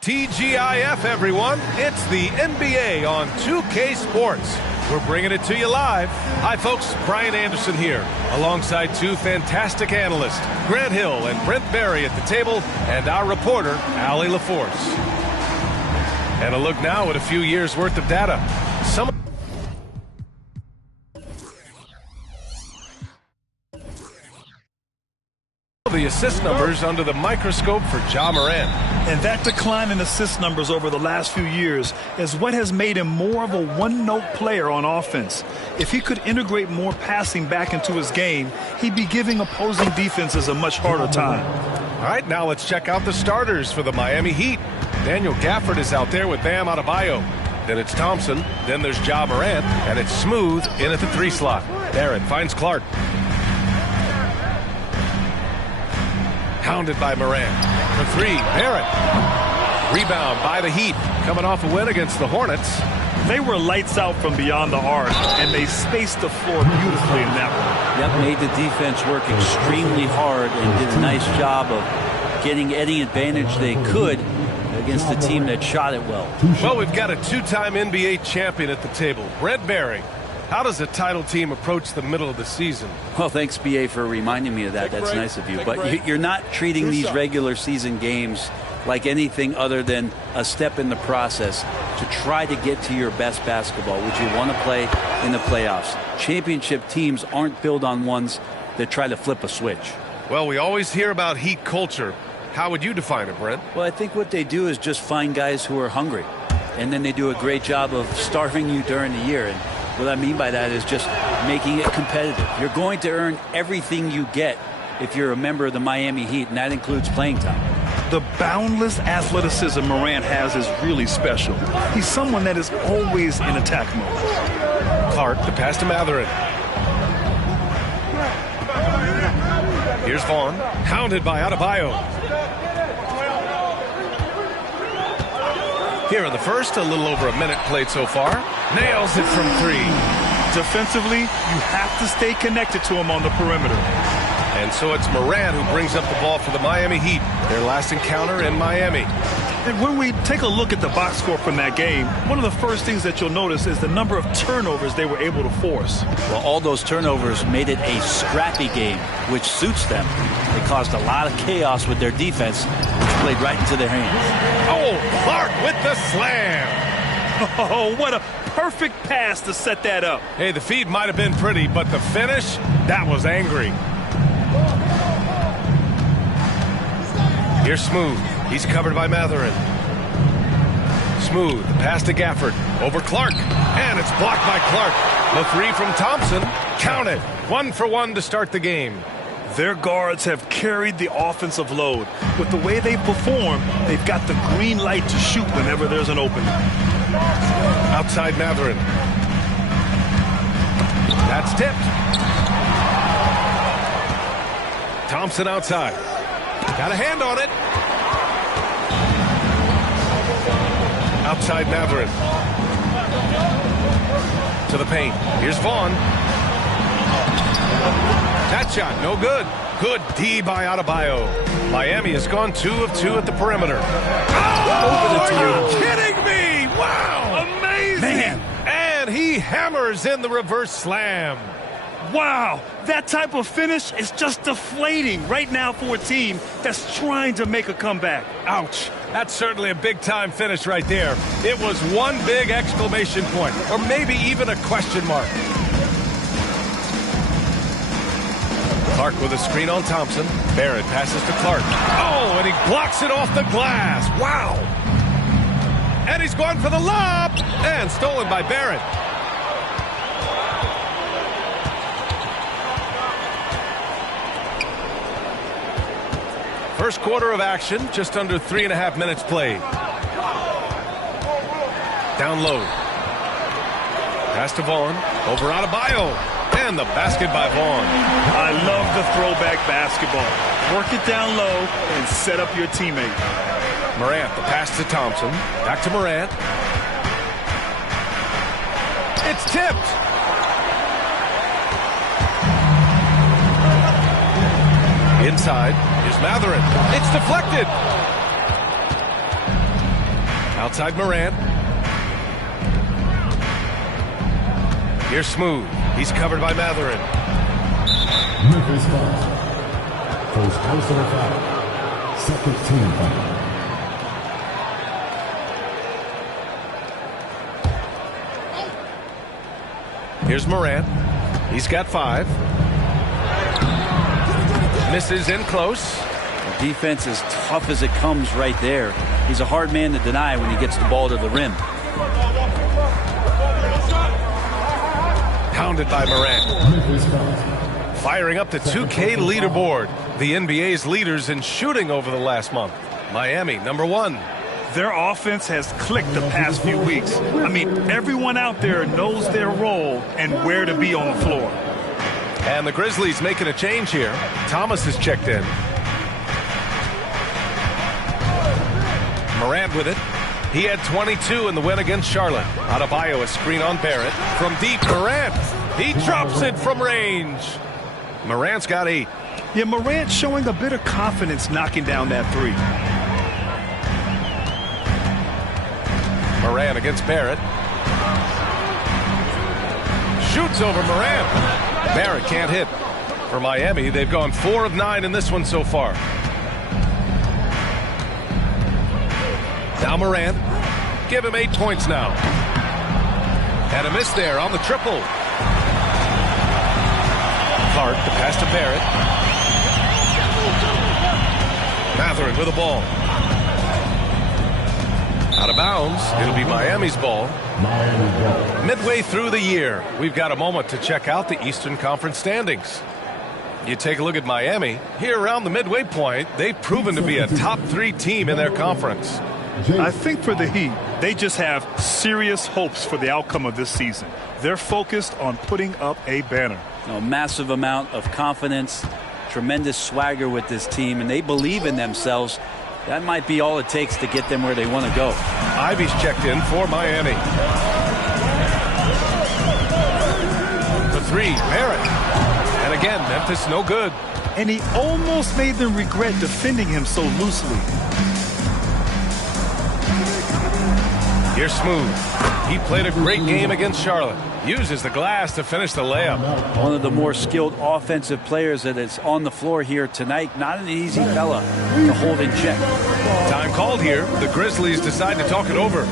TGIF, everyone. It's the NBA on 2K Sports. We're bringing it to you live. Hi, folks. Brian Anderson here, alongside two fantastic analysts, Grant Hill and Brent Barry at the table, and our reporter, Allie LaForce. And a look now at a few years' worth of data. Some of the assist numbers under the microscope for Ja Morant. And that decline in assist numbers over the last few years is what has made him more of a one-note player on offense. If he could integrate more passing back into his game, he'd be giving opposing defenses a much harder time. All right, now let's check out the starters for the Miami Heat. Daniel Gafford is out there with Bam Adebayo. Then it's Thompson. Then there's Ja Morant. And it's Smooth in at the 3 slot. Barrett finds Clark. Hounded by Morant. For 3, Barrett. Rebound by the Heat. Coming off a win against the Hornets. They were lights out from beyond the arc, and they spaced the floor beautifully in that one. Yep, made the defense work extremely hard and did a nice job of getting any advantage they could against a team that shot it well. Well, we've got a 2-time NBA champion at the table, Brent Barry. How does a title team approach the middle of the season? Well, thanks, BA, for reminding me of that. That's nice of you. But you're not treating these regular season games like anything other than a step in the process to try to get to your best basketball, which you want to play in the playoffs. Championship teams aren't built on ones that try to flip a switch. Well, we always hear about Heat culture. How would you define it, Brent? Well, I think what they do is just find guys who are hungry, and then they do a great job of starving you during the year. And what I mean by that is just making it competitive. You're going to earn everything you get if you're a member of the Miami Heat, and that includes playing time. The boundless athleticism Morant has is really special. He's someone that is always in attack mode. Clark, the pass to Matherin. Here's Vaughn, hounded by Adebayo. Here in the first, a little over a minute played so far. Nails it from 3. Defensively, you have to stay connected to him on the perimeter. And so it's Morant who brings up the ball for the Miami Heat. Their last encounter in Miami. And when we take a look at the box score from that game, one of the first things that you'll notice is the number of turnovers they were able to force. Well, all those turnovers made it a scrappy game, which suits them. They caused a lot of chaos with their defense, which played right into their hands. Oh, Clark with the slam. Oh, what a perfect pass to set that up. Hey, the feed might have been pretty, but the finish, that was angry. Here's Smooth. He's covered by Matherin. Smooth, pass to Gafford. Over Clark. And it's blocked by Clark. The 3 from Thompson. Count it. 1 for 1 to start the game. Their guards have carried the offensive load. With the way they perform, they've got the green light to shoot whenever there's an opening. Outside Matherin. That's tipped. Thompson outside. Got a hand on it. Outside Matherin. To the paint. Here's Vaughn. That shot, no good. Good D by Adebayo. Miami has gone 2 of 2 at the perimeter. Oh, are you kidding me? Wow. Amazing. Man. And he hammers in the reverse slam. Wow, that type of finish is just deflating right now for a team that's trying to make a comeback. Ouch. That's certainly a big-time finish right there. It was one big exclamation point, or maybe even a question mark. Clark with a screen on Thompson. Barrett passes to Clark. Oh, and he blocks it off the glass. Wow. And he's going for the lob. And stolen by Barrett. First quarter of action, just under 3.5 minutes played. Down low. Pass to Vaughn. Over Adebayo. And the basket by Vaughn. I love the throwback basketball. Work it down low and set up your teammate. Morant, the pass to Thompson. Back to Morant. It's tipped. Inside is Matherin. It's deflected. Outside Morant. Here's Smooth. He's covered by Matherin. Memphis foul. First personal foul. Second team foul. Here's Morant. He's got 5. Misses in close. The defense is tough as it comes right there. He's a hard man to deny when he gets the ball to the rim. Pounded by Morant. Firing up the 2K leaderboard. The NBA's leaders in shooting over the last month. Miami, number 1. Their offense has clicked the past few weeks. I mean, everyone out there knows their role and where to be on the floor. And the Grizzlies making a change here. Thomas is checked in. Morant with it. He had 22 in the win against Charlotte. Adebayo, a screen on Barrett. From deep, Morant. He drops it from range. Morant's got 8. Yeah, Morant showing a bit of confidence knocking down that 3. Morant against Barrett. Shoots over Morant. Barrett can't hit. For Miami, they've gone 4 of 9 in this one so far. Now Morant. Give him 8 points now. And a miss there on the triple. Clark, the pass to Barrett. Matherin with the ball. Out of bounds. It'll be Miami's ball. Midway through the year, we've got a moment to check out the Eastern Conference standings. You take a look at Miami. Here around the midway point, they've proven to be a top 3 team in their conference. I think for the Heat, they just have serious hopes for the outcome of this season. They're focused on putting up a banner. A massive amount of confidence, tremendous swagger with this team, and they believe in themselves. That might be all it takes to get them where they want to go. Ivy's checked in for Miami. The 3, Barrett. And again, Memphis no good. And he almost made them regret defending him so loosely. Here's Smooth. He played a great game against Charlotte. Uses the glass to finish the layup. One of the more skilled offensive players that is on the floor here tonight. Not an easy fella to hold in check. Time called here. The Grizzlies decide to talk it over.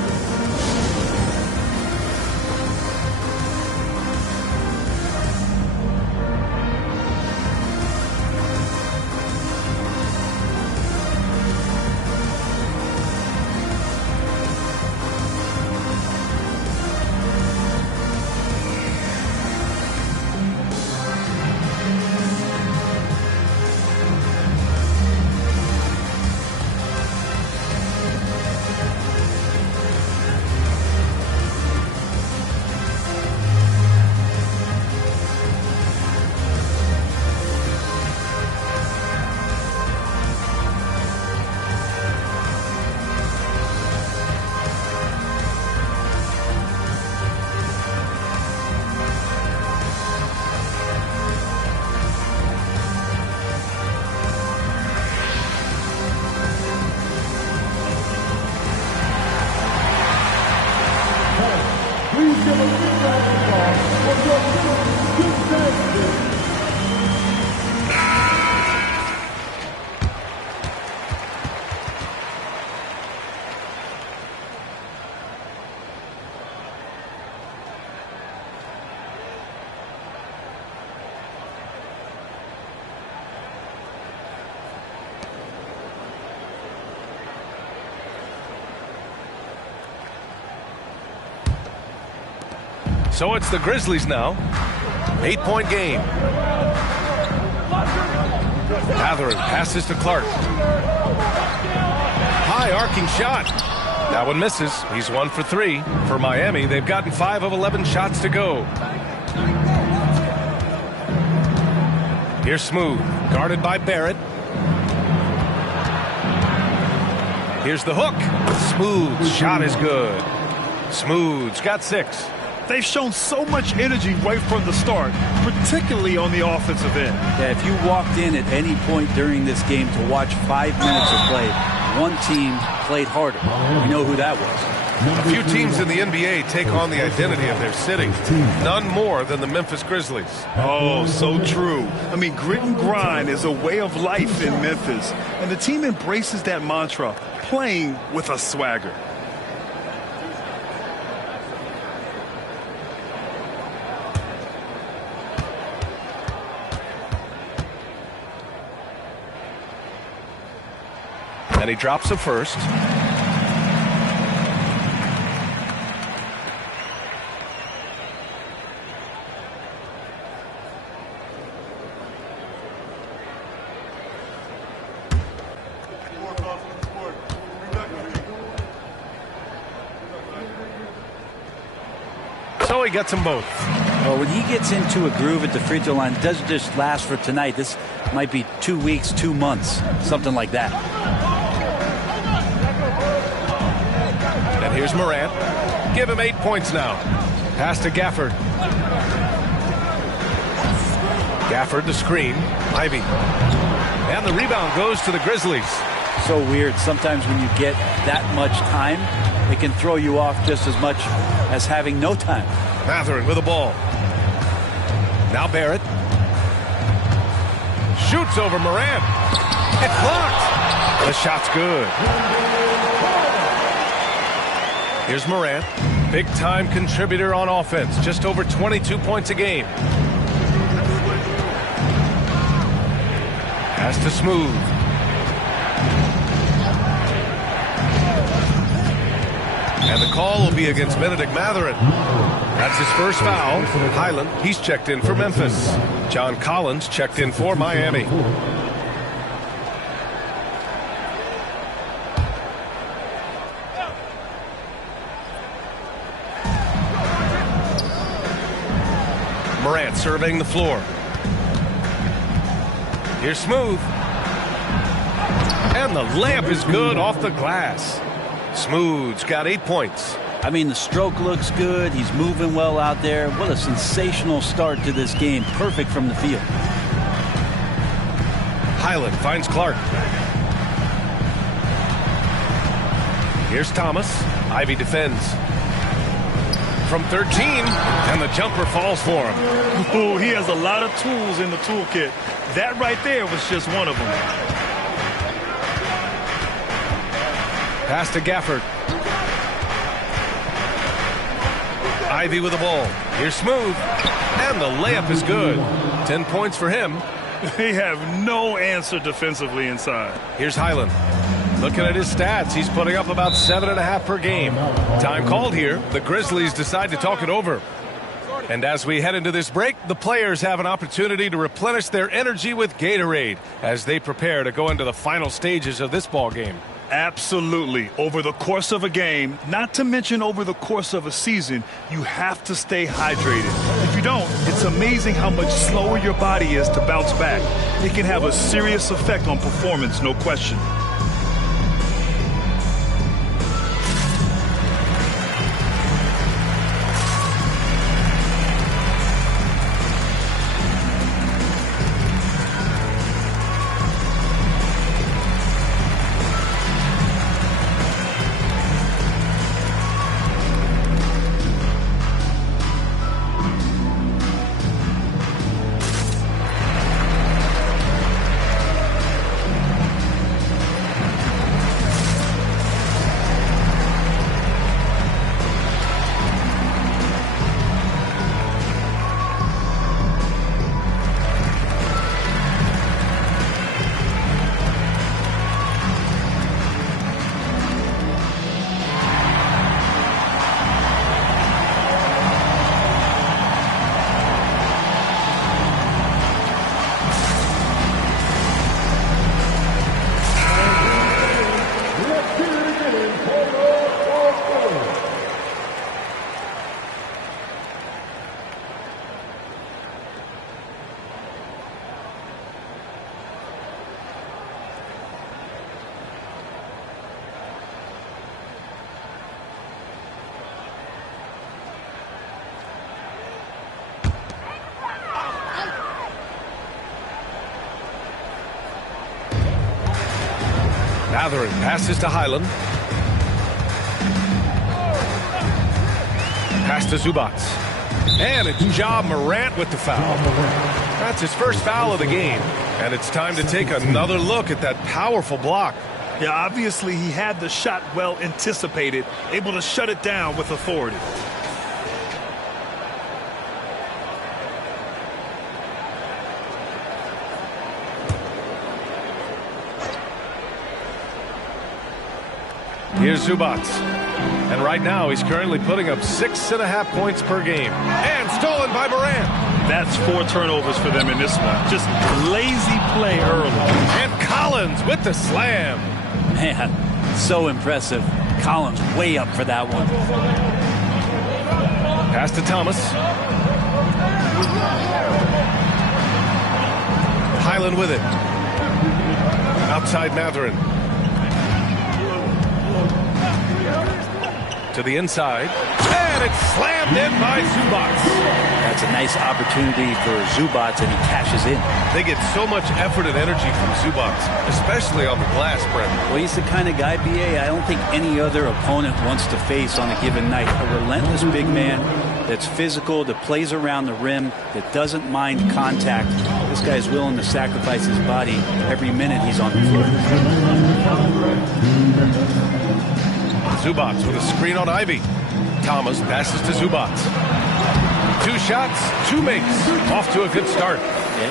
So it's the Grizzlies now. 8-point game. Matherin passes to Clark. High arcing shot. That one misses. He's 1 for 3. For Miami, they've gotten 5 of 11 shots to go. Here's Smooth, guarded by Barrett. Here's the hook. Smooth's shot is good. Smooth's got 6. They've shown so much energy right from the start, particularly on the offensive end. Yeah, if you walked in at any point during this game to watch 5 minutes of play, one team played harder. We know who that was. A few teams in the NBA take on the identity of their city. None more than the Memphis Grizzlies. Oh, so true. I mean, grit and grind is a way of life in Memphis. And the team embraces that mantra, playing with a swagger. And he drops a first. So he gets them both. Well, when he gets into a groove at the free throw line, it doesn't just last for tonight. This might be 2 weeks, 2 months, something like that. And here's Morant. Give him 8 points now. Pass to Gafford. Gafford the screen. Ivy. And the rebound goes to the Grizzlies. So weird. Sometimes when you get that much time, it can throw you off just as much as having no time. Matherin with the ball. Now Barrett. Shoots over Morant. It's blocked. The shot's good. Here's Morant. Big-time contributor on offense. Just over 22 points a game. Pass to Smooth. And the call will be against Benedict Matherin. That's his first foul. Highland, he's checked in for Memphis. John Collins checked in for Miami. Morant surveying the floor. Here's Smooth. And the layup is good off the glass. Smooth's got 8 points. I mean, the stroke looks good. He's moving well out there. What a sensational start to this game. Perfect from the field. Highland finds Clark. Here's Thomas. Ivy defends. From 13, and the jumper falls for him. Oh, he has a lot of tools in the toolkit. That right there was just one of them. Pass to Gafford. Ivy with the ball. Here's Smooth. And the layup is good. 10 points for him. They have no answer defensively inside. Here's Highland. Looking at his stats, he's putting up about 7.5 per game. Time called here. The Grizzlies decide to talk it over. And as we head into this break, the players have an opportunity to replenish their energy with Gatorade as they prepare to go into the final stages of this ball game. Absolutely. Over the course of a game, not to mention over the course of a season, you have to stay hydrated. If you don't, it's amazing how much slower your body is to bounce back. It can have a serious effect on performance, no question. Matherin passes to Highland. Pass to Zubats. And it's Ja Morant with the foul. That's his first foul of the game. And it's time to take another look at that powerful block. Yeah, obviously he had the shot well anticipated, able to shut it down with authority. Here's Zubats. And right now he's currently putting up 6.5 points per game. And stolen by Morant. That's 4 turnovers for them in this one. Just lazy play early. And Collins with the slam. Man, so impressive. Collins way up for that one. Pass to Thomas. Highland with it. Outside Matherin. To the inside. And it's slammed in by Zubats. That's a nice opportunity for Zubats, and he cashes in. They get so much effort and energy from Zubats, especially on the glass, Brent. Well, he's the kind of guy, BA, I don't think any other opponent wants to face on a given night. A relentless big man that's physical, that plays around the rim, that doesn't mind contact. This guy's willing to sacrifice his body every minute he's on the floor. Zubats with a screen on Ivy. Thomas passes to Zubats. 2 shots, 2 makes. Off to a good start.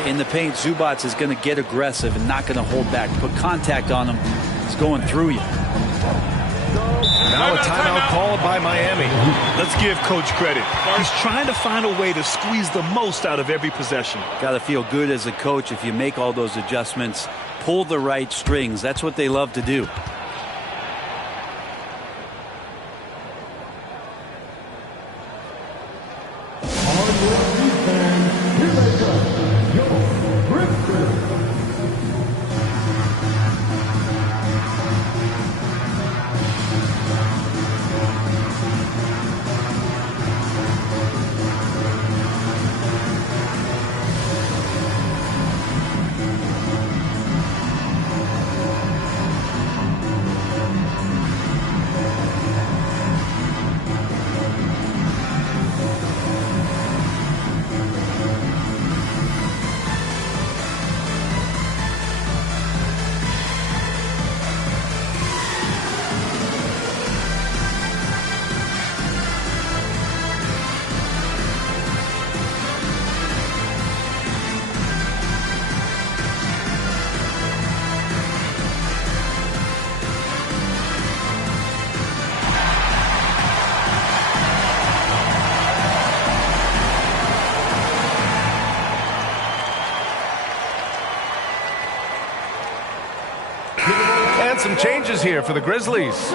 In the paint, Zubats is going to get aggressive and not going to hold back. Put contact on him. He's going through you. Now a timeout called by Miami. Let's give Coach credit. He's trying to find a way to squeeze the most out of every possession. Got to feel good as a coach if you make all those adjustments. Pull the right strings. That's what they love to do. Some changes here for the Grizzlies.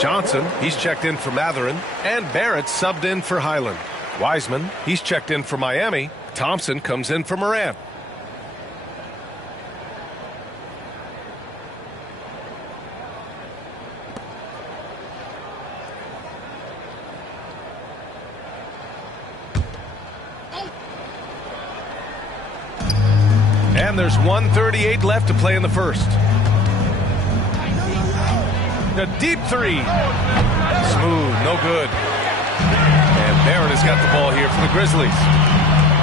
Johnson, he's checked in for Matherin, and Barrett subbed in for Highland. Wiseman, he's checked in for Miami. Thompson comes in for Morant. And there's 1:38 left to play in the first. A deep 3. Smooth, no good. And Barrett has got the ball here for the Grizzlies.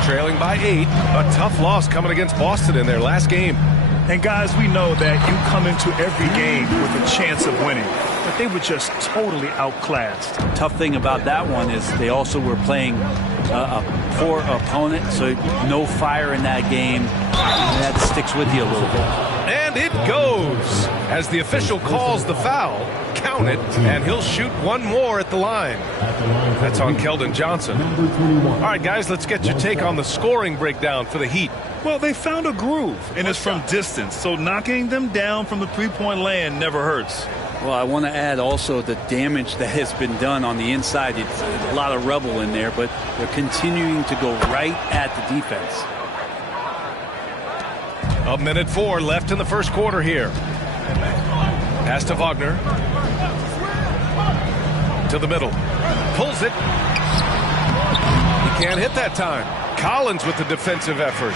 Trailing by 8. A tough loss coming against Boston in their last game. And guys, we know that you come into every game with a chance of winning. But they were just totally outclassed. Tough thing about that one is they also were playing a poor opponent, so no fire in that game. And that sticks with you a little bit. And it goes as the official calls the foul. Count it, and he'll shoot one more at the line. That's on Keldon Johnson. All right, guys, let's get your take on the scoring breakdown for the Heat. Well, they found a groove, and it's from distance, so knocking them down from the three-point land never hurts. Well, I want to add also the damage that has been done on the inside. It's a lot of rubble in there, but they're continuing to go right at the defense. 1:04 left in the first quarter here. Pass to Wagner. To the middle. Pulls it. He can't hit that time. Collins with the defensive effort.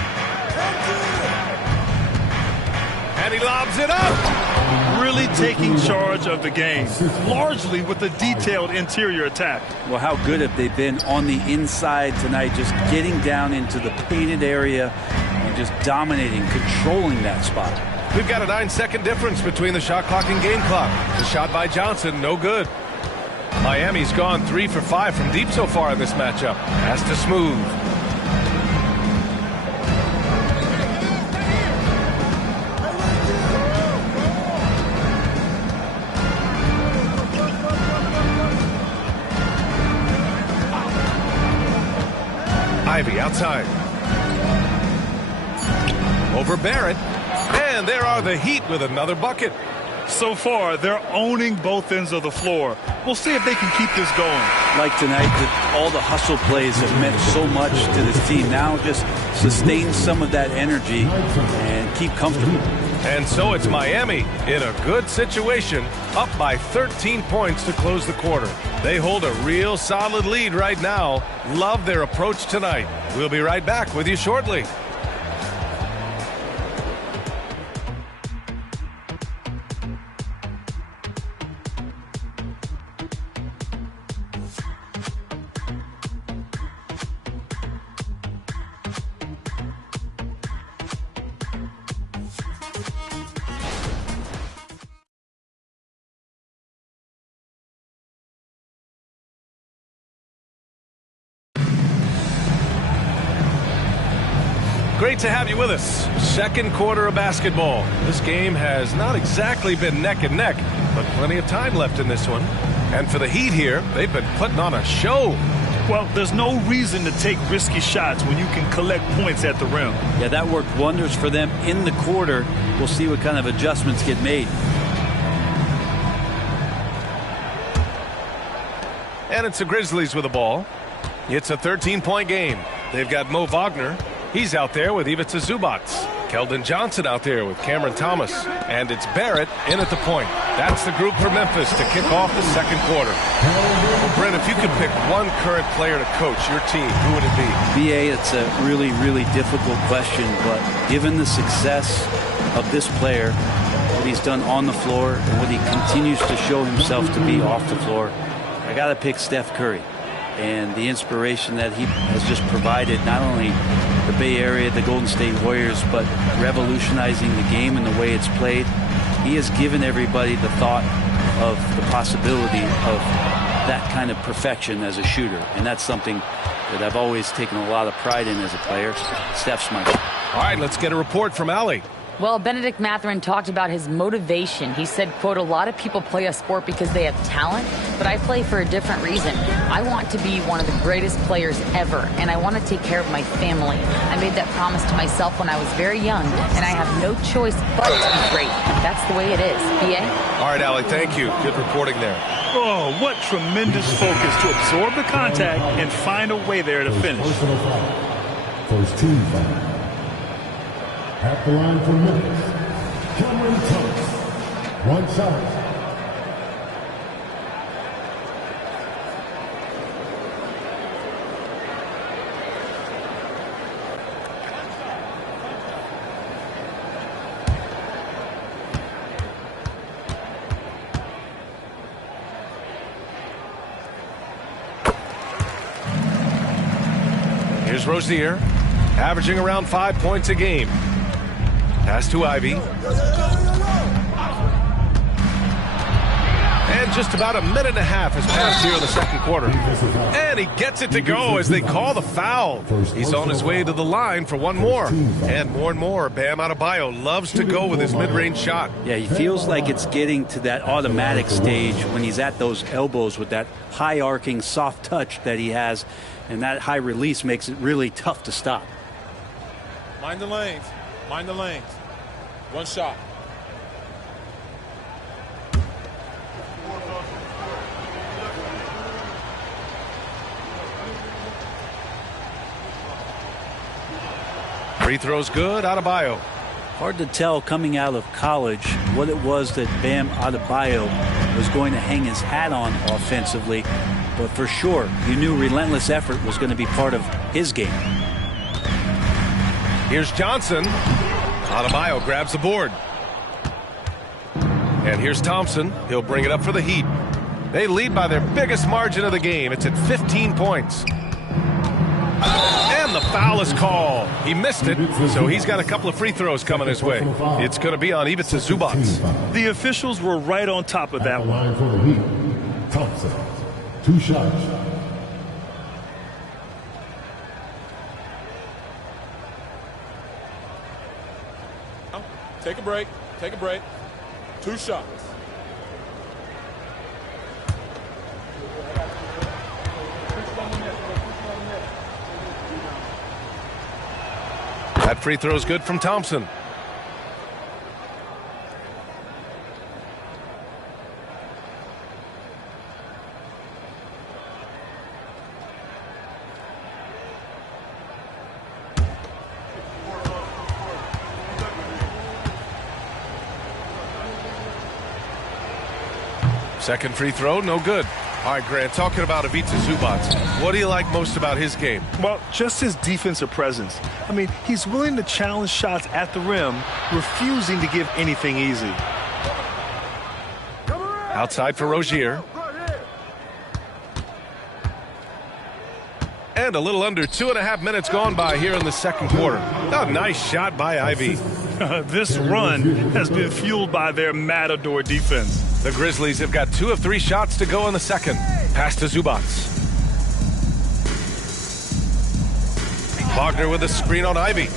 And he lobs it up. Really taking charge of the game, largely with a detailed interior attack. Well, how good have they been on the inside tonight, just getting down into the painted area and just dominating, controlling that spot. We've got a 9-second difference between the shot clock and game clock. The shot by Johnson, no good. Miami's gone 3 for 5 from deep so far in this matchup. Has to smooth. Ivy outside. Over Barrett. And there are the Heat with another bucket. So far, they're owning both ends of the floor. We'll see if they can keep this going. Like tonight, all the hustle plays have meant so much to this team. Now just sustain some of that energy and keep comfortable. And so it's Miami in a good situation, up by 13 points to close the quarter. They hold a real solid lead right now. Love their approach tonight. We'll be right back with you shortly. Great to have you with us. Second quarter of basketball. This game has not exactly been neck and neck, but plenty of time left in this one. And for the Heat here, they've been putting on a show. Well, there's no reason to take risky shots when you can collect points at the rim. Yeah, that worked wonders for them in the quarter. We'll see what kind of adjustments get made. And it's the Grizzlies with the ball. It's a 13-point game. They've got Mo Wagner. He's out there with Ivica Zubac. Keldon Johnson out there with Cameron Thomas. And it's Barrett in at the point. That's the group for Memphis to kick off the second quarter. Well, Brent, if you could pick one current player to coach your team, who would it be? BA, it's a really, really difficult question, but given the success of this player, what he's done on the floor, and what he continues to show himself to be off the floor, I got to pick Steph Curry. And the inspiration that he has just provided, not only the Bay Area, the Golden State Warriors, but revolutionizing the game and the way it's played. He has given everybody the thought of the possibility of that kind of perfection as a shooter. And that's something that I've always taken a lot of pride in as a player. Steph's my guy. All right, let's get a report from Allie. Well, Benedict Mathurin talked about his motivation. He said, quote, a lot of people play a sport because they have talent, but I play for a different reason. I want to be one of the greatest players ever, and I want to take care of my family. I made that promise to myself when I was very young, and I have no choice but to be great. That's the way it is. BA? All right, Allie, thank you. Good reporting there. Oh, what tremendous focus to absorb the contact and find a way there to finish. First team foul. At the line for Memphis, Cameron Thomas. One shot. Here's Rozier, averaging around 5 points a game. Pass to Ivy. And just about a minute and a half has passed here in the second quarter. And he gets it to go as they call the foul. He's on his way to the line for one more. And more, Bam Adebayo loves to go with his mid-range shot. Yeah, he feels like it's getting to that automatic stage when he's at those elbows with that high arcing soft touch that he has. And that high release makes it really tough to stop. Mind the lanes. Mind the lanes. One shot. Free throw's good, Adebayo. Hard to tell coming out of college what it was that Bam Adebayo was going to hang his hat on offensively. But for sure, you knew relentless effort was going to be part of his game. Here's Johnson. Adebayo grabs the board. And here's Thompson. He'll bring it up for the Heat. They lead by their biggest margin of the game. It's at 15 points. And the foul is called. He missed it, so he's got a couple of free throws coming his way. It's going to be on Ivica Zubac. The officials were right on top of that one. For the Heat, Thompson, 2 shots. Take a break. Take a break. 2 shots. That free throw is good from Thompson. Second free throw, no good. All right, Grant, talking about Ivica Zubac, what do you like most about his game? Well, just his defensive presence. I mean, he's willing to challenge shots at the rim, refusing to give anything easy. Outside for Rozier. And a little under 2.5 minutes gone by here in the second quarter. A nice shot by Ivy. This run has been fueled by their Matador defense. The Grizzlies have got 2 of 3 shots to go in the second. Pass to Zubac. Wagner with a screen on Ivy.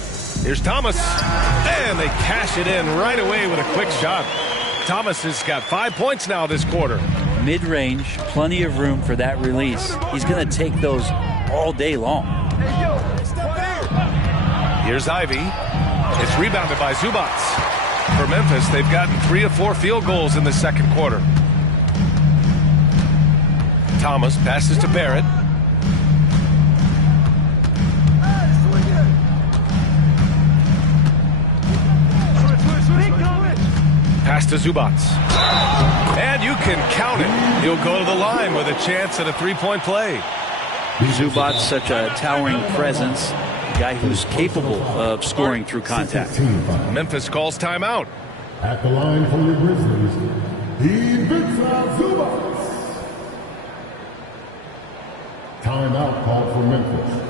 Here's Thomas. And they cash it in right away with a quick shot. Thomas has got 5 points now this quarter. Mid-range, plenty of room for that release. He's going to take those all day long. Here's Ivy. It's rebounded by Zubac. For Memphis, they've gotten 3 of 4 field goals in the second quarter. Thomas passes to Barrett. Pass to Zubac. And you can count it. He'll go to the line with a chance at a 3-point play. Zubac, such a towering presence. Guy who's capable of scoring through contact. Memphis calls timeout. At the line for the Grizzlies, Ivica Zubac. Timeout called for Memphis.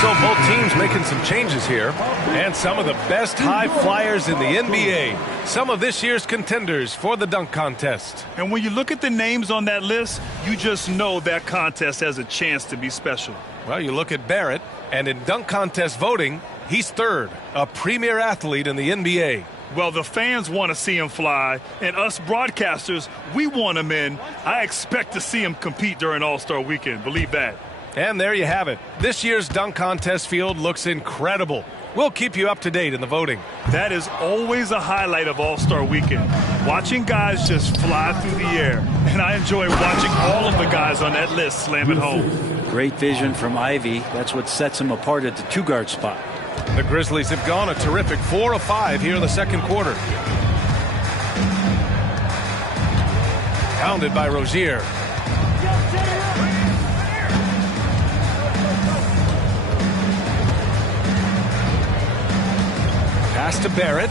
So both teams making some changes here, and some of the best high flyers in the NBA. Some of this year's contenders for the dunk contest. And when you look at the names on that list, you just know that contest has a chance to be special. Well, you look at Barrett, and in dunk contest voting, he's third, a premier athlete in the NBA. Well, the fans want to see him fly, and us broadcasters, we want him in. I expect to see him compete during All-Star Weekend. Believe that. And there you have it. This year's dunk contest field looks incredible. We'll keep you up to date in the voting. That is always a highlight of All-Star Weekend. Watching guys just fly through the air. And I enjoy watching all of the guys on that list slam it home. Great vision from Ivy. That's what sets him apart at the 2-guard spot. The Grizzlies have gone a terrific 4 of 5 here in the second quarter. Pounded by Rozier. Pass to Barrett.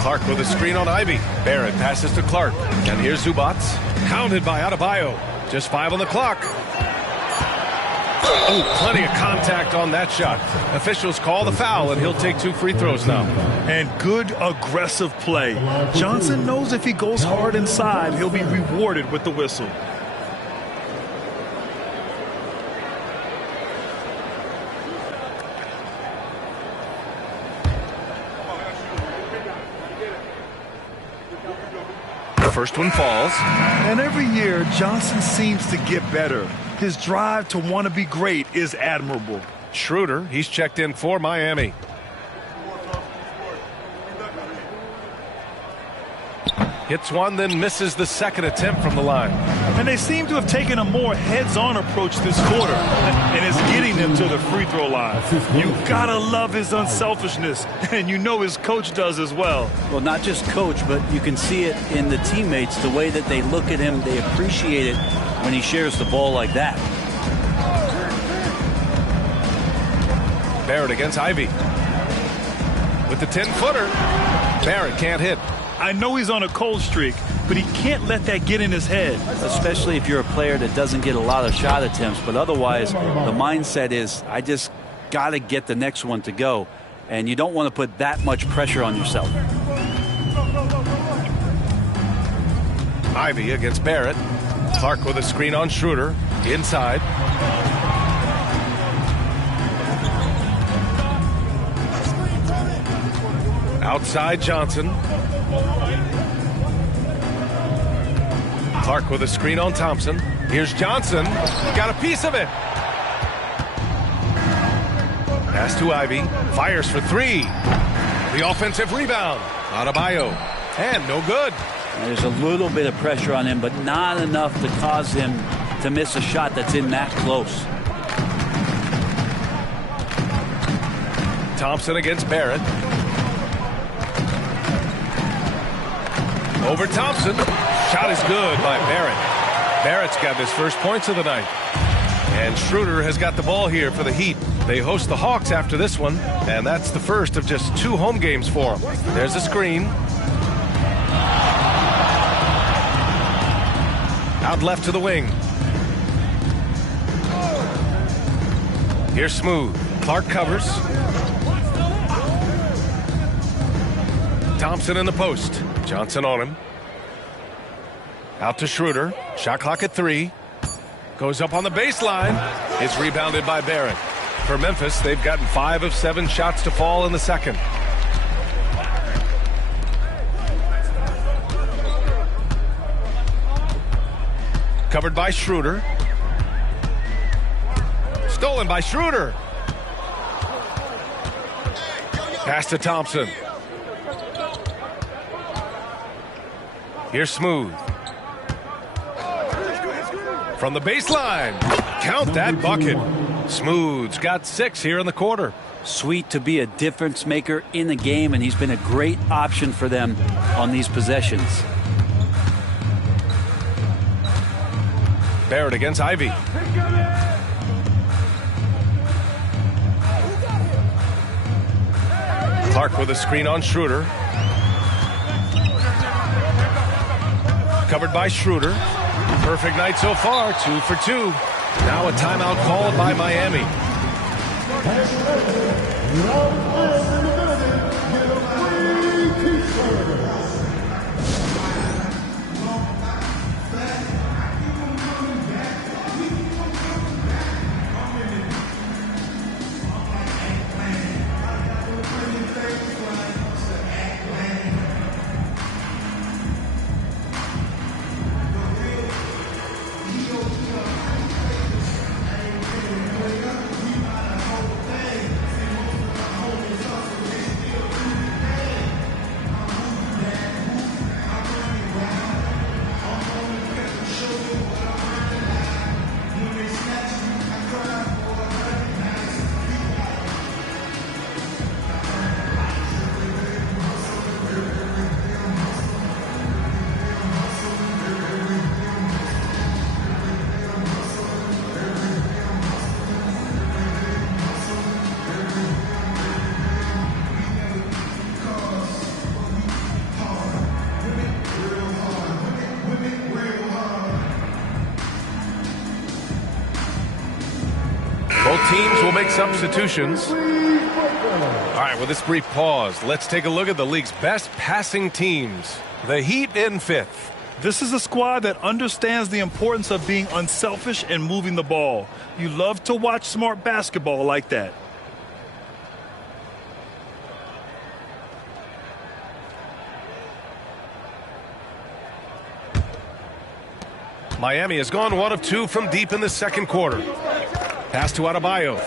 Clark with a screen on Ivy. Barrett passes to Clark. And here's Zubac. Hounded by Adebayo. Just 5 on the clock. Oh, plenty of contact on that shot. Officials call the foul, and he'll take 2 free throws now. And good aggressive play. Johnson knows if he goes hard inside, he'll be rewarded with the whistle. The first one falls. And every year, Johnson seems to get better. His drive to want to be great is admirable. Schroeder, he's checked in for Miami. Hits one, then misses the second attempt from the line. And they seem to have taken a more heads-on approach this quarter, and it's getting them to the free throw line. You gotta love his unselfishness, and you know his coach does as well. Well, not just coach, but you can see it in the teammates, the way that they look at him. They appreciate it when he shares the ball like that. Barrett against Ivy. With the 10-footer, Barrett can't hit. I know he's on a cold streak, but he can't let that get in his head. Especially if you're a player that doesn't get a lot of shot attempts. But otherwise, the mindset is, I just got to get the next one to go. And you don't want to put that much pressure on yourself. Ivy against Barrett. Clark with a screen on Schroeder. Inside. Outside Johnson. Clark with a screen on Thompson. Here's Johnson. Got a piece of it. Pass to Ivy. Fires for 3. The offensive rebound. Adebayo. And no good. There's a little bit of pressure on him, but not enough to cause him to miss a shot that's in that close. Thompson against Barrett. Over Thompson. Shot is good by Barrett. Barrett's got his first points of the night. And Schroeder has got the ball here for the Heat. They host the Hawks after this one, and that's the first of just 2 home games for them. There's a screen. Out left to the wing. Here's Smooth. Clark covers. Thompson in the post. Johnson on him. Out to Schroeder. Shot clock at 3. Goes up on the baseline. It's rebounded by Barrett. For Memphis, they've gotten 5 of 7 shots to fall in the second. Covered by Schroeder. Stolen by Schroeder. Pass to Thompson. Here's Smooth. From the baseline. Count that bucket. Smooth's got 6 here in the quarter. Sweet to be a difference maker in the game, and he's been a great option for them on these possessions. Barrett against Ivy. Clark with a screen on Schroeder. Covered by Schroeder. Perfect night so far, 2 for 2. Now a timeout called by Miami. Both teams will make substitutions. All right, with this brief pause, let's take a look at the league's best passing teams. The Heat in 5th. This is a squad that understands the importance of being unselfish and moving the ball. You love to watch smart basketball like that. Miami has gone 1 of 2 from deep in the second quarter. Pass to Adebayo.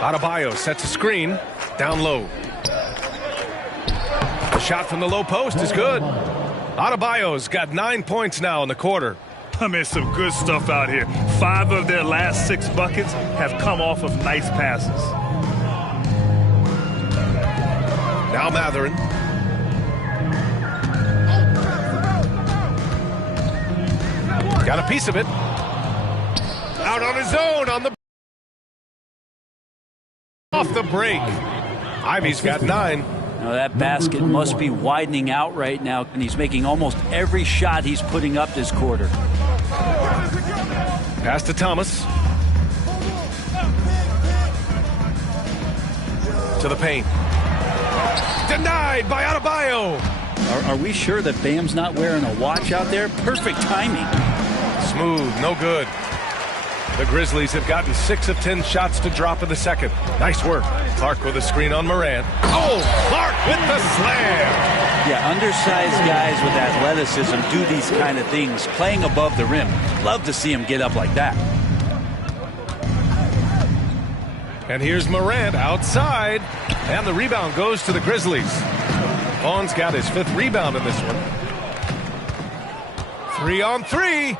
Adebayo sets a screen. Down low. The shot from the low post is good. Adebayo's got 9 points now in the quarter. I mean, some good stuff out here. 5 of their last 6 buckets have come off of nice passes. Now MADDEN. Got a piece of it. Out on his own on the off the break. Ivy's got 9. Now that basket must be widening out right now, and he's making almost every shot he's putting up this quarter. Pass to Thomas. To the paint. Denied by Adebayo. Are we sure that Bam's not wearing a watch out there? Perfect timing. Smooth, no good. The Grizzlies have gotten 6 of 10 shots to drop in the second. Nice work. Clark with a screen on Morant. Oh, Clark with the slam. Yeah, undersized guys with athleticism do these kind of things, playing above the rim. Love to see him get up like that. And here's Morant outside. And the rebound goes to the Grizzlies. Vaughn's got his 5th rebound in this one. 3 on 3.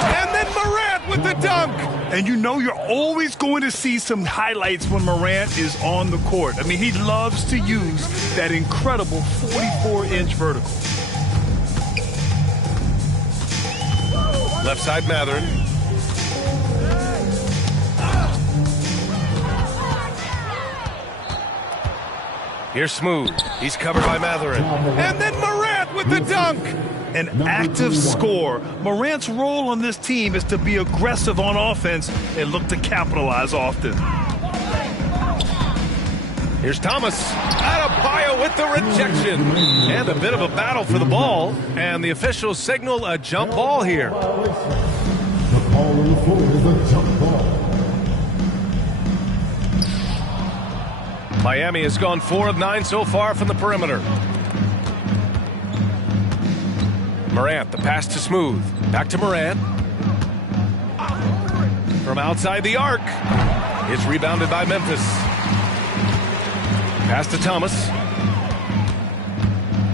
And then Morant with the dunk. And you know you're always going to see some highlights when Morant is on the court. I mean, he loves to use that incredible 44-inch vertical. Left side MADDEN. Here's Smooth. He's covered by MADDEN. And then Morant with the dunk. An active scorer. Morant's role on this team is to be aggressive on offense and look to capitalize often. Here's Thomas. Adebayo with the rejection. And a bit of a battle for the ball. And the officials signal a jump ball here. The ball on the floor is a jump ball. Miami has gone 4 of 9 so far from the perimeter. Morant, the pass to Smooth. Back to Morant. From outside the arc. It's rebounded by Memphis. Pass to Thomas.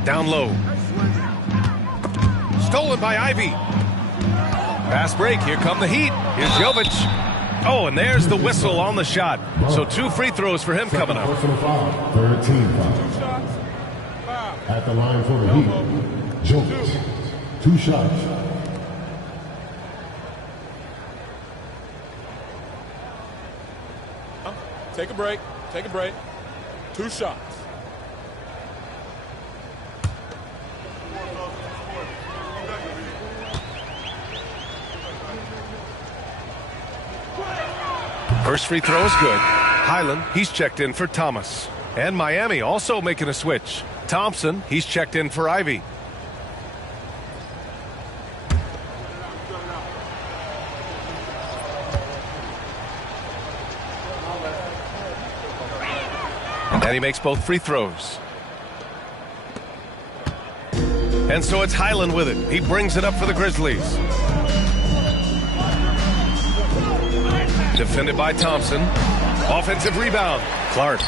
Down low. Stolen by Ivy. Pass break. Here come the Heat. Here's Jovic. Oh, and there's the whistle on the shot. So 2 free throws for him coming up. Personal foul, 3rd team foul. At the line for the Heat, Jovic. 2 shots. Take a break. Take a break. 2 shots. First free throw is good. Highland, he's checked in for Thomas. And Miami also making a switch. Thompson, he's checked in for Ivy. And he makes both free throws. And so it's Highland with it. He brings it up for the Grizzlies. Defended by Thompson. Offensive rebound. Clark.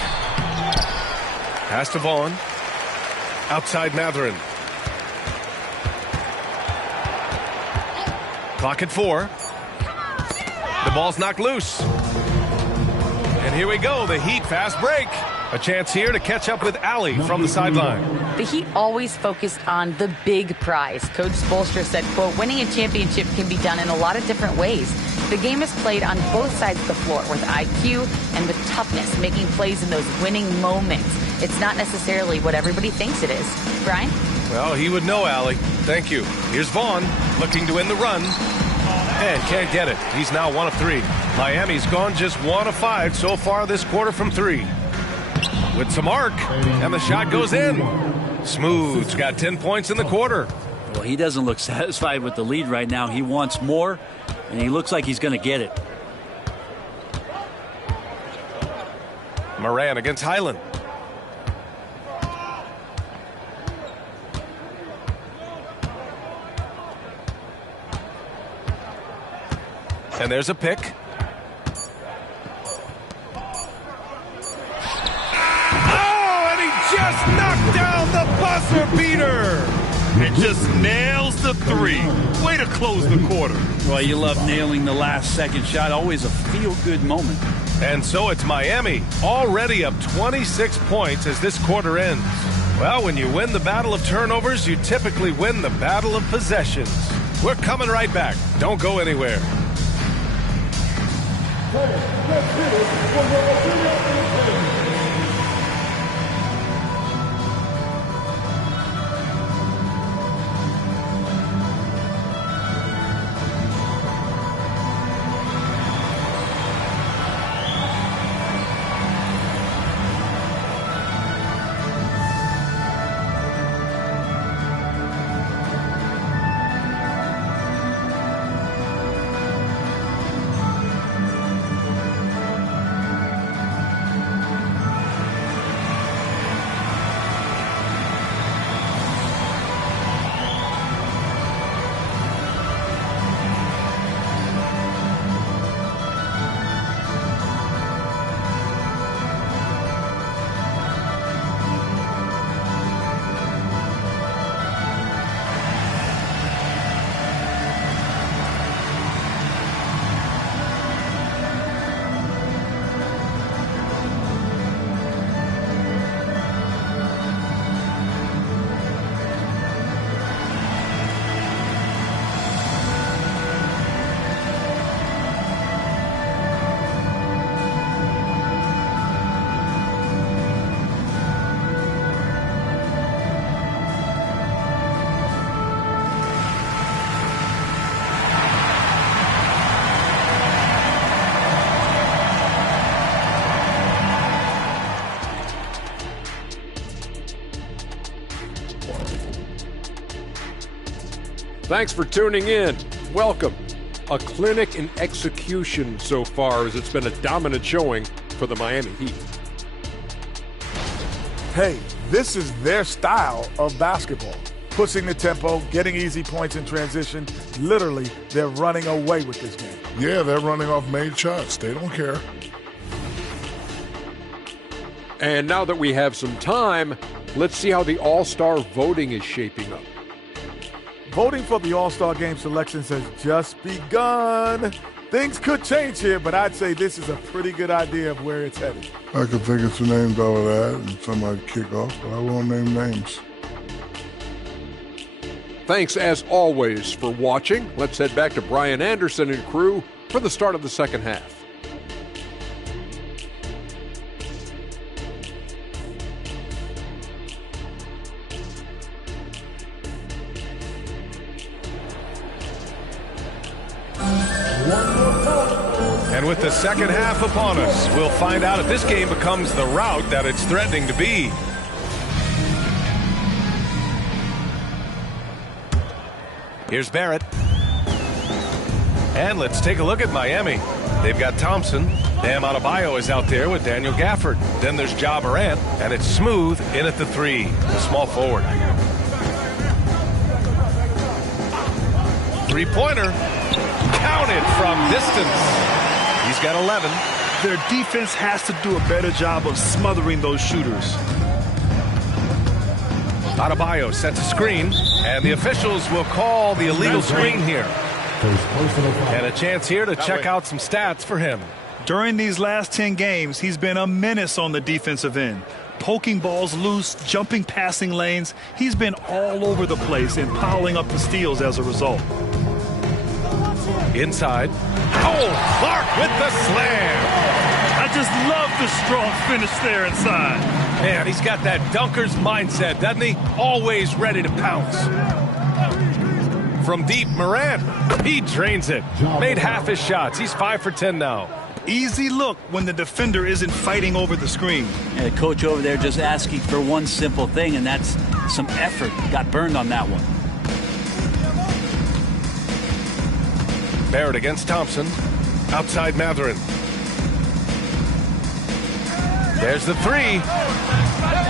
Pass to Vaughn. Outside MADDEN. Clock at 4. The ball's knocked loose. And here we go. The Heat fast break. A chance here to catch up with Allie from the sideline. The Heat always focused on the big prize. Coach Spoelstra said, quote, winning a championship can be done in a lot of different ways. The game is played on both sides of the floor with IQ and with toughness, making plays in those winning moments. It's not necessarily what everybody thinks it is. Brian? Well, he would know, Allie. Thank you. Here's Vaughn looking to win the run. And can't get it. He's now 1 of 3. Miami's gone just 1 of 5 so far this quarter from 3. With some arc, and the shot goes in. Smooth's got 10 points in the quarter. Well, he doesn't look satisfied with the lead right now. He wants more, and he looks like he's going to get it. Moran against Highland. And there's a pick. Oh, and he just knocked down the buzzer beater. And just nails the 3. Way to close the quarter. Well, you love nailing the last second shot. Always a feel-good moment. And so it's Miami, already up 26 points as this quarter ends. Well, when you win the battle of turnovers, you typically win the battle of possessions. We're coming right back. Don't go anywhere. Thanks for tuning in. Welcome. A clinic in execution so far, as it's been a dominant showing for the Miami Heat. Hey, this is their style of basketball. Pushing the tempo, getting easy points in transition. Literally, they're running away with this game. Yeah, they're running off made shots. They don't care. And now that we have some time, let's see how the All-Star voting is shaping up. Voting for the All-Star Game selections has just begun. Things could change here, but I'd say this is a pretty good idea of where it's headed. I could think of some names out of that and somebody kick off, but I won't name names. Thanks, as always, for watching. Let's head back to Brian Anderson and crew for the start of the second half. And with the second half upon us, we'll find out if this game becomes the rout that it's threatening to be. Here's Barrett. And let's take a look at Miami. They've got Thompson. Bam Adebayo is out there with Daniel Gafford. Then there's Ja Morant, and it's Smooth in at the 3, the small forward. Three-pointer. Counted from distance. He's got 11. Their defense has to do a better job of smothering those shooters. Adebayo sets a screen, and the officials will call the illegal screen here. And a chance here to check out some stats for him. During these last 10 games, he's been a menace on the defensive end. Poking balls loose, jumping passing lanes. He's been all over the place and piling up the steals as a result. Inside. Oh, Clark with the slam. I just love the strong finish there inside. Man, he's got that dunker's mindset, doesn't he? Always ready to pounce. from deep. Morant, he drains it. Made half his shots. He's 5 for 10 now. Easy look when the defender isn't fighting over the screen. And the coach over there just asking for one simple thing, and that's some effort. Got burned on that one. Barrett against Thompson. Outside MADDEN. There's the three.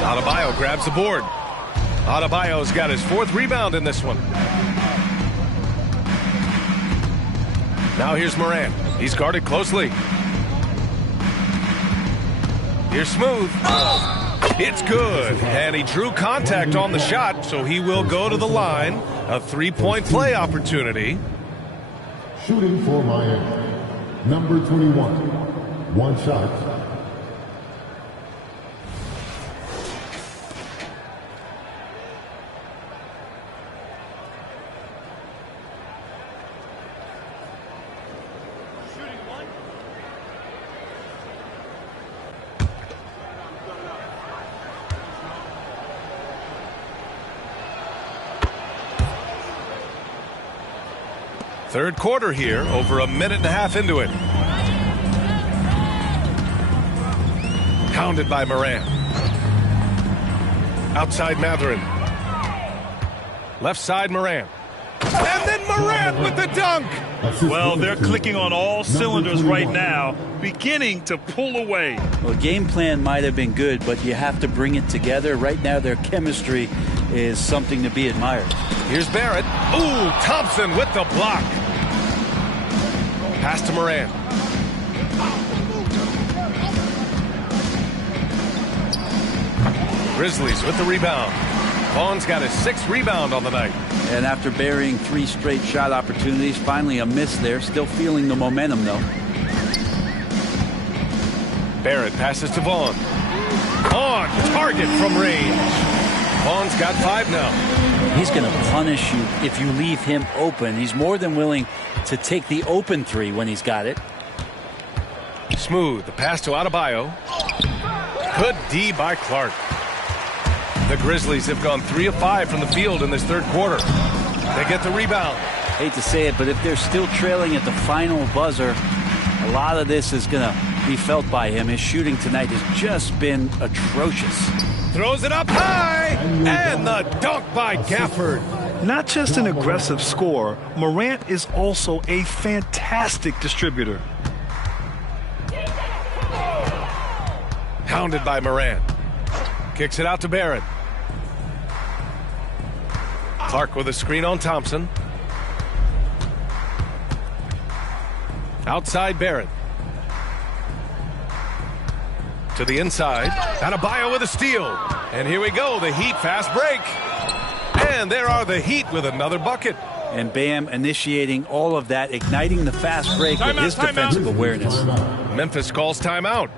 Adebayo grabs the board. Adebayo's got his 4th rebound in this one. Now here's Morant. He's guarded closely. Here's Smooth. It's good. And he drew contact on the shot, so he will go to the line. A 3-point play opportunity. Shooting for Miami. Number 21. One shot. Third quarter here, over a minute and a half into it. Pounded by Morant. Outside MADDEN. Left side Morant. And then Morant with the dunk. Well, they're clicking on all cylinders right now, beginning to pull away. Well, game plan might have been good, but you have to bring it together. Right now, their chemistry is something to be admired. Here's Barrett. Ooh, Thompson with the block. Pass to Morant. Grizzlies with the rebound. Vaughn's got his 6th rebound on the night. And after burying 3 straight shot opportunities, finally a miss there. Still feeling the momentum, though. Barrett passes to Vaughn. On target from range. Vaughn's got 5 now. He's going to punish you if you leave him open. He's more than willing to take the open 3 when he's got it. Smooth. The pass to Adebayo. Good D by Clark. The Grizzlies have gone 3 of 5 from the field in this third quarter. They get the rebound. Hate to say it, but if they're still trailing at the final buzzer, a lot of this is going to be felt by him. His shooting tonight has just been atrocious. Throws it up high, and the dunk by Gafford. Not just an aggressive scorer, Morant is also a fantastic distributor. Hounded by Morant. Kicks it out to Barrett. Clark with a screen on Thompson. Outside Barrett. To the inside. Adebayo with a steal. And here we go, the Heat fast break. And there are the Heat with another bucket. And Bam initiating all of that, igniting the fast break with his defensive awareness. Memphis calls timeout.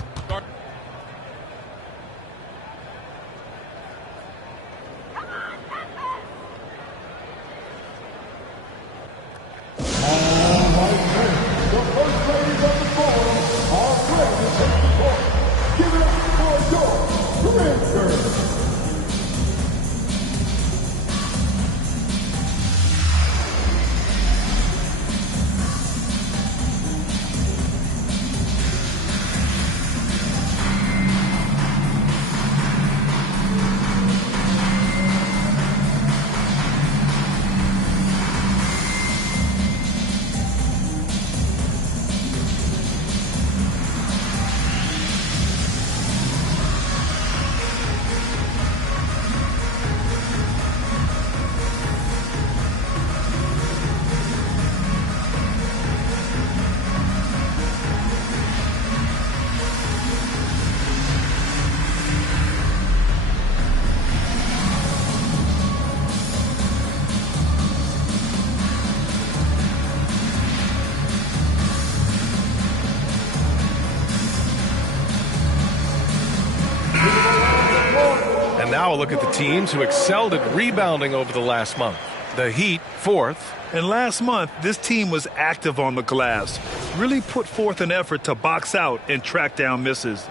Now a look at the teams who excelled at rebounding over the last month. The Heat, 4th. And last month, this team was active on the glass. Really put forth an effort to box out and track down misses.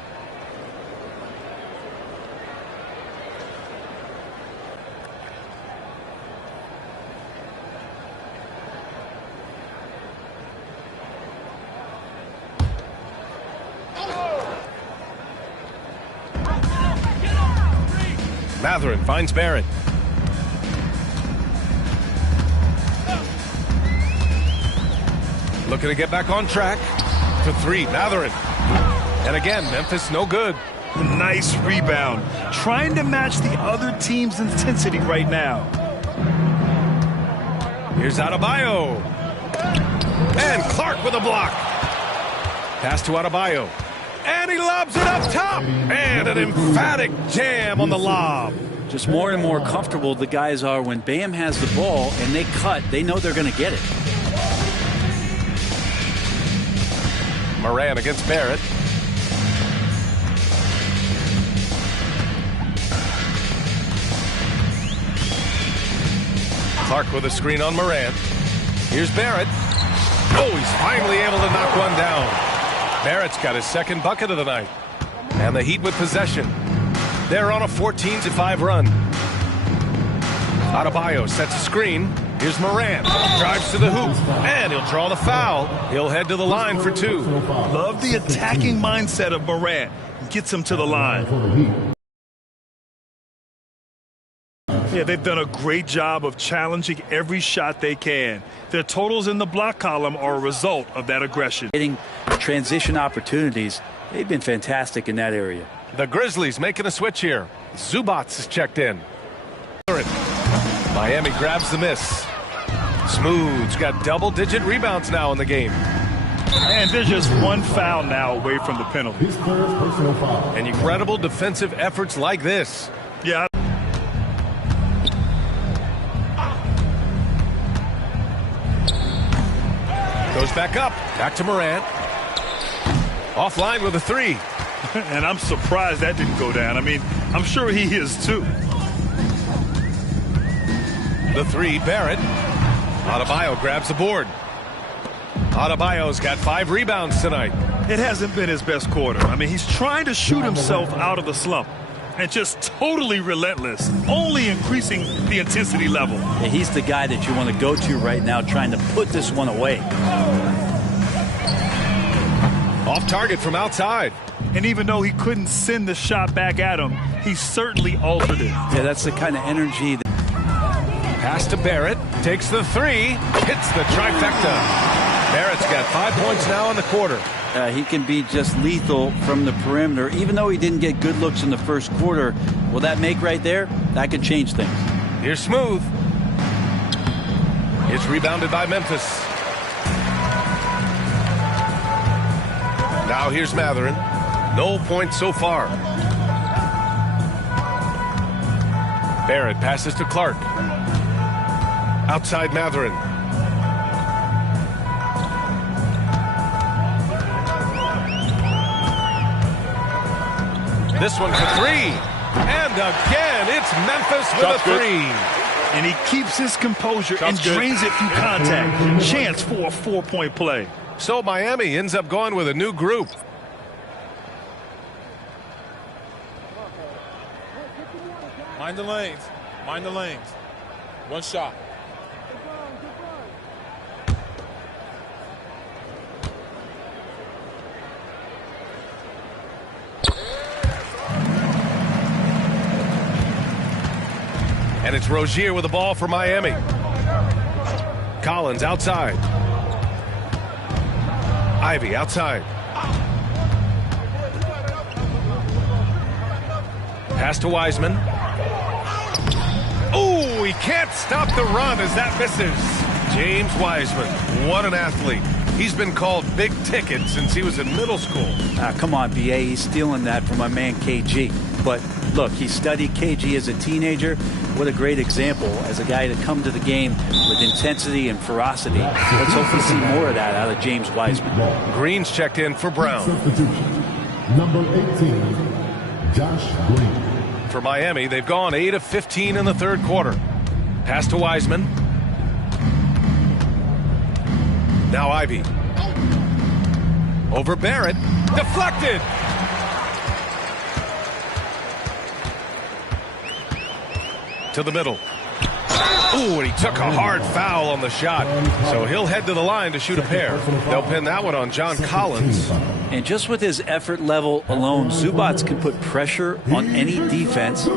Matherin finds Barrett. Looking to get back on track. To three, Matherin. And again, Memphis no good. Nice rebound. Trying to match the other team's intensity right now. Here's Adebayo. And Clark with a block. Pass to Adebayo. And he lobs it up top. And an emphatic jam on the lob. Just more and more comfortable the guys are when Bam has the ball and they cut. They know they're going to get it. Moran against Barrett. Clark with a screen on Moran. Here's Barrett. Oh, he's finally able to knock one down. Barrett's got his second bucket of the night. And the Heat with possession. They're on a 14-5 run. Adebayo sets a screen. Here's Moran. Drives to the hoop. And he'll draw the foul. He'll head to the line for two. Love the attacking mindset of Moran. Gets him to the line. Yeah, they've done a great job of challenging every shot they can. Their totals in the block column are a result of that aggression. Getting transition opportunities, they've been fantastic in that area. The Grizzlies making a switch here. Zubats is checked in. Miami grabs the miss. Smooth's got double-digit rebounds now in the game. And there's just one foul now away from the penalty. His first personal foul. And incredible defensive efforts like this. Yeah. Goes back up. Back to Morant. Offline with a three. And I'm surprised that didn't go down. I mean, I'm sure he is too. The three, Barrett. Adebayo grabs the board. Adebayo's got 5 rebounds tonight. It hasn't been his best quarter. I mean, he's trying to shoot himself out of the slump. And just totally relentless, only increasing the intensity level. Yeah, he's the guy that you want to go to right now, trying to put this one away. Off target from outside. And even though he couldn't send the shot back at him, he certainly altered it. Yeah, that's the kind of energy. Pass to Barrett. Takes the three. Hits the trifecta. Barrett's got 5 points now in the quarter. He can be just lethal from the perimeter. Even though he didn't get good looks in the first quarter, will that make right there? That could change things. Here's Smooth. It's rebounded by Memphis. Now here's Matherin. No points so far. Barrett passes to Clark. Outside Matherin. This one for three. And again, it's Memphis with a three. And he keeps his composure and drains it through contact. Chance for a 4-point play. So Miami ends up going with a new group. Mind the lanes. Mind the lanes. One shot. And it's Rozier with the ball for Miami. Collins outside. Ivy outside. Pass to Wiseman. Oh, he can't stop the run as that misses. James Wiseman, what an athlete. He's been called big ticket since he was in middle school. Come on, B.A., he's stealing that from my man KG. But look, he studied KG as a teenager. What a great example as a guy to come to the game with intensity and ferocity. Let's hope we see more of that out of James Wiseman. Green's checked in for Brown. Substitution. Number 18, Josh Green. For Miami, they've gone 8 of 15 in the third quarter. Pass to Wiseman. Now Ivy. Over Barrett. Deflected. To the middle. Ooh, and he took a hard foul on the shot. So he'll head to the line to shoot a pair. They'll pin that one on John Collins. And just with his effort level alone, Zubats can put pressure on any defense.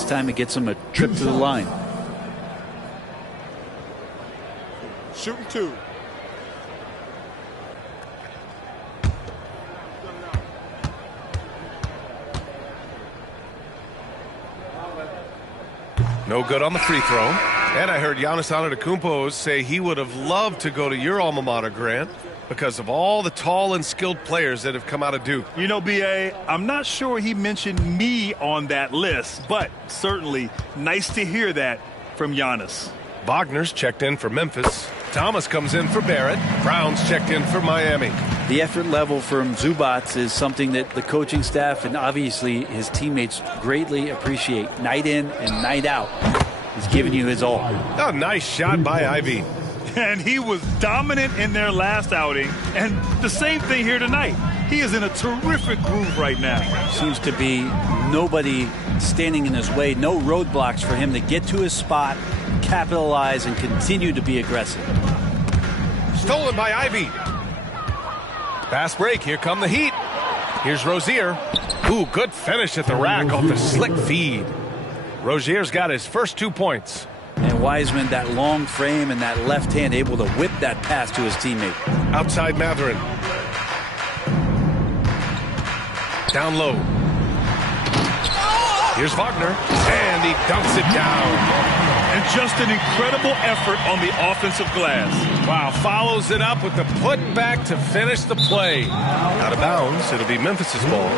it's time to get some a trip to the line. Shooting 2. No good on the free throw. And I heard Giannis Antetokounmpo say he would have loved to go to your alma mater, Grant, because of all the tall and skilled players that have come out of Duke. You know, B.A., I'm not sure he mentioned me on that list, but certainly nice to hear that from Giannis. Wagner's checked in for Memphis. Thomas comes in for Barrett. Brown's checked in for Miami. The effort level from Zubac is something that the coaching staff and obviously his teammates greatly appreciate. Night in and night out, he's giving you his all. Oh, nice shot by Ivy. And he was dominant in their last outing, and the same thing here tonight. He is in a terrific groove right now. Seems to be nobody standing in his way, no roadblocks for him to get to his spot, capitalize, and continue to be aggressive. Stolen by Ivy. Fast break. Here come the Heat. Here's Rozier. Ooh, good finish at the rack off the slick feed. Rozier's got his first 2 points. And Wiseman, that long frame and that left hand, able to whip that pass to his teammate. Outside Matherin. Down low. Here's Wagner. And he dunks it down. And just an incredible effort on the offensive glass. Wow, follows it up with the putback to finish the play. Out of bounds, it'll be Memphis's ball.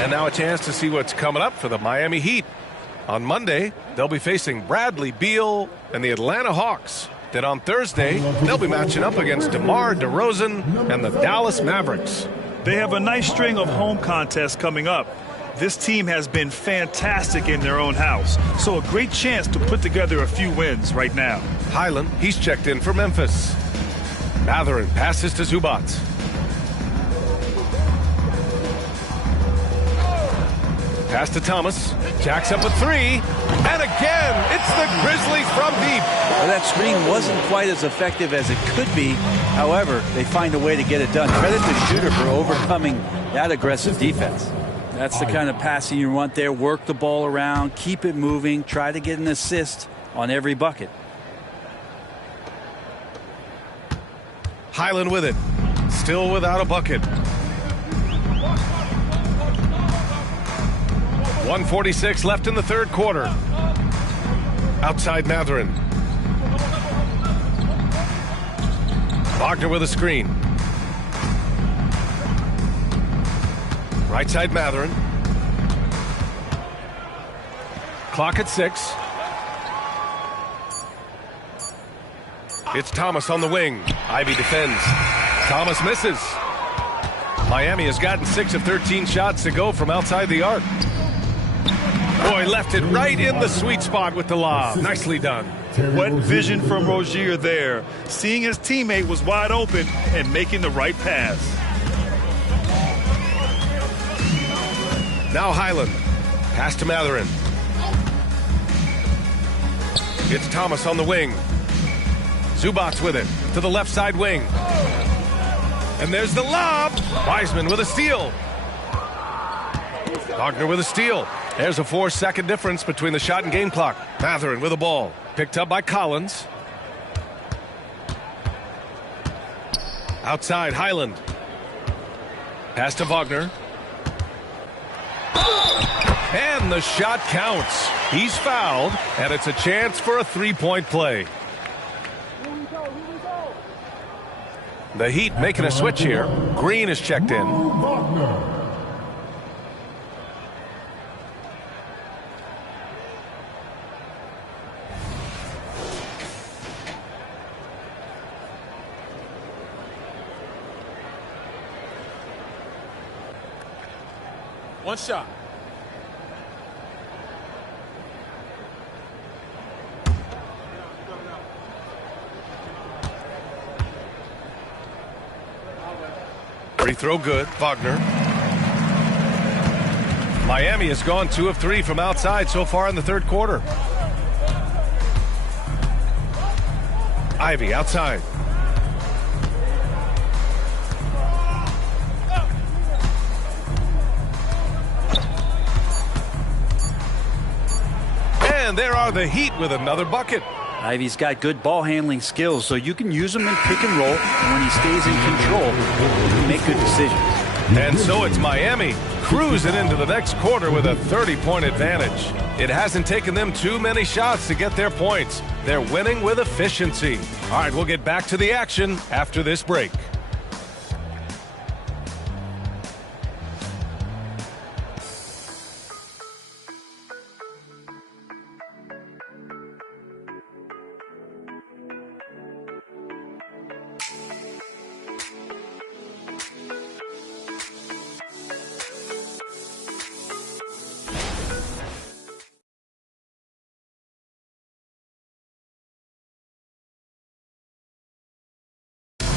And now a chance to see what's coming up for the Miami Heat. On Monday, they'll be facing Bradley Beal and the Atlanta Hawks. Then on Thursday, they'll be matching up against DeMar DeRozan and the Dallas Mavericks. They have a nice string of home contests coming up. This team has been fantastic in their own house, so a great chance to put together a few wins right now. Highland, he's checked in for Memphis. Matherin passes to Zubac. Pass to Thomas. Jacks up a 3. And again, it's the Grizzlies from deep. Well, that screen wasn't quite as effective as it could be. However, they find a way to get it done. Credit the shooter for overcoming that aggressive defense. That's the kind of passing you want there. Work the ball around, keep it moving, try to get an assist on every bucket. Highland with it. Still without a bucket. 1:46 left in the third quarter. Outside Matherin. Wagner with a screen. Right side Matherin. Clock at 6. It's Thomas on the wing. Ivy defends. Thomas misses. Miami has gotten 6 of 13 shots to go from outside the arc. Boy, left it right in the sweet spot with the lob. Nicely done. What vision from Rozier there. Seeing his teammate was wide open and making the right pass. Now Highland. Pass to Matherin. It's Thomas on the wing. Zubac with it to the left side wing. And there's the lob. Wiseman with a steal. Wagner with a steal. There's a 4-second difference between the shot and game clock. Matherin with a ball. Picked up by Collins. Outside Highland. Pass to Wagner. And the shot counts. He's fouled, and it's a chance for a three-point play. The Heat making a switch here. Green is checked in. One shot. Free throw good. Wagner. Miami has gone 2 of 3 from outside so far in the third quarter. Ivy outside. And there are the Heat with another bucket. Ivy's got good ball handling skills, so you can use him in pick and roll. And when he stays in control, he can make good decisions. And so it's Miami cruising into the next quarter with a 30-point advantage. It hasn't taken them too many shots to get their points. They're winning with efficiency. All right, we'll get back to the action after this break.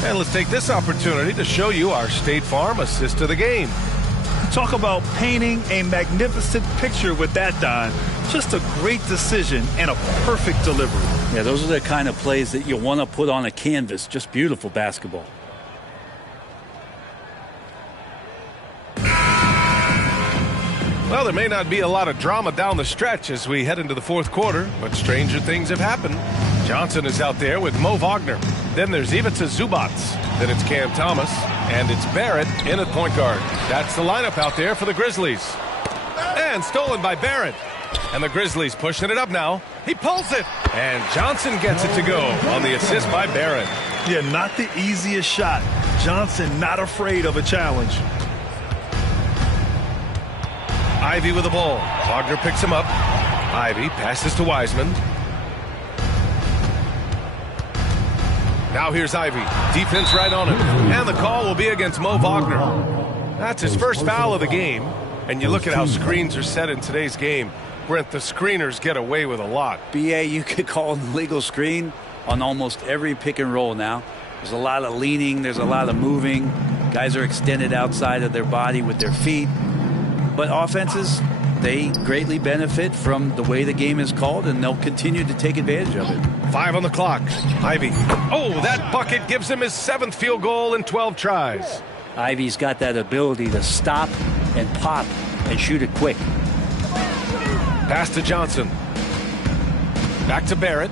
And let's take this opportunity to show you our State Farm assist to the game. Talk about painting a magnificent picture with that, Don. Just a great decision and a perfect delivery. Yeah, those are the kind of plays that you want to put on a canvas. Just beautiful basketball. Well, there may not be a lot of drama down the stretch as we head into the fourth quarter, but stranger things have happened. Johnson is out there with Mo Wagner. Then there's Ivica Zubac. Then it's Cam Thomas. And it's Barrett in at point guard. That's the lineup out there for the Grizzlies. And stolen by Barrett. And the Grizzlies pushing it up now. He pulls it. And Johnson gets it to go on the assist by Barrett. Yeah, not the easiest shot. Johnson not afraid of a challenge. Ivy with the ball. Wagner picks him up. Ivy passes to Wiseman. Now here's Ivy. Defense right on him. And the call will be against Mo Wagner. That's his first foul of the game. And you look at how screens are set in today's game. Brent, the screeners get away with a lot. BA, you could call an illegal screen on almost every pick and roll now. There's a lot of leaning. There's a lot of moving. Guys are extended outside of their body with their feet. But offenses, they greatly benefit from the way the game is called, and they'll continue to take advantage of it. 5 on the clock. Ivy. Oh, that bucket gives him his 7th field goal in 12 tries. Ivy's got that ability to stop and pop and shoot it quick. Pass to Johnson. Back to Barrett.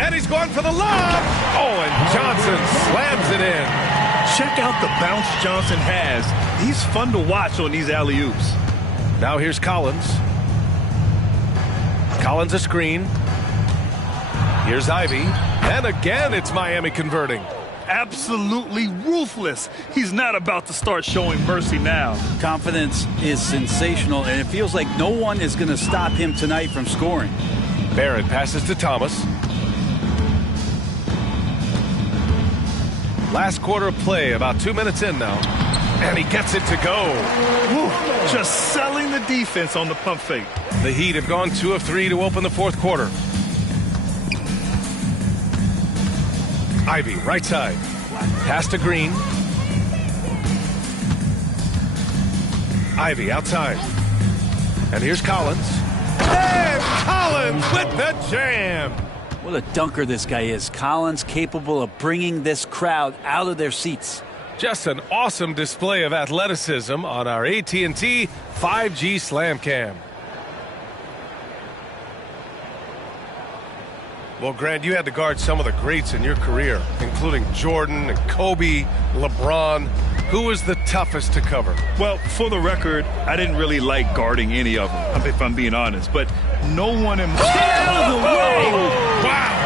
And he's going for the lob. Oh, and Johnson slams it in. Check out the bounce Johnson has. He's fun to watch on these alley-oops. Now here's Collins. Collins a screen. Here's Ivy. And again, it's Miami converting. Absolutely ruthless. He's not about to start showing mercy now. Confidence is sensational, and it feels like no one is going to stop him tonight from scoring. Barrett passes to Thomas. Last quarter of play, about 2 minutes in now. And he gets it to go. Woo, just selling the defense on the pump fake. The Heat have gone 2 of 3 to open the fourth quarter. Ivy, right side. Pass to Green. Ivy outside. And here's Collins. And Collins with the jam. What a dunker this guy is. Collins capable of bringing this crowd out of their seats. Just an awesome display of athleticism on our AT&T 5G Slam Cam. Well, Grant, you had to guard some of the greats in your career, including Jordan and Kobe, LeBron. Who was the toughest to cover? Well, for the record, I didn't really like guarding any of them, if I'm being honest. But no one in my... Out of the way! Wow!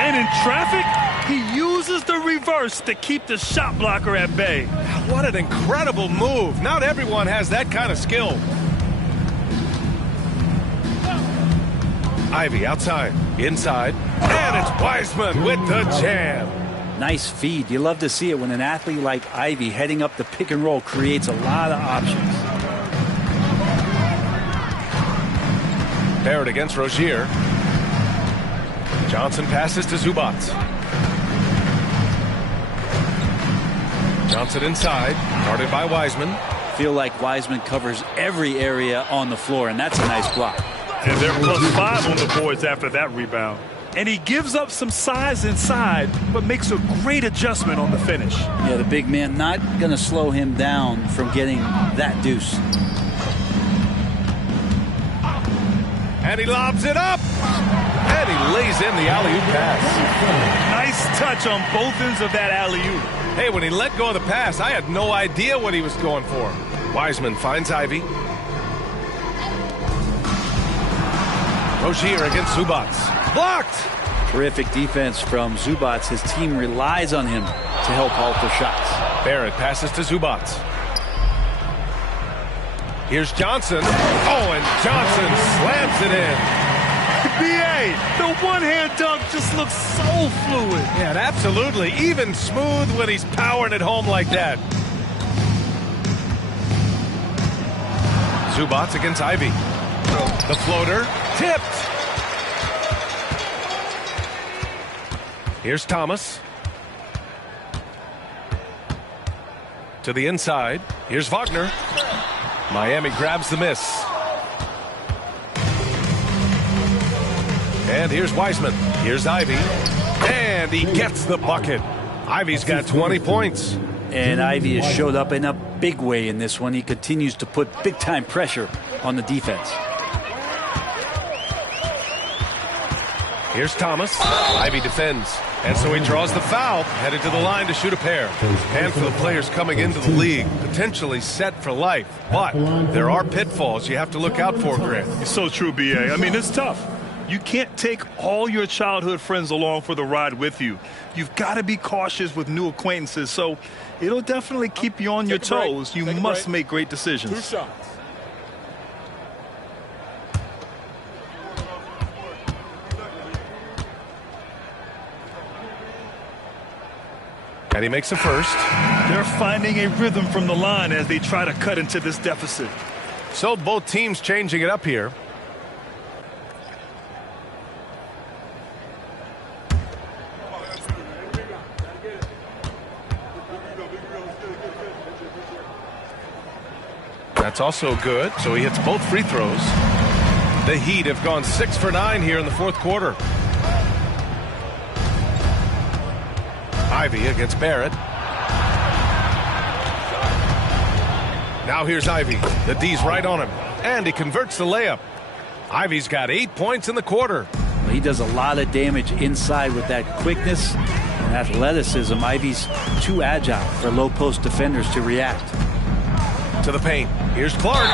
And in traffic, he uses the reverse to keep the shot blocker at bay. What an incredible move. Not everyone has that kind of skill. Ivy outside, inside, and it's Wiseman with the jam. Nice feed. You love to see it when an athlete like Ivy heading up the pick and roll creates a lot of options. Barrett against Rozier. Johnson passes to Zubac. Johnson inside, guarded by Wiseman. Feel like Wiseman covers every area on the floor, and that's a nice block. And they're +5 on the boards after that rebound. And he gives up some size inside, but makes a great adjustment on the finish. Yeah, the big man not going to slow him down from getting that deuce. And he lobs it up. And he lays in the alley-oop pass. Nice touch on both ends of that alley-oop. Hey, when he let go of the pass, I had no idea what he was going for. Wiseman finds Ivy. Rozier against Zubac. Blocked! Terrific defense from Zubac. His team relies on him to help halt their shots. Barrett passes to Zubac. Here's Johnson. Oh, and Johnson slams it in. B.A., the one-hand dunk just looks so fluid. Yeah, absolutely. Even smooth when he's powering it home like that. Zubac against Ivy. The floater tipped. Here's Thomas. To the inside. Here's Wagner. Miami grabs the miss. And here's Wiseman. Here's Ivy. And he gets the bucket. Ivy's got 20 points. And Ivy has showed up in a big way in this one. He continues to put big-time pressure on the defense. Here's Thomas. Ivy defends. And so he draws the foul, headed to the line to shoot a pair. And for the players coming into the league, potentially set for life. But there are pitfalls you have to look out for, Grant. It's so true, B.A. I mean, it's tough. You can't take all your childhood friends along for the ride with you. You've got to be cautious with new acquaintances. So it'll definitely keep you on your toes. You must make great decisions. 2 shots. And he makes a first. They're finding a rhythm from the line as they try to cut into this deficit. So both teams changing it up here. That's also good. So he hits both free throws. The Heat have gone 6 for 9 here in the fourth quarter. Ivy against Barrett. Now here's Ivy. The D's right on him. And he converts the layup. Ivy's got 8 points in the quarter. He does a lot of damage inside with that quickness and athleticism. Ivy's too agile for low post defenders to react. To the paint. Here's Clark.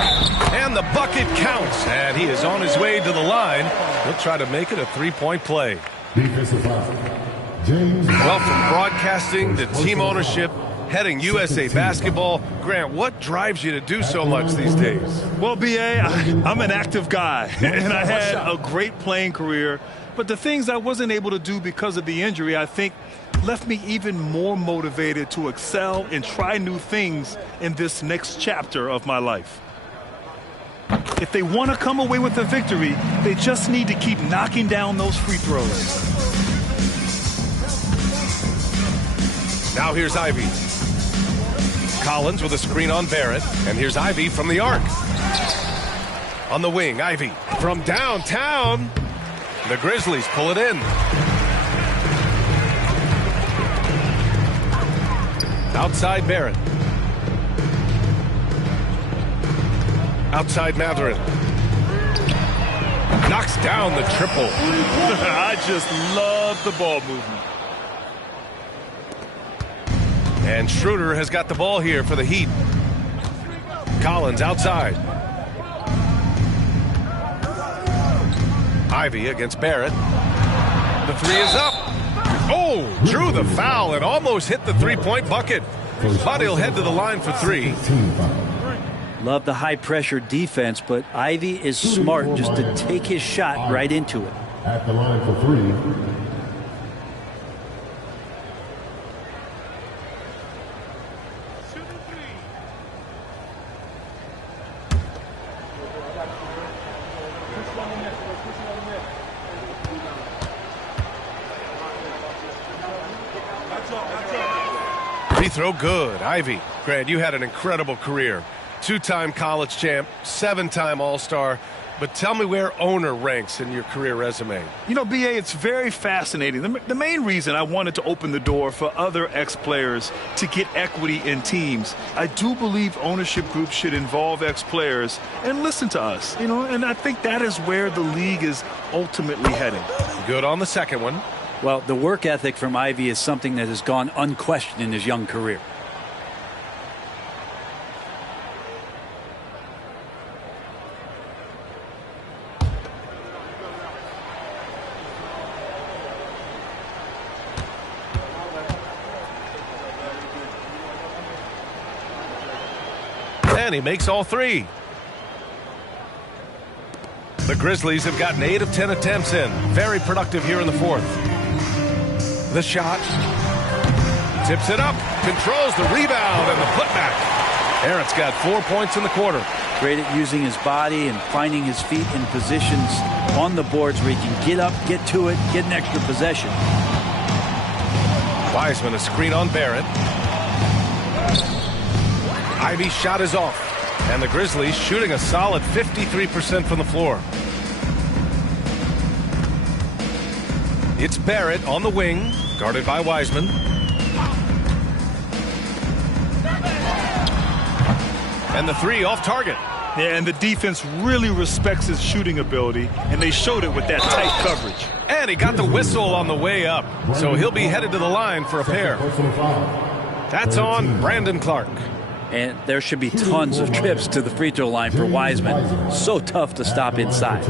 And the bucket counts. And he is on his way to the line. He'll try to make it a three-point play. Defensive foul. James. Well, from broadcasting to team ownership, heading USA basketball, Grant, what drives you to do so much these days? Well, B.A., I'm an active guy, and I had a great playing career. But the things I wasn't able to do because of the injury, I think, left me even more motivated to excel and try new things in this next chapter of my life. If they want to come away with a victory, they just need to keep knocking down those free throws. Now here's Ivy. Collins with a screen on Barrett. And here's Ivy from the arc. On the wing, Ivy from downtown. The Grizzlies pull it in. Outside Barrett. Outside MADDEN. Knocks down the triple. I just love the ball movement. And Schroeder has got the ball here for the Heat. Collins outside. Ivy against Barrett. The three is up. Oh, drew the foul and almost hit the three-point bucket. But he'll head to the line for three. Love the high-pressure defense, but Ivy is smart just to take his shot right into it. At the line for three. Free throw good. Ivy. Grant, you had an incredible career. two-time college champ, 7-time All-Star. But tell me where owner ranks in your career resume. You know, B.A., it's very fascinating. The main reason I wanted to open the door for other ex-players to get equity in teams, I do believe ownership groups should involve ex-players and listen to us, you know, and I think that is where the league is ultimately heading. Good on the second one. Well, the work ethic from Ivey is something that has gone unquestioned in his young career. And he makes all three. The Grizzlies have gotten 8 of 10 attempts in. Very productive here in the fourth. The shot. Tips it up. Controls the rebound and the putback. Barrett's got 4 points in the quarter. Great at using his body and finding his feet in positions on the boards where he can get up, get to it, get an extra possession. Wiseman a screen on Barrett. Ivey's shot is off, and the Grizzlies shooting a solid 53% from the floor. It's Barrett on the wing, guarded by Wiseman. And the three off target. Yeah, and the defense really respects his shooting ability, and they showed it with that tight coverage. And he got the whistle on the way up, so he'll be headed to the line for a pair. That's on Brandon Clark. And there should be tons of trips to the free throw line for Wiseman. So tough to stop inside.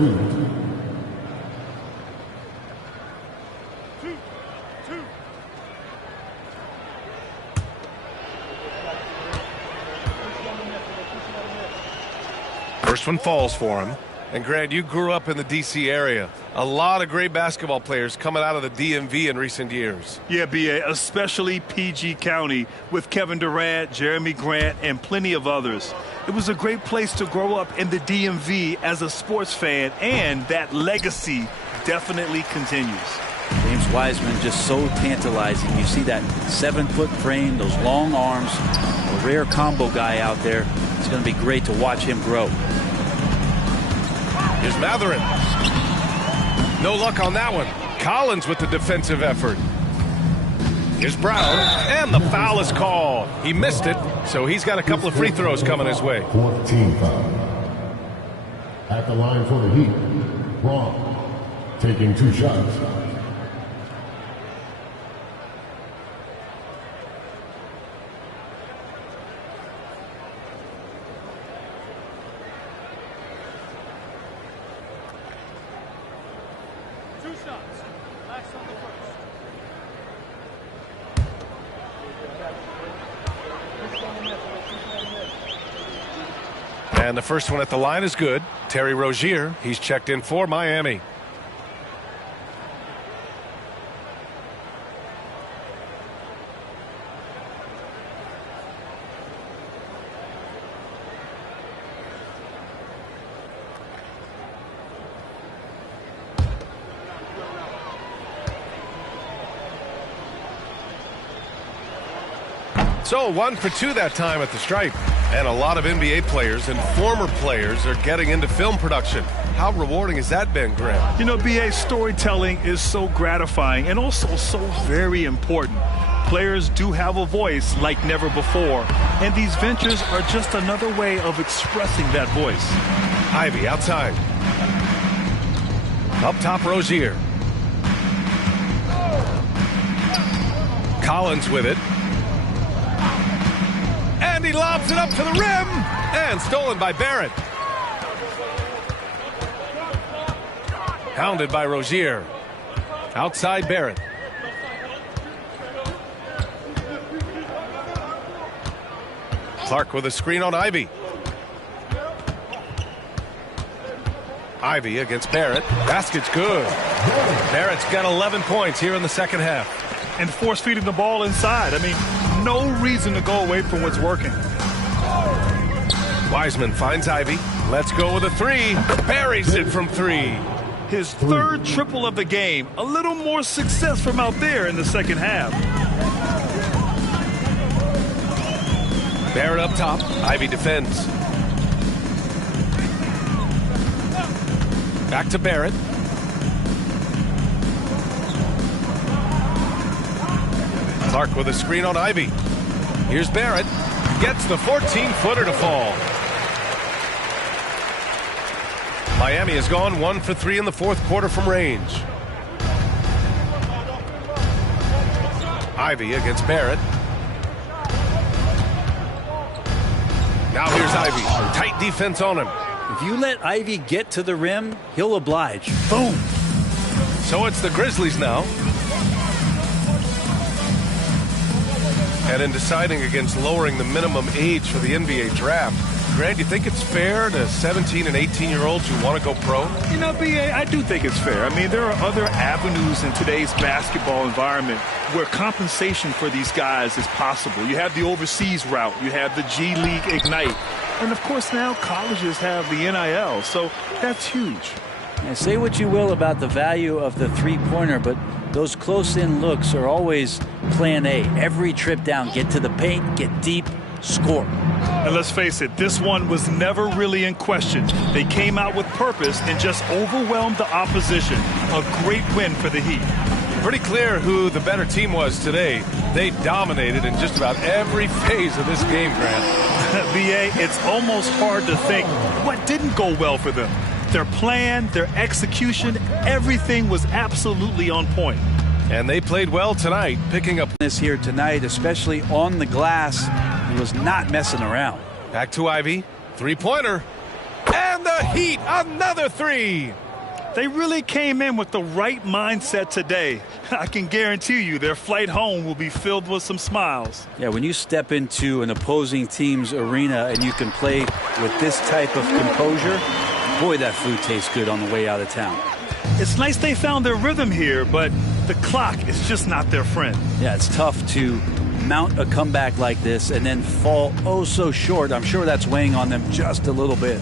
First one falls for him. And Grant, you grew up in the D.C. area. A lot of great basketball players coming out of the DMV in recent years. Yeah, B.A., especially PG County with Kevin Durant, Jeremy Grant, and plenty of others. It was a great place to grow up in the DMV as a sports fan, and that legacy definitely continues. James Wiseman just so tantalizing. You see that 7-foot frame, those long arms, a rare combo guy out there. It's going to be great to watch him grow. Here's MADDEN. No luck on that one. Collins with the defensive effort. Here's Brown, and the foul is called. He missed it, so he's got a couple of free throws coming his way. 14 foul. At the line for the Heat, Braun taking 2 shots. And the first one at the line is good. Terry Rozier, he's checked in for Miami. So 1 for 2 that time at the stripe. And a lot of NBA players and former players are getting into film production. How rewarding has that been, Grant? You know, B.A., storytelling is so gratifying and also so very important. Players do have a voice like never before, and these ventures are just another way of expressing that voice. Ivey outside. Up top, Rozier. Collins with it. And he lobs it up to the rim. And stolen by Barrett. Hounded by Rozier. Outside Barrett. Clark with a screen on Ivey. Ivey against Barrett. Basket's good. Barrett's got 11 points here in the second half. And force feeding the ball inside. I mean, no reason to go away from what's working. Wiseman finds Ivey. Let's go with a three. Buries it from 3. His third triple of the game. A little more success from out there in the second half. Barrett up top. Ivey defends. Back to Barrett. Clark with a screen on Ivy. Here's Barrett. Gets the 14-footer to fall. Miami has gone 1 for 3 in the fourth quarter from range. Ivy against Barrett. Now here's Ivy. Tight defense on him. If you let Ivy get to the rim, he'll oblige. Boom. So it's the Grizzlies now. And in deciding against lowering the minimum age for the NBA draft, Grant, you think it's fair to 17 and 18-year-olds who want to go pro? You know, B.A., I do think it's fair. I mean, there are other avenues in today's basketball environment where compensation for these guys is possible. You have the overseas route. You have the G League Ignite. And, of course, now colleges have the NIL, so that's huge. And say what you will about the value of the three-pointer, but those close-in looks are always plan A. Every trip down, get to the paint, get deep, score. And let's face it, this one was never really in question. They came out with purpose and just overwhelmed the opposition. A great win for the Heat. Pretty clear who the better team was today. They dominated in just about every phase of this game, Grant. B.A., it's almost hard to think what didn't go well for them. Their plan, their execution, everything was absolutely on point. And they played well tonight, picking up this here tonight, especially on the glass. He was not messing around. Back to Ivy. Three-pointer. And the Heat, another three. They really came in with the right mindset today. I can guarantee you their flight home will be filled with some smiles. Yeah, when you step into an opposing team's arena and you can play with this type of composure, boy, that food tastes good on the way out of town. It's nice they found their rhythm here, but the clock is just not their friend. Yeah, it's tough to mount a comeback like this and then fall oh so short. I'm sure that's weighing on them just a little bit.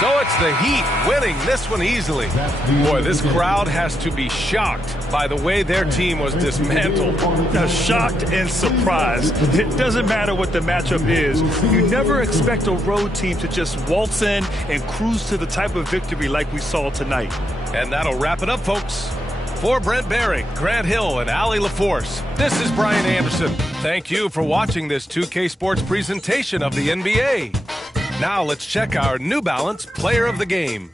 So it's the Heat winning this one easily. Boy, this crowd has to be shocked by the way their team was dismantled. Now, shocked and surprised. It doesn't matter what the matchup is. You never expect a road team to just waltz in and cruise to the type of victory like we saw tonight. And that'll wrap it up, folks. For Brent Behring, Grant Hill, and Allie LaForce, this is Brian Anderson. Thank you for watching this 2K Sports presentation of the NBA. Now let's check our New Balance Player of the Game.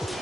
it.